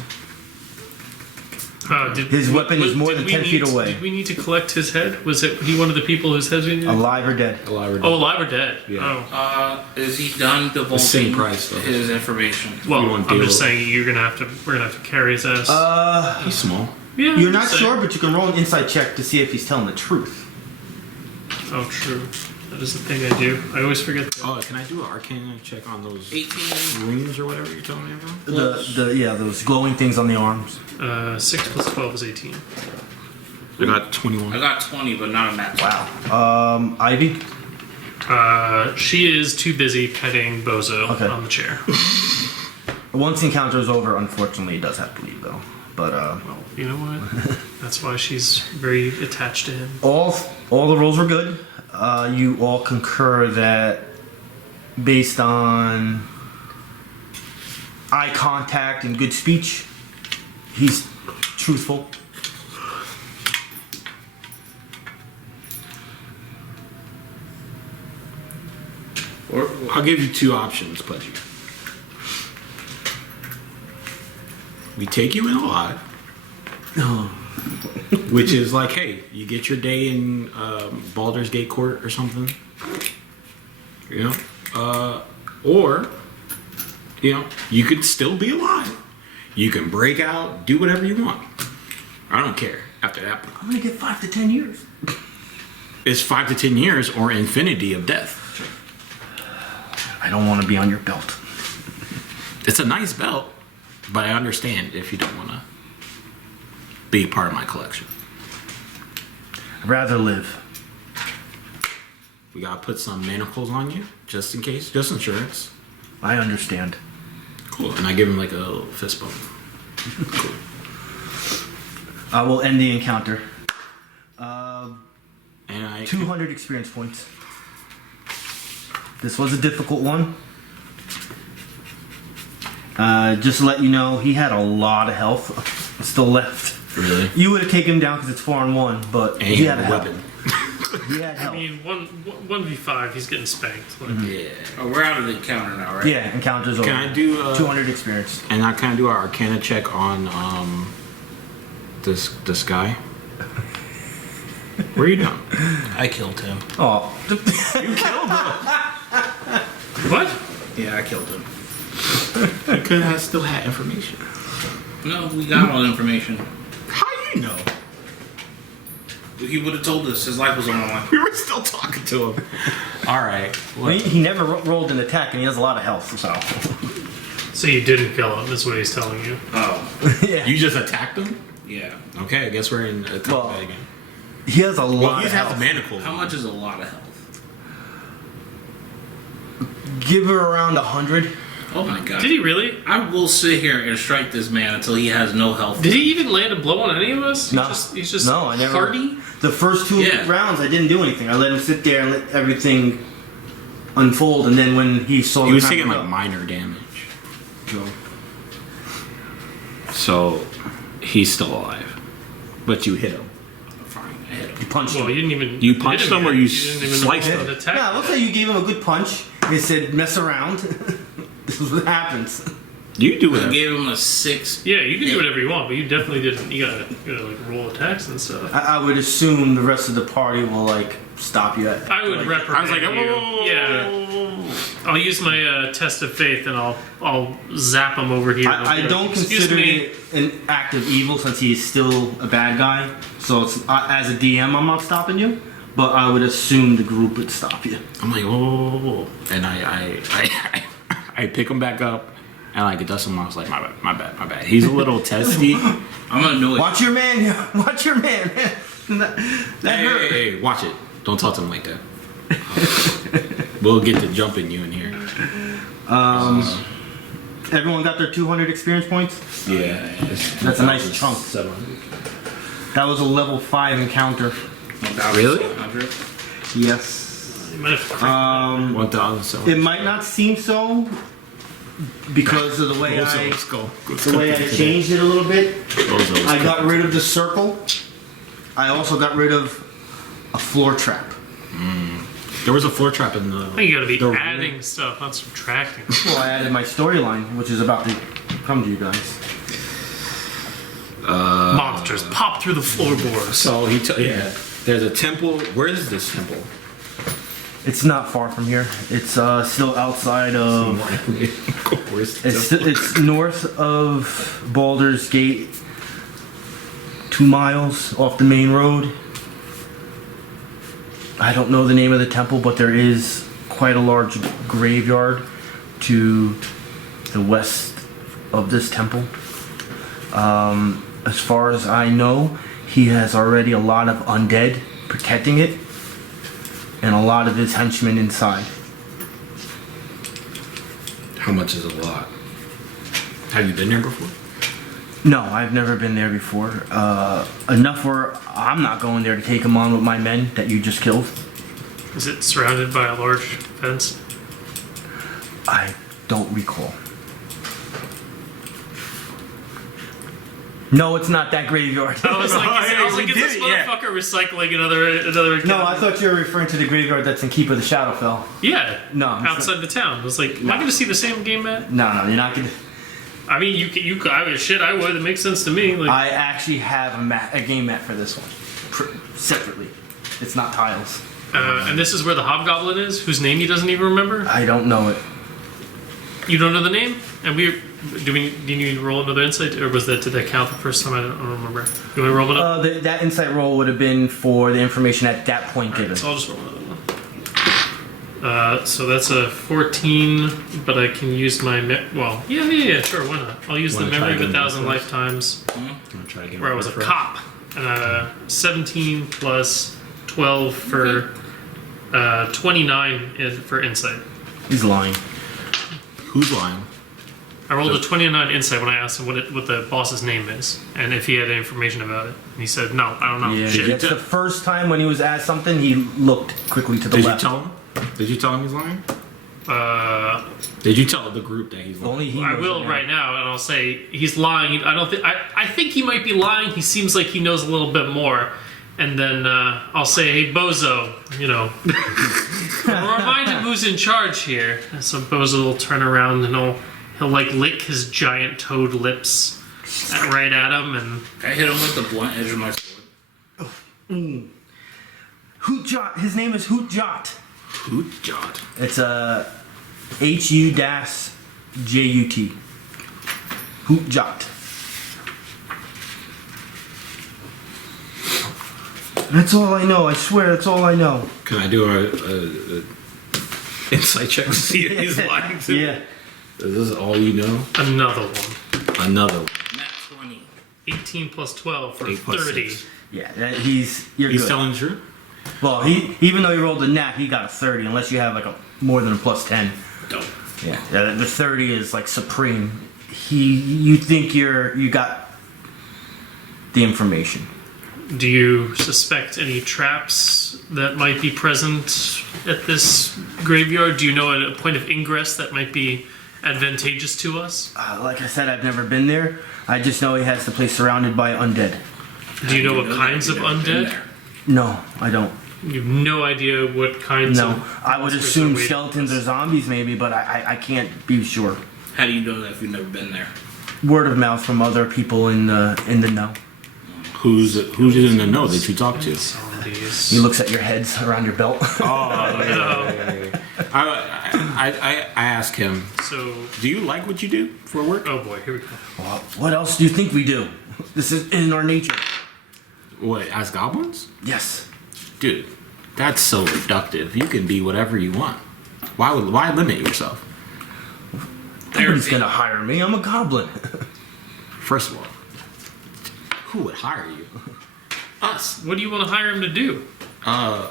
His weapon is more than 10 feet away. Did we need to collect his head? Was it he one of the people whose heads we needed? Alive or dead? Alive or dead. Oh, alive or dead? Yeah. Oh. Is he done divulging same price, though. his information? Well, You won't I'm deal just with- saying we're gonna have to carry his ass. He's small. Yeah, You're I'm not just saying. sure, but you can roll an insight check to see if he's telling the truth. Oh, true. That is the thing I do. I always forget that. Oh, can I do an arcana check on those 18. runes or whatever you're telling me about? Those glowing things on the arms. 6 plus 12 is 18. I got 21. I got 20, but not a match. Wow. Ivy. She is too busy petting Bozo Okay. on the chair. Once the encounter is over, unfortunately, he does have to leave though. But Well, you know what? That's why she's very attached to him. all the rolls were good. You all concur that based on eye contact and good speech, he's truthful. I'll give you 2 options, Pudgy. We take you in alive, which is like, hey, you get your day in Baldur's Gate Court or something, you know, or you know, you could still be alive. You can break out, do whatever you want. I don't care. After that, I'm gonna get 5 to 10 years. it's 5 to 10 years or infinity of death. I don't want to be on your belt. It's a nice belt, but I understand if you don't want to be part of my collection. I'd rather live. We gotta put some manacles on you, just in case, just insurance. I understand. Cool. And I give him like a little fist bump. Cool. I will end the encounter. And I 200 experience points. This was a difficult one. Just to let you know, he had a lot of health still left. really. You would have taken him down because it's 4-on-1, but And he had a weapon. He had I health. mean, 1v5, he's getting spanked. Like, Yeah. Oh, we're out of the encounter now, right? Yeah, encounters over. Can I do 200 experience. And I kind of do an Arcana check on this guy. Where are you doing? I killed him. Oh, You killed him. what? Yeah, I killed him. You could have still had information. No, we got all the information. How you know? He would have told us his life was on the line. We were still talking to him. All right. he never rolled an attack, and he has a lot of health. So So you didn't kill him, is what he's telling you. Oh, yeah, You just attacked him? yeah. Okay, I guess we're in a combat again. he has a Well, lot he of has health. manacles. How much is a lot of health? Give her around 100. Oh my god. Did he really? I will sit here and strike this man until he has no health. Did he even land a blow on any of us? No. He's just No, I never- hardy? The first 2 Yeah. rounds, I didn't do anything. I let him sit there and let everything unfold, and then when he saw He the was time taking to like go- minor damage. So he's still alive. But you hit him. Fine, I hit him. You punched Well, him. you didn't even. You punched hit him or yet. you didn't even sliced know him? what attack Yeah, let's say you gave him a good punch. He said, "Mess around." This is what happens. You do I it. gave him a 6. Yeah, you can do whatever you want, but you definitely didn't. You gotta like roll attacks and stuff. I would assume the rest of the party will like stop you at. I would like, reprimand I was like, you. whoa. Yeah, I'll use my test of faith and I'll zap him over here. I don't Excuse consider me. it an act of evil since he's still a bad guy. So it's as a DM, I'm not stopping you. but I would assume the group would stop you. I'm like, whoa. And I pick him back up and like dust him off. I was like, my bad. He's a little testy. I'm gonna know it. Watch your man. Watch your man. that hurt. Hey, watch it. Don't talk to him like that. We'll get to jumping you in here. Everyone got their 200 experience points? Yeah. That's a nice chunk. 700. That was a level 5 encounter. Really? Yes. You might have to 1,000. It might not seem so because of the way I changed it a little bit. I got rid of the circle. I also got rid of a floor trap. There was a floor trap in the. I think you gotta be adding stuff, not subtracting. Well, I added my storyline, which is about to come to you guys. Monsters pop through the floorboards. So there's a temple. Where is this temple? It's not far from here. It's still outside of. Where's the It's temple? it's north of Baldur's Gate. 2 miles off the main road. I don't know the name of the temple, but there is quite a large graveyard to the west of this temple. As far as I know, he has already a lot of undead protecting it, and a lot of his henchmen inside. How much is a lot? Have you been there before? No, I've never been there before. Enough where I'm not going there to take him on with my men that you just killed. Is it surrounded by a large fence? I don't recall. No, it's not that graveyard. I was like, is this motherfucker recycling another? No, I thought you were referring to the graveyard that's in Keep of the Shadowfell. Yeah. No, it's Outside the town. I was like, am I going to see the same game map? No, you're not gonna. I mean, you I would. Shit, I would. It makes sense to me. Like, I actually have a game map for this one, separately. It's not tiles. and this is where the hobgoblin is, whose name he doesn't even remember. I don't know it. You don't know the name? And do you need to roll another insight, or did that count the first time? I don't remember. You want to roll it up? That insight roll would have been for the information at that point given. So I'll just roll another one. So that's a 14, but I can use my yeah, sure, why not? I'll use the memory of 1,000 lifetimes, where I was a cop, and 17 plus 12 for 29 for insight. He's lying. Who's lying? I rolled a 29 insight when I asked him what the boss's name is, and if he had any information about it. And he said, no, I don't know. Yeah, Shit. that's the first time when he was asked something, he looked quickly to the left. Did you tell him he's lying? Did you tell the group that he's lying? Only he I knows will now. right now, and I'll say he's lying. I think he might be lying. He seems like he knows a little bit more. And then I'll say, hey, Bozo, remind him who's in charge here. And so Bozo will turn around and he'll like lick his giant toad lips right at him, and I hit him with the blunt edge of my sword. Hootjot. His name is Hootjot. Hootjot. It's HU-JUT. Hootjot. That's all I know. I swear, that's all I know. Can I do a insight check to see if he's lying to me? Yeah. Is this all you know? another one. Another one. Nat 20. 18 plus 12 for 8 plus 30. 6. Yeah, you're He's good. telling the truth? Well, even though he rolled a nat, he got a 30, unless you have like more than a plus 10. Dope. Yeah, the 30 is like supreme. You think you got the information. Do you suspect any traps that might be present at this graveyard? Do you know a point of ingress that might be advantageous to us? Like I said, I've never been there. I just know he has the place surrounded by undead. Do you know what kinds of undead? No, I don't. You have no idea what kinds No, of I would monsters assume are waiting skeletons for or us. zombies maybe, but I can't be sure. How do you know that if you've never been there? Word of mouth from other people in the know. Who's in the know that you talk to? Zombies. He looks at your heads around your belt. I ask him, So, do you like what you do for work? oh boy, here we go. Well, what else do you think we do? This is in our nature. What, as goblins? Yes. Dude, That's so reductive. You can be whatever you want. Why limit yourself? Nobody's gonna hire me. I'm a goblin. First of all, who would hire you? Us. What do you want to hire him to do?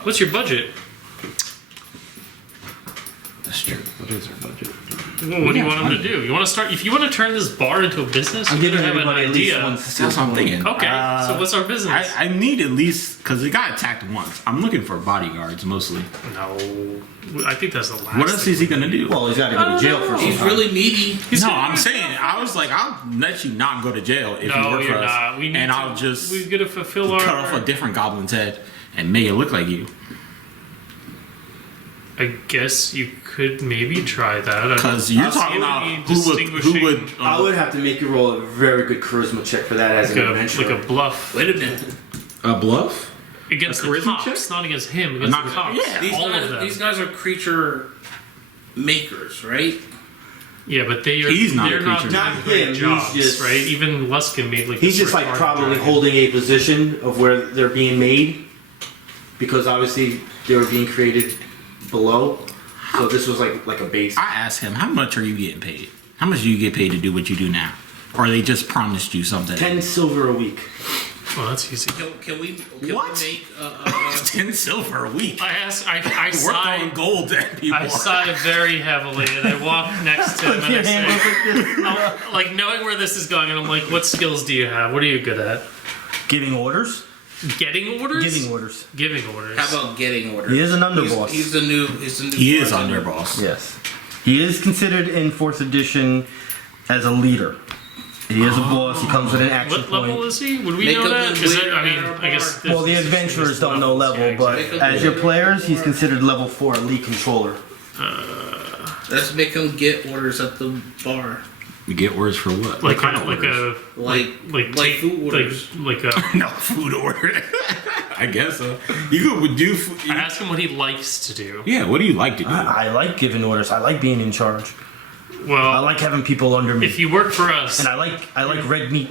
What's your budget? That's true. What is our budget? Well, what do you want him to do? You want to start? If you want to turn this bar into a business, I'm you giving have an everybody at least idea. one That's what I'm thinking. Okay, so what's our business? I need at least, because it got attacked once. I'm looking for bodyguards mostly. No, I think that's the last. What else is he going to do? Well, he's got to go to jail for some He's time. really needy. No, I'm saying, I was like, I'll let you not go to jail if you No, work for you're us. not. We need and to, I'll just we're gonna fulfill our. cut off a different goblin's head and make it look like you. I guess you could maybe try that. Because you're I'll talking see about any who would I would have to make you roll a very good charisma check for that as like an a, adventurer. like a bluff Wait a minute. a bluff? against A the charisma cops, check? not against him. Against Not- the cops. yeah. These guys are creature makers, right? Yeah, but He's not they're a not creature. doing Not great him, he's jobs, just- right? Even Luskin made like. He's this just like retarded probably dragon. holding a position of where they're being made, because obviously they were being created below. So this was like a base. I asked him, how much are you getting paid? How much do you get paid to do what you do now? Or they just promised you something? 10 silver a week. Oh, that's easy. Can we What? make 10 silver a week. I asked. I We're sighed. throwing gold at people. I sigh very heavily, and I walk next to him, and I say, like knowing where this is going, and I'm like, "What skills do you have? What are you good at? Giving orders? Getting orders? Giving orders. Giving orders. how about getting orders? He is an underboss. He's the new. He is bartender. underboss. Yes. He is considered in 4th edition as a leader. He is a boss. He comes with an action What level point. is he? Would we Make know him that? the Is leader it? I mean, of I guess. Well, the there's adventurers don't know levels, level, yeah, but exactly. as your players, he's considered level 4 elite controller. Let's make him get orders at the bar. We get orders for what? like What kind a, of like orders? a Like food orders. like a. No, food order. I guess so. You could do food. I ask him what he likes to do. Yeah, what do you like to do? I like giving orders. I like being in charge. I Well, like having people under me. if you work for us, And I like red meat.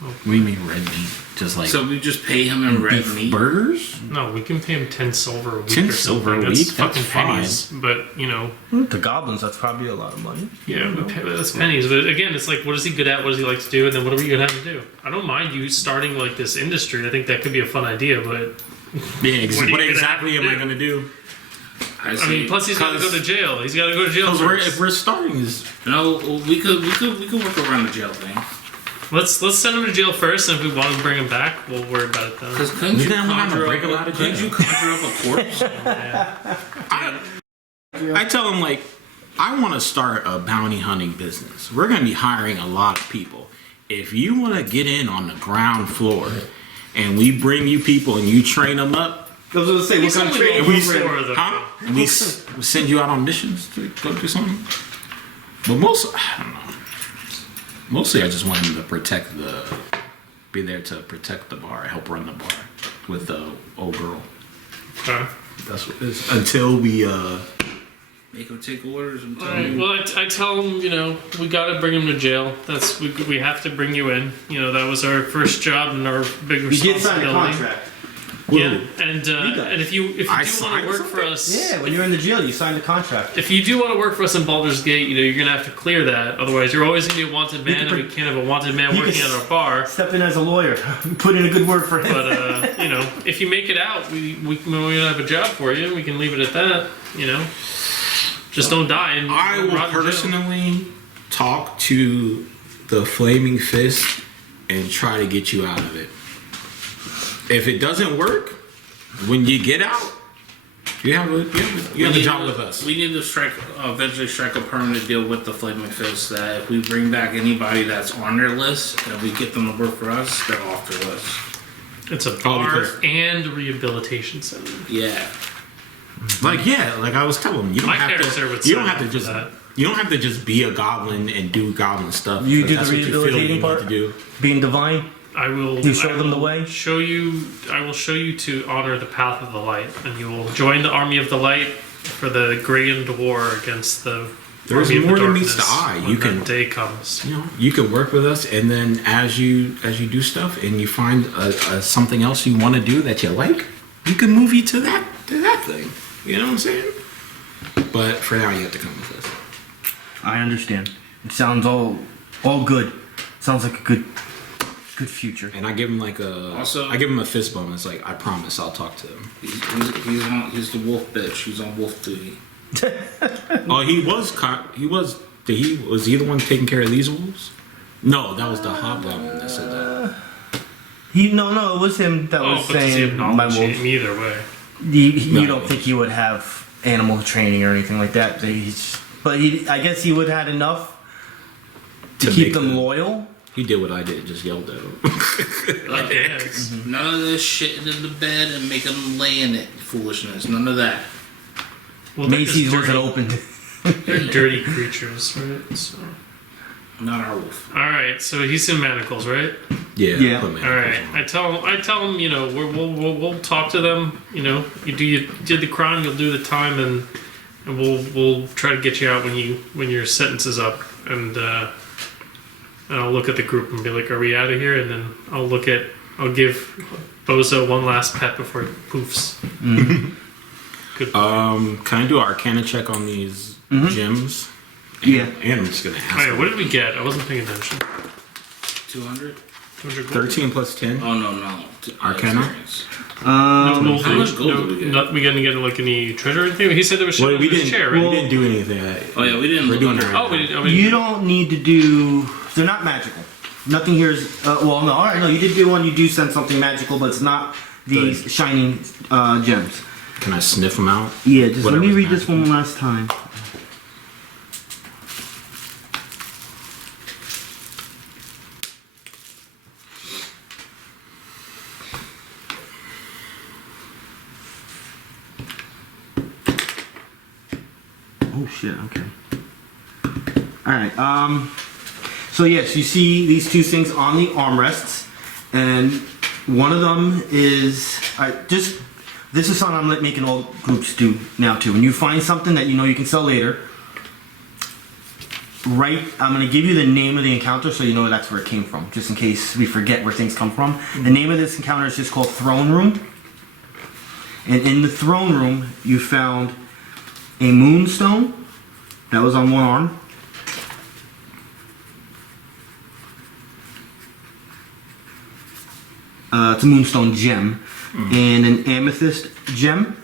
What do you mean red meat? Just like So we just pay him in red beef meat. burgers? no, we can pay him 10 silver a week. 10 or silver something. a week? That's That's fucking fine. pennies. But you know, To goblins, that's probably a lot of money. yeah, that's pennies. But again, it's like, what is he good at? What does he like to do? And then what are we gonna have him do? I don't mind you starting like this industry. I think that could be a fun idea. But Yeah, What are you what gonna exactly have am to I do? going to do? I mean, plus he's got to go to jail. He's got to go to jail. Because First. if we're starting is No, we could work around the jail thing. Let's send him to jail first, and if we want to bring him back, we'll worry about it then. Because couldn't you Then we're gonna conjure break him up? out of Couldn't jail. you conjure up a corpse? I tell them like, I want to start a bounty hunting business. We're going to be hiring a lot of people. If you want to get in on the ground floor, and we bring you people and you train them up, I was gonna say, what He's kind of only training level we- four, though. huh? And we send you out on missions to go do something. But I don't know. Mostly, I just want him to be there to protect the bar, help run the bar with the old girl. Okay. That's what it is. Until we Make him take orders and tell All right. him. Well, I tell him, you know, we got to bring him to jail. We have to bring you in. You know, that was our first job and our big You responsibility. did sign a contract. Yeah, and guys. if you do I want signed to work for something? us, Yeah, when you're in the jail, you signed a contract. if you do want to work for us in Baldur's Gate, you know you're gonna have to clear that. Otherwise, you're always gonna be a wanted man, and we can't have a wanted man You working can at our bar. Step in as a lawyer. Put in a good word for him. But you know, if you make it out, we have a job for you. We can leave it at that. You know, just don't die. And I will rot in jail. personally talk to the Flaming Fist and try to get you out of it. If it doesn't work, when you get out, you have a job with us. We need to eventually strike a permanent deal with the Flaming Fist that if we bring back anybody that's on their list and we get them to work for us, they're off the list. It's a bar because- and rehabilitation center. Yeah. Like I was telling them, you don't My have character would to. You don't sign have to up for just. that. You don't have to just be a goblin and do goblin stuff. You because do that's the what you feel rehabilitating you part? need to do. Being divine. I will. You show I them the will way? I will show you to honor the path of the light, and you will join the army of the light for the grand war against the. There's army of more the than meets the darkness eye. when You that can- day comes. You know, you can work with us, and then as you do stuff, and you find something else you want to do that you like, we can move you to that thing. You know what I'm saying? But for now, you have to come with us. I understand. It sounds all good. Sounds like a good future. And I give him like I give him a fist bump. It's like, I promise I'll talk to him. He's the wolf bitch. He's on wolf duty. Oh, was he the one taking care of these wolves? No, that was the hobgoblin that said that. No, it was him that was but does he saying my acknowledge wolf. him either way? You don't think he would have animal training or anything like that? I guess he would have had enough to keep make them loyal. He did what I did, just yelled at him. I guess. None of this shit in the bed and make them lay in it. Foolishness. None of that. Well, they're Macy's just wasn't dirty- open. They're dirty creatures, right? So. Not our wolf. All right, so he's in manacles, right? Yeah. put me All right, I tell him, you know, we'll talk to them. You know, you did the crime, you'll do the time, and we'll try to get you out when your sentence is up, and I'll look at the group and be like, are we out of here? And then I'll give Bozo one last pet before he poofs. Good. Can I do an Arcana check on these gems? Yeah. And I'm just gonna ask. Oh, yeah, what did we get? I wasn't paying attention. 200? 200 gold? 13 plus 10. Oh, no. Arcana? Experience. No gold. How much gold did we get? We didn't get like any treasure or anything. He said there was shit Well, on we his didn't. chair, right? We didn't do anything. Oh, yeah, we didn't We're look doing under it it. right Oh, we now. didn't. You don't need to do. They're not magical. Nothing here is. Well, no. All right, no. You did do one. You do sense something magical, but it's not these shining gems. Can I sniff them out? Yeah. Just let me Whatever's read this magical. one last time. Oh shit. Okay. All right. So yes, you see these two things on the armrests, and one of them is this is something I'm making all groups do now too. When you find something that you know you can sell later, I'm going to give you the name of the encounter so you know that's where it came from, just in case we forget where things come from. The name of this encounter is just called Throne Room, and in the Throne Room you found a moonstone that was on one arm. It's a moonstone gem and an amethyst gem.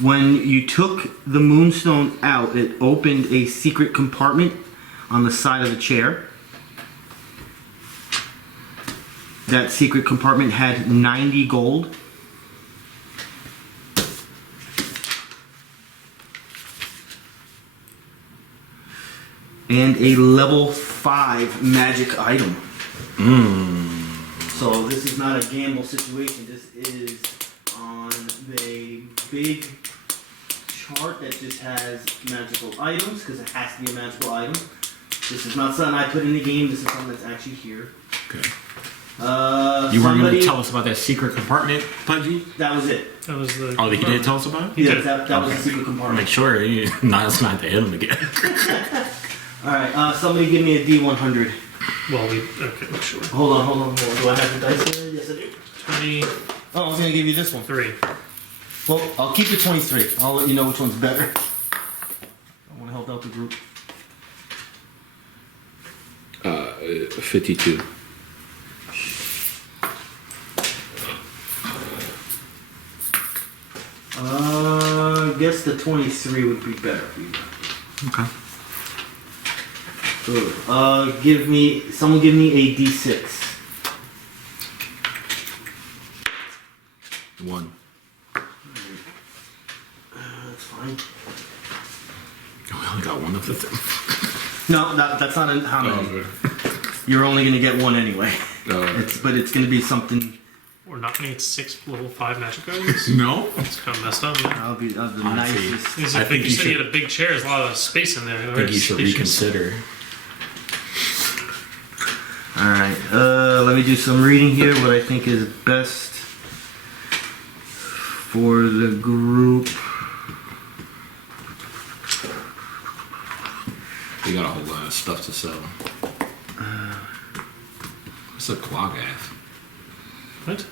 When you took the moonstone out, it opened a secret compartment on the side of the chair. That secret compartment had 90 gold. And a level 5 magic item. So this is not a gamble situation. This is on the big chart that just has magical items because it has to be a magical item. This is not something I put in the game. This is something that's actually here. Okay. You weren't going Somebody- to tell us about that secret compartment, Pudgy? That was it. That was the. Oh, he didn't tell us about it? He Yeah, did. that was the secret compartment. Make sure. It's not to hit him again. Alright, somebody give me a D100. Well, okay, sure. Hold on. Do I have the dice here? Yes, I do. 23. Oh, I was going to give you this one. Well, I'll keep the 23. I'll let you know which one's better. I want to help out the group. 52. I guess the 23 would be better for you. Okay. Good. Someone give me a D6. 1. That's fine. Oh, I only got one of the thing. No, that's not how many. okay. You're only going to get one anyway. Oh. But it's going to be something. We're not going to get 6 level 5 magic items. No? It's kind of messed up. Man. I'll be the Honestly, nicest. He's I like, think you you said you should- had a big chair. There's a lot of space in there. I think you should reconsider. All right. Let me do some reading here. What I think is best for the group. We got a whole lot of stuff to sell. What's a quagath? What?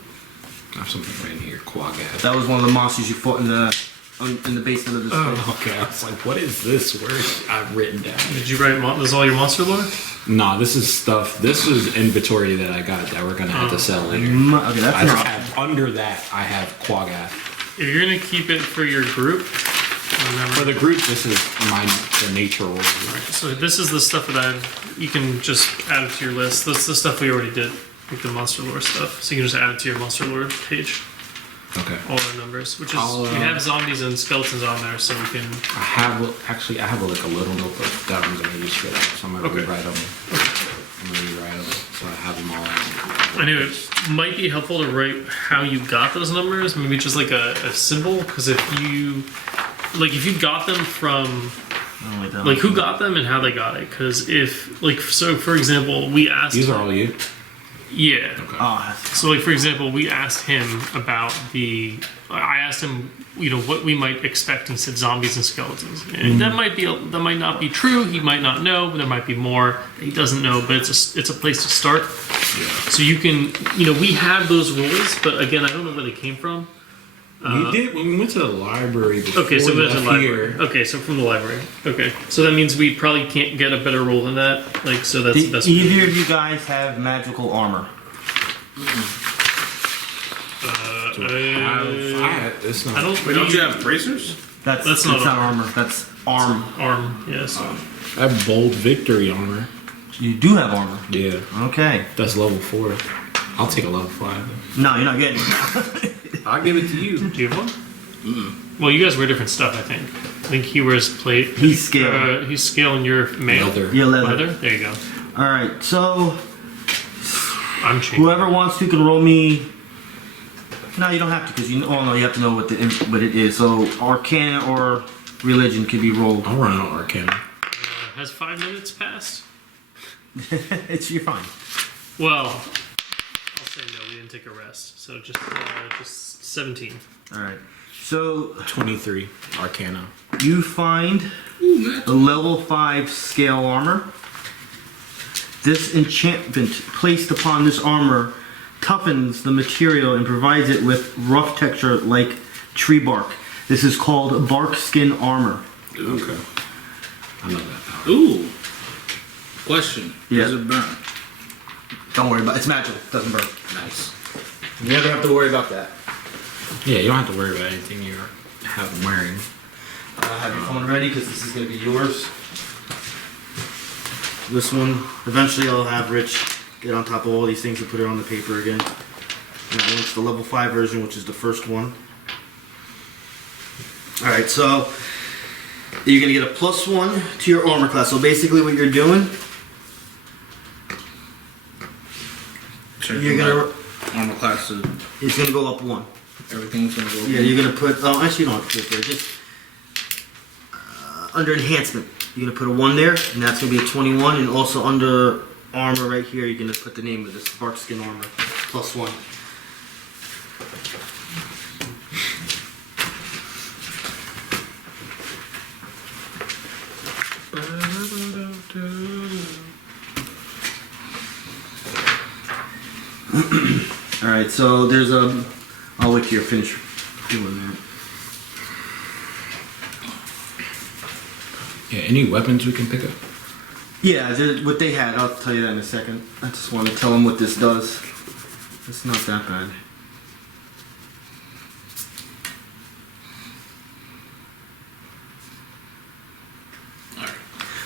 I have something right in here. Quagath. That was one of the monsters you fought in the in the basement of this place. Oh, okay. I was like, what is this word I've written down? Did you write? This is all your monster lore? Nah, this is stuff. This is inventory that I got that we're gonna have to sell later. Okay, that's I an just option. have under that. I have Quaggath. If you're gonna keep it for your group, remember. For the group, this is the nature rule. So this is the stuff that you can just add it to your list. That's the stuff we already did, like the monster lore stuff. So you can just add it to your monster lore page. Okay. All our numbers, which is I'll, we have zombies and skeletons on there, so we can. I have like a little notebook that I'm gonna use for that. So I'm gonna rewrite them. I'm gonna rewrite them so I have them all. I knew it might be helpful to write how you got those numbers, maybe just like a symbol, because if you got them from like who got them and how they got it, because if like so for example we asked These are all you. yeah. Okay. So, like for example, we asked him about I asked him, what we might expect. He said zombies and skeletons, and that might not be true. He might not know, but there might be more that he doesn't know. But it's a place to start. Yeah. So you can, we have those rules, but again, I don't know where they came from. We did when we went to the library. Before Okay, so we went to the left library. here. Okay, so from the library. Okay, so that means we probably can't get a better rule than that. Like, so that's the best. Either of you guys have magical armor? It's not. I don't. Wait, don't you have bracers? That's not not armor. That's arm. Arm. Yeah. So. I have bold victory armor. You do have armor. Yeah, Okay. that's level 4. I'll take a level 5. No, you're not getting it. I'll give it to you. Do you have one? Well, you guys wear different stuff, I think. I think he wears plate. He's scale. He's scale and you're mail. Leather. You're leather. There you go. All right. So I'm changing. whoever wants to can roll me. No, you don't have to because you have to know what it is. So Arcana or Religion can be rolled. I'll run out Arcana. Has 5 minutes passed? You're fine. Well, I'll say no. We didn't take a rest, so just 17. All right. So 23 Arcana. you find a level 5 scale armor. This enchantment placed upon this armor toughens the material and provides it with rough texture like tree bark. This is called bark skin armor. Okay. I know that power. Ooh. Question. Yeah. Does it burn? Don't worry about it. It's magical. It doesn't burn. Nice. You never have to worry about that. Yeah, you don't have to worry about anything you're wearing. Have your phone ready because this is going to be yours. This one, eventually I'll have Rich get on top of all these things and put it on the paper again. And that one's the level 5 version, which is the first one. Alright, so you're going to get a +1 to your armor class. So basically what you're doing, you're going to... Armor class is It's going to go up 1. everything's gonna go. Yeah, you're going to put... Oh, actually you don't have to put it there. Just under enhancement, you're going to put a 1 there, and that's going to be a 21. And also under armor right here, you're going to put the name of this bark skin armor, +1. Alright, so there's a... I'll wait till you're finished doing that. Yeah, any weapons we can pick up? Yeah, what they had, I'll tell you that in a second. I just want to tell them what this does. It's not that bad.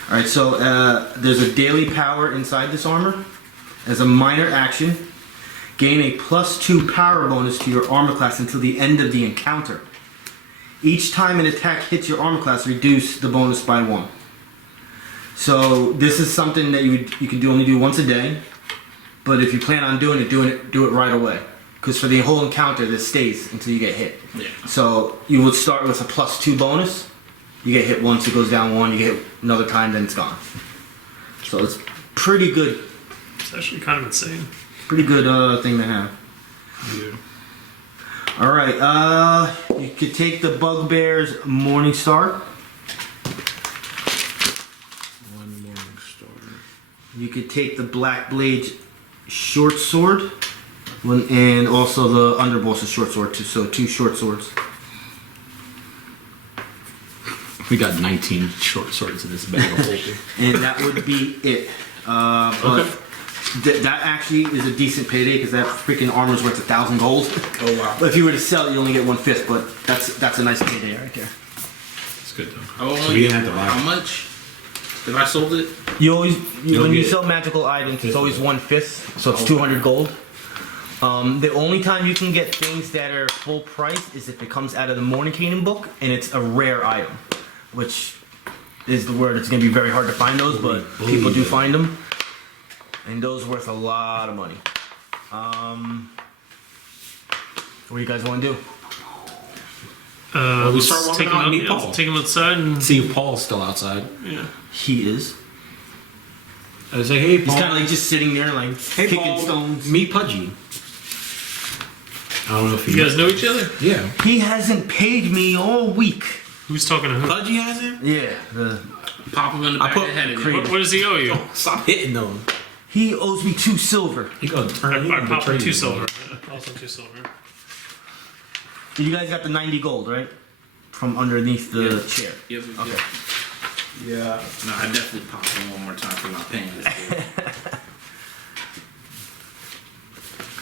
Alright, so there's a daily power inside this armor. As a minor action, gain a +2 power bonus to your armor class until the end of the encounter. Each time an attack hits your armor class, reduce the bonus by 1. So this is something that you can only do once a day, but if you plan on doing it, do it right away. Because for the whole encounter, this stays until you get hit. Yeah. So you would start with a +2 bonus. You get hit once, it goes down 1. You get hit another time, then it's gone. So it's pretty good. It's actually kind of insane. Pretty good thing to have. Yeah. All right. You could take the Bugbear's Morning Star. One morning star. You could take the Black Blade's Short Sword, and also the Underboss's Short Sword too. So 2 short swords. We got 19 short swords in this bag of holding. And that would be it. But that actually is a decent payday because that freaking armor's worth 1,000 gold. Oh wow. But if you were to sell it, you only get 1/5. But that's a nice payday right there. It's good though. Oh, So we didn't have to buy how it. much? If I sold it? You always when you get- sell magical items, it's always 1/5, so it's Okay. 200 gold. The only time you can get things that are full price is if it comes out of the Morning book and it's a rare item, which is the word. It's going to be very hard to find those, but people do find them, and those are worth a lot of money. What do you guys want to do? we Let's start walking take him out and meet out, Paul. take him outside and See if Paul's still outside. yeah. He is. I say, hey, He's Paul. kind of like just sitting there, like Hey, kicking Paul. stones. Meet Pudgy. I don't know if You guys know each other? Yeah. He hasn't paid me all week. Who's talking to who? Pudgy hasn't? Yeah, the Pop him in the I back put- of the head again. Creed. What does he owe you? Stop hitting them. he owes me 2 silver. He gonna turn I popped him 2 silver. Also 2 silver. You guys got the 90 gold, right? From underneath the chair. Yep, Okay. yep. Yeah. No, I definitely pop him one more time for not paying this dude.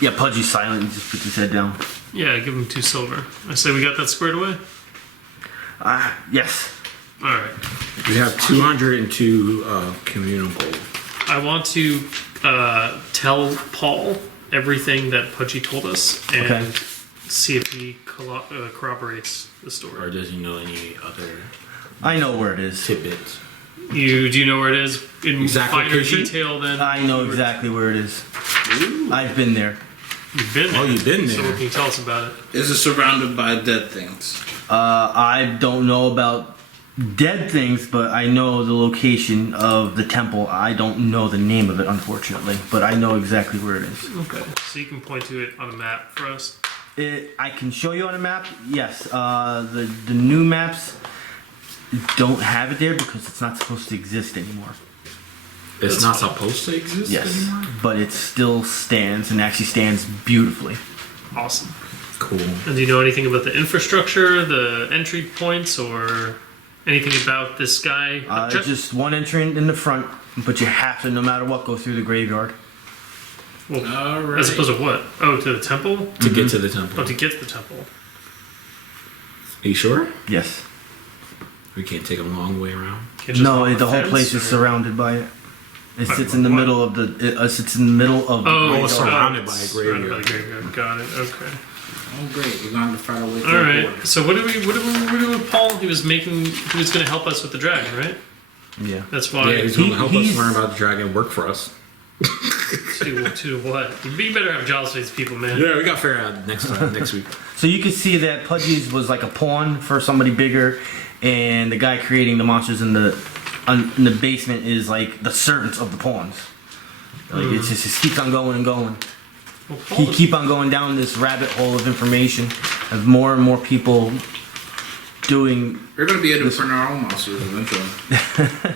Yeah, Pudgy's silent. He just puts his head down. Yeah, give him 2 silver. I say we got that squared away. Yes. All right. We have 202 communal gold. I want to tell Paul everything that Pudgy told us and Okay. see if he corroborates the Or story. does he know any other I know where it is. tidbits? Do you know where it is in Exact finer location? detail than I know exactly where it is. I've been there. you've been there? Oh, you've been So there. what can you tell us about it? Is it surrounded by dead things? I don't know about dead things, but I know the location of the temple. I don't know the name of it, unfortunately, but I know exactly where it is. Okay. So you can point to it on a map for us. I can show you on a map. Yes, the new maps don't have it there because it's not supposed to exist anymore. It's That's not fine. supposed to exist Yes, anymore? but it still stands and actually stands beautifully. Awesome. Cool. And do you know anything about the infrastructure, the entry points, or anything about this guy? Just one entrance in the front, but you have to, no matter what, go through the graveyard. Well, All right. as opposed to what? Oh, to the temple? To get to the temple. Oh, to get to the temple. Are you sure? Yes. We can't take a long way around. Can't just No, hop the whole fence, place is or- surrounded by it. It By sits in the what? middle of the. It sits in the middle of. Oh, the it's graveyard. surrounded by a Surrounded by the graveyard. graveyard. Got it. Okay. Oh, great. We're going to fight our way through All the right. border. So what do we do with Paul? He was going to help us with the dragon, right? Yeah. That's why. Yeah, he's gonna help us he's- learn about the dragon and work for us. To what? You better have jobs for these people, man. Yeah, we got to figure it out next time, next week. So you can see that Pudgy's was like a pawn for somebody bigger, and the guy creating the monsters in the basement is like the servants of the pawns. Like it just keeps on going and going. Well, Paul He is- keep on going down this rabbit hole of information, of more and more people doing. We're going to be able to print our own monsters eventually.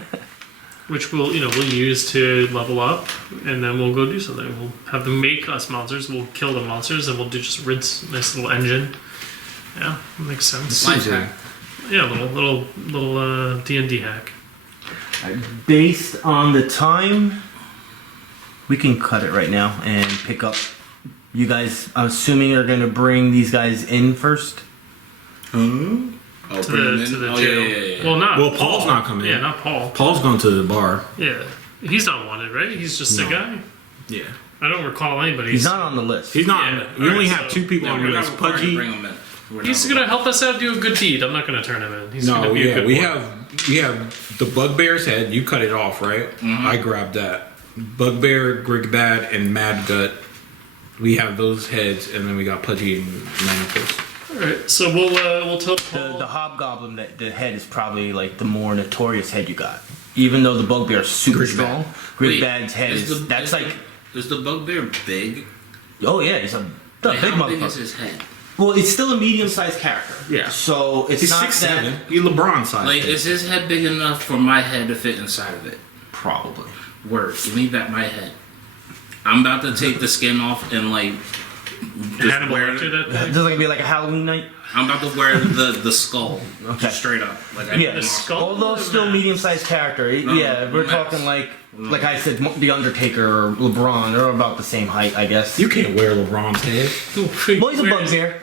which we'll use to level up, and then we'll go do something. We'll have them make us monsters. We'll kill the monsters, and we'll do just rinse. Nice little engine. Yeah, makes sense. Life hack. Yeah, little D&D hack. Based on the time, we can cut it right now and pick up. You guys, I'm assuming, are going to bring these guys in first. Oh, To bring them the in? to the Oh, jail. yeah. Well, not Well, Paul. Paul's not coming Yeah, in. not Paul. Paul's going to the bar. Yeah, he's not wanted, right? He's just a guy. Yeah. I don't recall anybody. He's not on the list. He's not. Yeah, we only alright, have so- 2 people No, on we're the not list. required to Pudgy. bring them in. We're He's not gonna help us out, do a good deed. I'm not gonna turn him in. He's No, gonna be a yeah, good we boy. have the bugbear's head. You cut it off, right? I grabbed that. Bugbear, Grigbad, and Mad Gut. We have those heads, and then we got Pudgy and Manacles. All right, so we'll tell Paul. The hobgoblin, that the head is probably like the more notorious head you got. Even though the bugbear is super Grigbad. strong, Wait, Grigbad's head is that's like. Is the bugbear big? Oh yeah, he's a Like, big how big is motherfucker. his head? Well, it's still a medium-sized character. Yeah. So it's He's not 6'7". that He's LeBron size. Like, is his head big enough for my head to fit inside of it? probably. Word, give me back my head. I'm about to take the skin off and like just Hannibal wear Lecter that This thing. is gonna be like a Halloween night. I'm about to wear the skull. Okay. Just straight up. Like I Yeah, The skull although or the still mask? medium-sized character. Yeah, we're mask. talking like I said, the Undertaker or LeBron. They're about the same height, I guess. You can't wear LeBron's head. Well, he's a bugbear.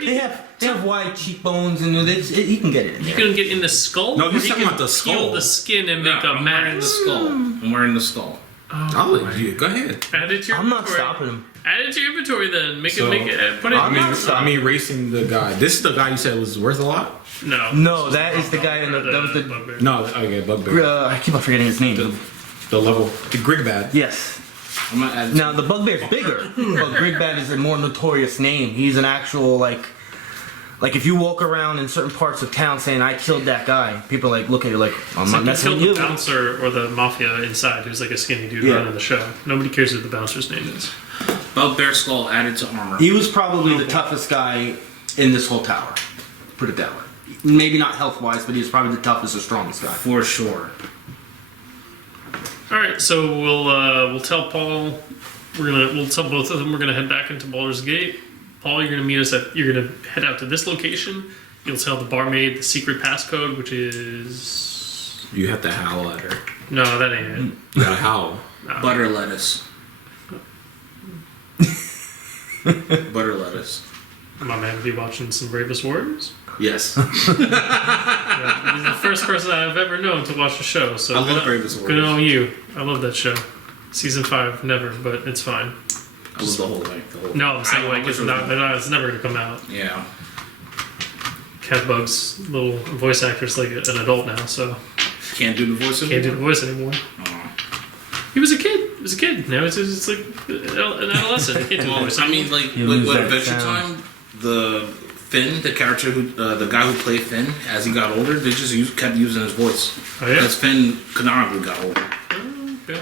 They have wide cheekbones and he can get it in You there. can get in the skull. No, he's or he talking can about the skull. Peel the skin and make a I'm wearing the mask. skull. I'm wearing the skull. I'll let you. Go ahead. Add it to your I'm not inventory. stopping him. Add it to your inventory then. Make So, it. Put it. I'm not I mean, racing the guy. This is the guy you said was worth a lot. No. No, that is the guy in the. That was the. bugbear. No, okay, bugbear. I keep on forgetting his name. The level, the Grigbad. Yes. I'm gonna add. Now the bugbear's bigger, but Grigbad is a more notorious name. He's an actual like if you walk around in certain parts of town saying I killed that guy, people like look at you like I'm It's not like you messing killed with the you. bouncer or the mafia inside, who's like a skinny dude Yeah. running the show. Nobody cares what the bouncer's name is. Bugbear skull added to armor. He was probably the toughest guy in this whole tower. Put it that way. Maybe not health wise, but he was probably the toughest or strongest guy. For sure. All right, so we'll tell Paul. We'll tell both of them we're gonna head back into Baldur's Gate. Paul, you're gonna meet us at. You're gonna head out to this location. You'll tell the barmaid the secret passcode, which is You have to howl at her. no, that ain't it. You gotta howl. Butter lettuce. Butter lettuce. My man, be watching some Bravest Warriors. Yes. Yeah, he's the first person I've ever known to watch the show. So I love good- Bravest Good Warriors. on you. I love that show. Season 5, never, but it's fine. I love the whole thing. No, I'm saying I like it's wish it was- not. It's never gonna come out. Yeah. Catbug's little voice actor's like an adult now, so Can't do the voice can't do the anymore? voice anymore. Oh. He was a kid. He was a kid. Now it's like an adolescent. He can't do the Well, voice. I mean, like, You with lose that Adventure sound. Time, the Finn, the character who, the guy who played Finn, as he got older, they just kept using his voice. Oh, yeah? Because Finn canonically got older. Okay.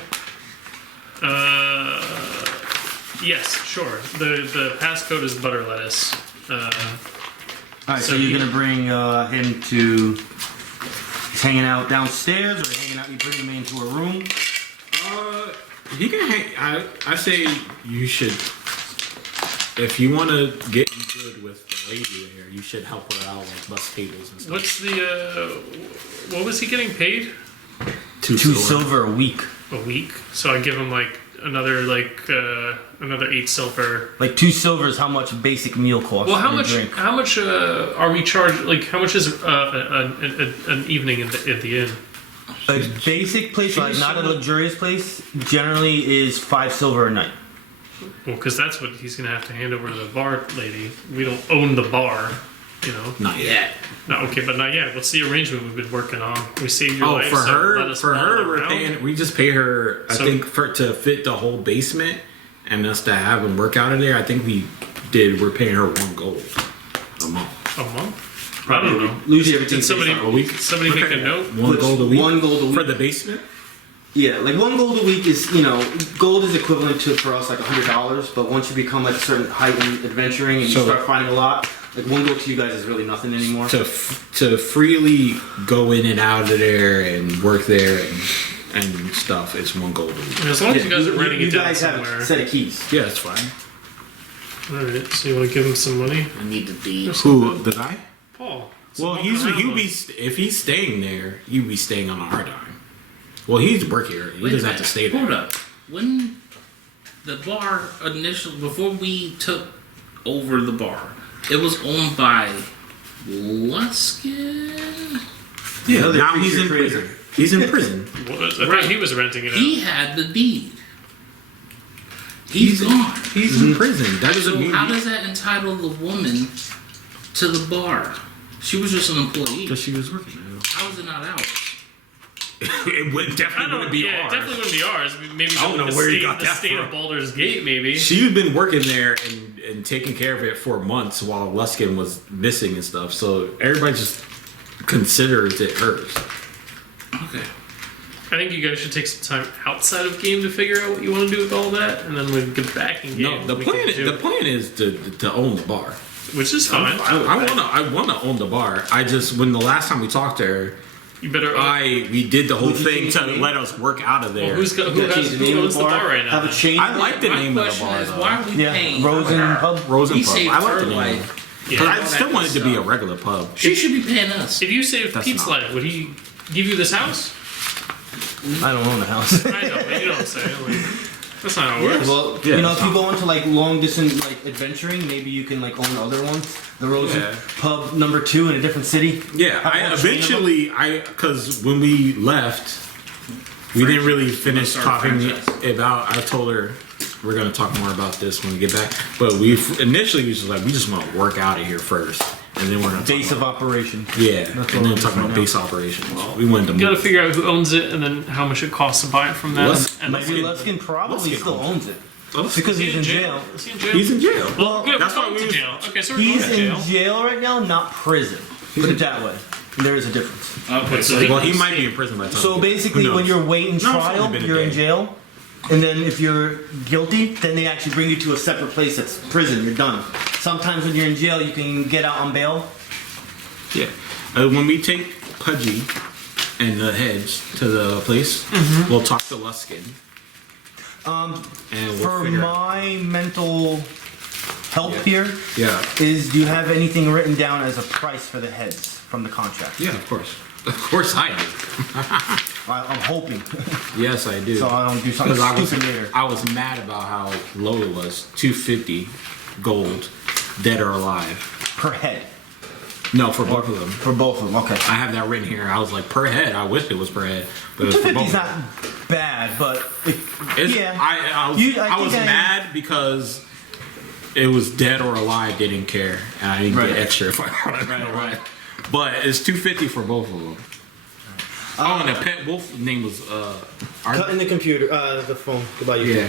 Yes, sure. The passcode is butter lettuce. Alright, so So you're you- gonna bring him to. He's hanging out downstairs, or hanging out? You bring him into a room. He can hang. I say you should. If you want to get good with the lady in here, you should help her out, like bus tables and stuff. What's the what was he getting paid? Two silver a week. A week. So I give him like another 8 silver. Like 2 silver is how much a basic meal costs. Well, how for a much? drink. How much are we charged? Like, how much is an evening at the inn? A basic place, like not a luxurious place, generally is 5 silver a night. Well, because that's what he's gonna have to hand over to the bar lady. We don't own the bar, you know. Not yet. No, okay, but not yet. What's the arrangement we've been working on? We saved your Oh, life. for so her, let us wander we're around. paying. We just pay her. I So- think to fit the whole basement and us to have him work out of there. I think we're paying her 1 gold a month. A month? I don't know. Lose everything. Did somebody a week. make a Okay. note? 1 gold a week. 1 gold a week. for the basement. Yeah, like 1 gold a week is, gold is equivalent to for us like $100, but once you become like a certain height in adventuring and you So- start finding a lot, like 1 gold to you guys is really nothing anymore. To freely go in and out of there and work there and stuff, it's 1 gold a week. As long as you guys are renting you it down guys have somewhere. a set of keys. Yeah, it's fine. Alright, so you want to give him some money? I need the deeds. Who the guy? Paul. Well, Walk around if he's staying there, he'd be staying on our dime. Well, he's work here. He Wait a doesn't have to minute. stay there. Hold up. When the bar before we took over the bar, it was owned by Luskin? Yeah, Another now he's creature in creator. prison. He's in prison. Well, I thought he was renting it out. He had the deed. He's gone. He's in prison. That doesn't So mean how does that entitle the woman to the bar? She was just an employee. because she was working there. How is it not ours? It would I definitely don't. wouldn't be Yeah, it ours. definitely wouldn't be ours. Maybe I don't know where you got the that state from. of Baldur's Gate. Maybe. She's been working there and taking care of it for months while Luskin was missing and stuff. So everybody just considers it hers. Okay. I think you guys should take some time outside of game to figure out what you want to do with all that, and then when we get back in game, No, the we can do it. plan is to own the bar. Which is fine. I wanna own the bar. I just when the last time we talked to her, You better. We did the whole Would you thing change to the name? let us work out of Well, there. who owns the bar right now? Have a chain. I like the My name of the question bar is, though. why are we Yeah, paying? Rosen Pub. Rosen We Pub. saved I like her the name. life. Yeah. But all I that still good wanted to be a stuff. regular pub. She should be paying us. If you saved That's Pete's not- life, would he give you this house? I don't own the house. I know, but you don't say. Like, that's not how it works. Well, Yeah, you know, it's if you go into like long distance like adventuring, maybe you can like own other ones. The Rosen Yeah. Pub #2 in a different city. Yeah, Have I one chain of them. because when we left, we didn't really finish Start talking franchise. about. I told her we're gonna talk more about this when we get back. But initially we was just like, we just want to work out of here first, and then we're gonna Base talk of about, operation. yeah, That's and what then we're talking doing about now. base operations. We wanted to You gotta move. figure out who owns it and then how much it costs to buy it from them. Let's- and Maybe Luskin probably Luskin still owns owns it Let's- because Is he's he in jail. Is he in jail? He's in jail. Well, good. That's We're why going we to was- jail. Okay, so we're He's going to in jail. jail right now, not prison. Put it that way. There is a difference. Okay, so Well, he might be in prison by the time. So we get- basically, who when knows? you're waiting No, it's only trial, been a you're in day. jail. And then if you're guilty, then they actually bring you to a separate place that's prison. You're done. Sometimes when you're in jail, you can get out on bail. Yeah. When we take Pudgy and the heads to the place, we'll talk to Luskin. And we'll For figure my mental help Yeah. here, Yeah. is do you have anything written down as a price for the heads from the contract? Yeah, of course. Of course I do. I'm hoping. Yes, I do. So I don't do something Because stupid later. I was mad about how low it was. 250 gold, dead or alive. Per head. No, for both of them. For both of them, okay. I have that written here. I was like, per head. I wish it was per head. But it was for 250 both is of not them. bad, but It's- yeah. I was mad because it was dead or alive, didn't care. And I didn't Right. get extra if I wanted Right, right. But it's 250 for both of them. Oh, and the pet wolf name was Cut in the computer, the phone. Goodbye, you. yeah.